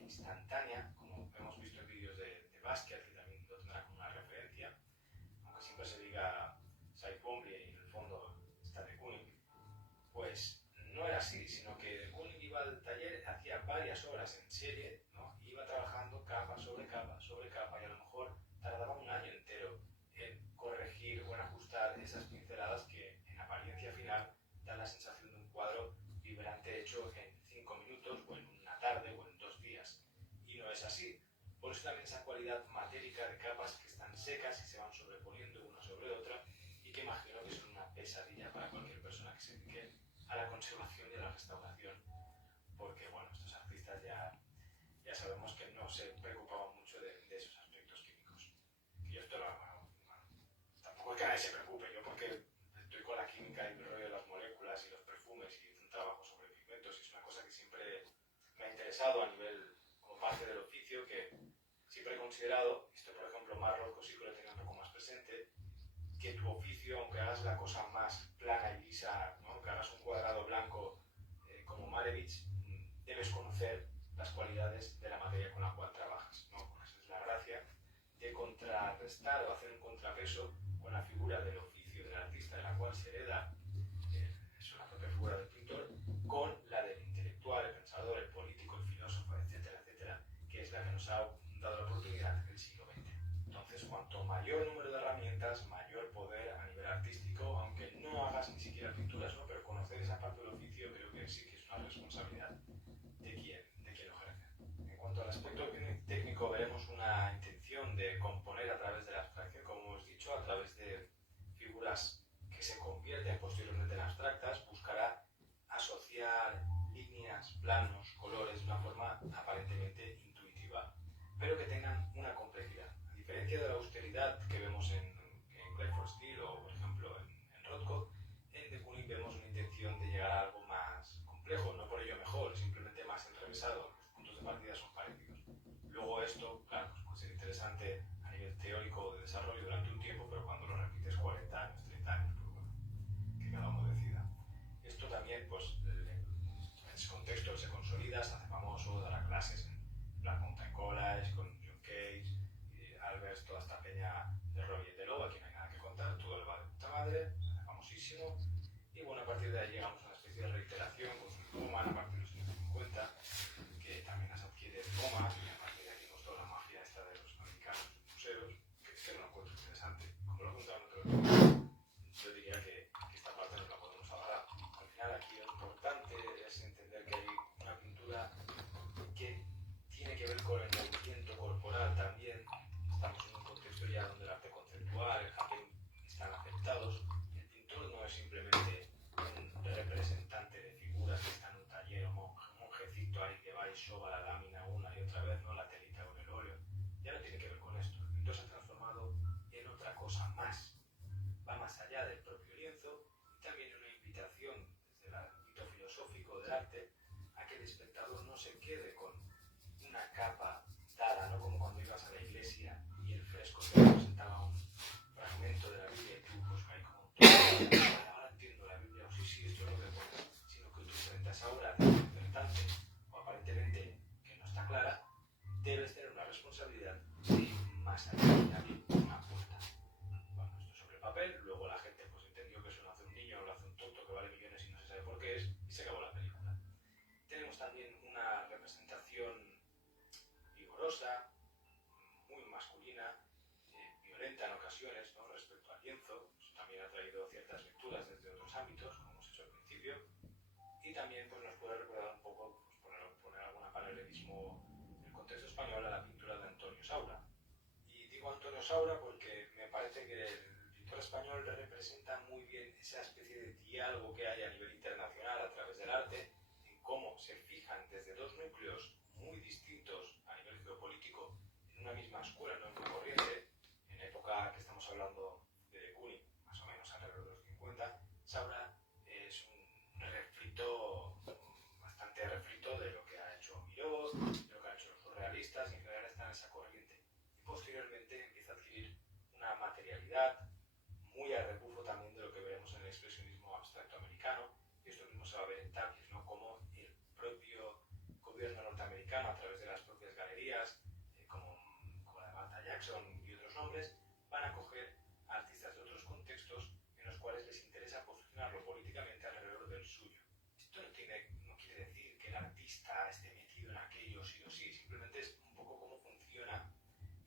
instantánea, como hemos visto en vídeos de Basquiat, que también lo tendrá como una referencia, aunque siempre se diga Cy Twombly y en el fondo está de Kooning, pues no era así, sino que de Kooning iba al taller, hacía varias horas en serie, ¿no? Iba trabajando capa sobre capa sobre capa y a lo mejor tardaba un año entero en corregir o en ajustar esas pinceladas que en apariencia final dan la sensación de un cuadro vibrante hecho en 5 minutos o en una tarde o en 2 días. Y no es así. Por eso también esa cualidad matérica de capas que están secas y se van sobreponiendo una sobre otra y que imagino que son una pesadilla para cualquier persona que se dedique a la conservación y a la restauración, porque bueno, estos artistas ya sabemos que no se preocupaban mucho de esos aspectos químicos. Y esto tampoco es que nadie se preocupe, yo porque estoy con la química y me rollo de las moléculas y los perfumes y hice un trabajo sobre pigmentos y es una cosa que siempre me ha interesado a nivel como parte del oficio, que siempre he considerado, esto por ejemplo Marroco sí que lo tenga un poco más presente, que tu oficio, aunque hagas la cosa más plana y lisa, ¿no? Que hagas un cuadrado blanco como Malevich, debes conocer las cualidades de la materia con la cual trabajas, ¿no? Pues esa es la gracia de contrarrestar o hacer un contrapeso con la figura del oficio del artista, de la cual se hereda es la propia figura del pintor, con la del intelectual, el pensador, el político, el filósofo, etcétera, etcétera, que es la que nos ha dado la oportunidad del siglo XX. Entonces, cuanto mayor número de herramientas, mayor poder a nivel artístico, aunque no hagas ni siquiera pinturas, ¿no? Pero conocer esa parte del oficio creo que sí que es una responsabilidad de quien lo ejerce. En cuanto al aspecto técnico, veremos una intención de componer a través de la abstracción, como hemos dicho, a través de figuras que se convierten posteriormente en abstractas, buscará asociar líneas, planos, colores de una forma aparentemente intuitiva, pero que tengan una complejidad. A diferencia de la austeridad que vemos en Clayford Steel o, por ejemplo, en Rothko, en de Kooning vemos una intención de llegar a algo más complejo, no por ello mejor, simplemente más enrevesado. Los puntos de partida son parecidos. Luego esto, claro, pues puede ser interesante a nivel teórico o de desarrollo durante un tiempo, pero cuando lo repites 40 años, 30 años, pues bueno, que cada uno decida. Esto también, pues, en ese contexto se consolida, se hace famoso, dará clases en Black Mountain College, con John Cage, Albers, toda esta peña de Robbie de Lobo, aquí no hay nada que contar, todo le va de puta madre, se hace famosísimo, y bueno, a partir de ahí llegamos a una especie de reiteración con su Roman a partir de los años 50, que también las adquiere Roma, y a partir de aquí pues toda la magia esta de los americanos, museos, que no lo encuentro interesante. Como lo he contado en otro vídeo, yo diría que esta parte nos la podemos agarrar. Al final aquí lo importante es entender que hay una pintura que tiene que ver con el movimiento corporal también. Estamos en un contexto ya donde el arte conceptual, el happening están aceptados. El pintor no es simplemente un representante de figuras que está en un taller, un monjecito ahí que va y soba la lámina una y otra vez, ¿no? La telita con el óleo. Ya no tiene que ver con esto. El pintor se ha transformado en otra cosa más. Va más allá del propio lienzo y también es una invitación desde el ámbito filosófico del arte a que el espectador no se quede con una capa dada, ¿no? Como cuando ibas a la iglesia y el fresco te representaba un fragmento de la Biblia y tú pues ahí como ahora entiendo la Biblia, o sí, sí, esto es lo que pone, sino que tú frente a esa obra desconcertante o aparentemente que no está clara, debes tener una responsabilidad de ir más allá de abrir una puerta. Bueno, esto sobre papel, luego la gente pues entendió que eso lo hace un niño o lo hace un tonto que vale millones y no se sabe por qué es, y se acabó la película. Tenemos también una representación vigorosa, muy masculina, violenta en ocasiones, ¿no? Respecto al lienzo. Eso también ha traído ciertas lecturas desde otros ámbitos, como hemos hecho al principio, y también español a la pintura de Antonio Saura. Y digo Antonio Saura porque me parece que el pintor español representa muy bien esa especie de diálogo que hay a nivel internacional a través del arte, en cómo se fijan desde dos núcleos muy distintos a nivel geopolítico en una misma escuela, no en una corriente. En época que estamos hablando de Kuning, más o menos alrededor de los 50, Saura es un refrito, bastante refrito de lo que ha hecho Miró, de lo que han hecho los surrealistas, y en general está en esa corriente. Y posteriormente empieza a adquirir una materialidad muy a rebufo también de lo que veremos en el expresionismo abstracto americano, y esto mismo se va a ver en Tapies, ¿no? Como el propio gobierno norteamericano, a través de las propias galerías, como la de Martha Jackson y otros nombres, van a coger a artistas de otros contextos en los cuales les interesa posicionarlo políticamente alrededor del suyo. Esto no quiere decir que el artista esté metido en aquello sí o sí, simplemente es un poco cómo funciona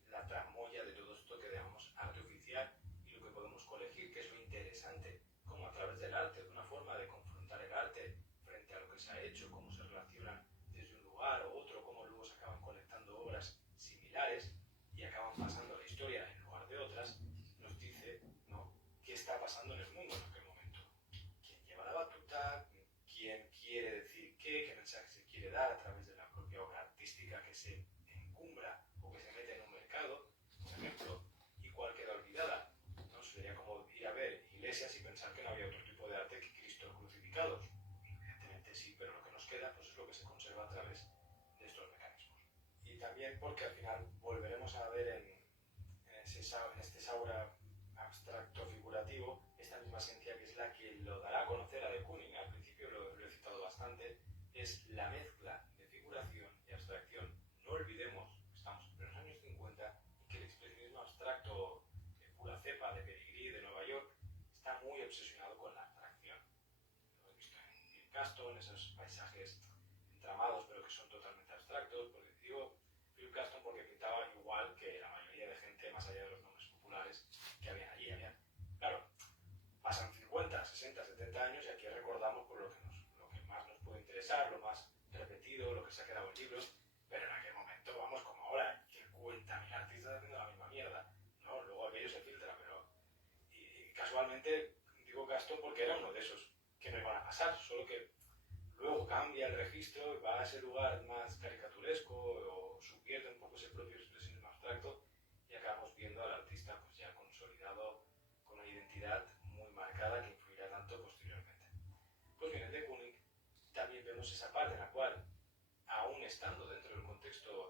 la tramoya de todo esto que llamamos arte oficial y lo que podemos colegir, que es lo interesante, cómo a través del arte, de una forma de confrontar el arte frente a lo que se ha hecho, cómo se relacionan desde un lugar u otro, cómo luego se acaban conectando obras similares y acaban pasando a la historia en lugar de otras, nos dice, ¿no?, qué está pasando en el mundo en aquel momento. ¿Quién lleva la batuta? ¿Quién quiere decir qué mensaje se quiere dar a través de la propia obra artística que se encumbra o que se mete en un mercado, por ejemplo? ¿Y cuál queda olvidada? ¿No? Sería como ir a ver iglesias y pensar que no había otro tipo de arte que Cristo crucificados. Evidentemente sí, pero lo que nos queda pues es lo que se conserva a través de estos mecanismos. Y también porque al final volveremos a ver en este Saura abstracto figurativo esta misma esencia que es la que lo dará a conocer a de Kooning. Al principio lo he citado bastante, es la mezcla de figuración y abstracción. No olvidemos que estamos en los años 50 y que el expresionismo abstracto de pura cepa de Périgee, de Nueva York, está muy obsesionado con la abstracción. Lo he visto en Philip Caston, esos paisajes entramados pero que son totalmente abstractos, porque digo Philip Caston porque pintaba igual que la mayoría de gente más allá de los nombres populares que habían allí. Claro, pasan 50, 60, 70 años y aquí recordamos por lo que más nos puede interesar, lo más repetido, lo que se ha quedado en libros, pero en aquel momento, vamos, como ahora, 50.000 artistas haciendo la misma mierda, ¿no? Luego aquello se filtra, pero... Y casualmente digo Gaston porque era uno de esos que no iban a pasar, solo que luego cambia el registro y va a ese lugar más caricaturesco o subvierte un poco ese propio expresionismo abstracto y acabamos viendo al artista pues ya consolidado con una identidad muy marcada que influirá tanto posteriormente. Pues bien, en de Kooning también vemos esa parte en la cual, aún estando dentro del contexto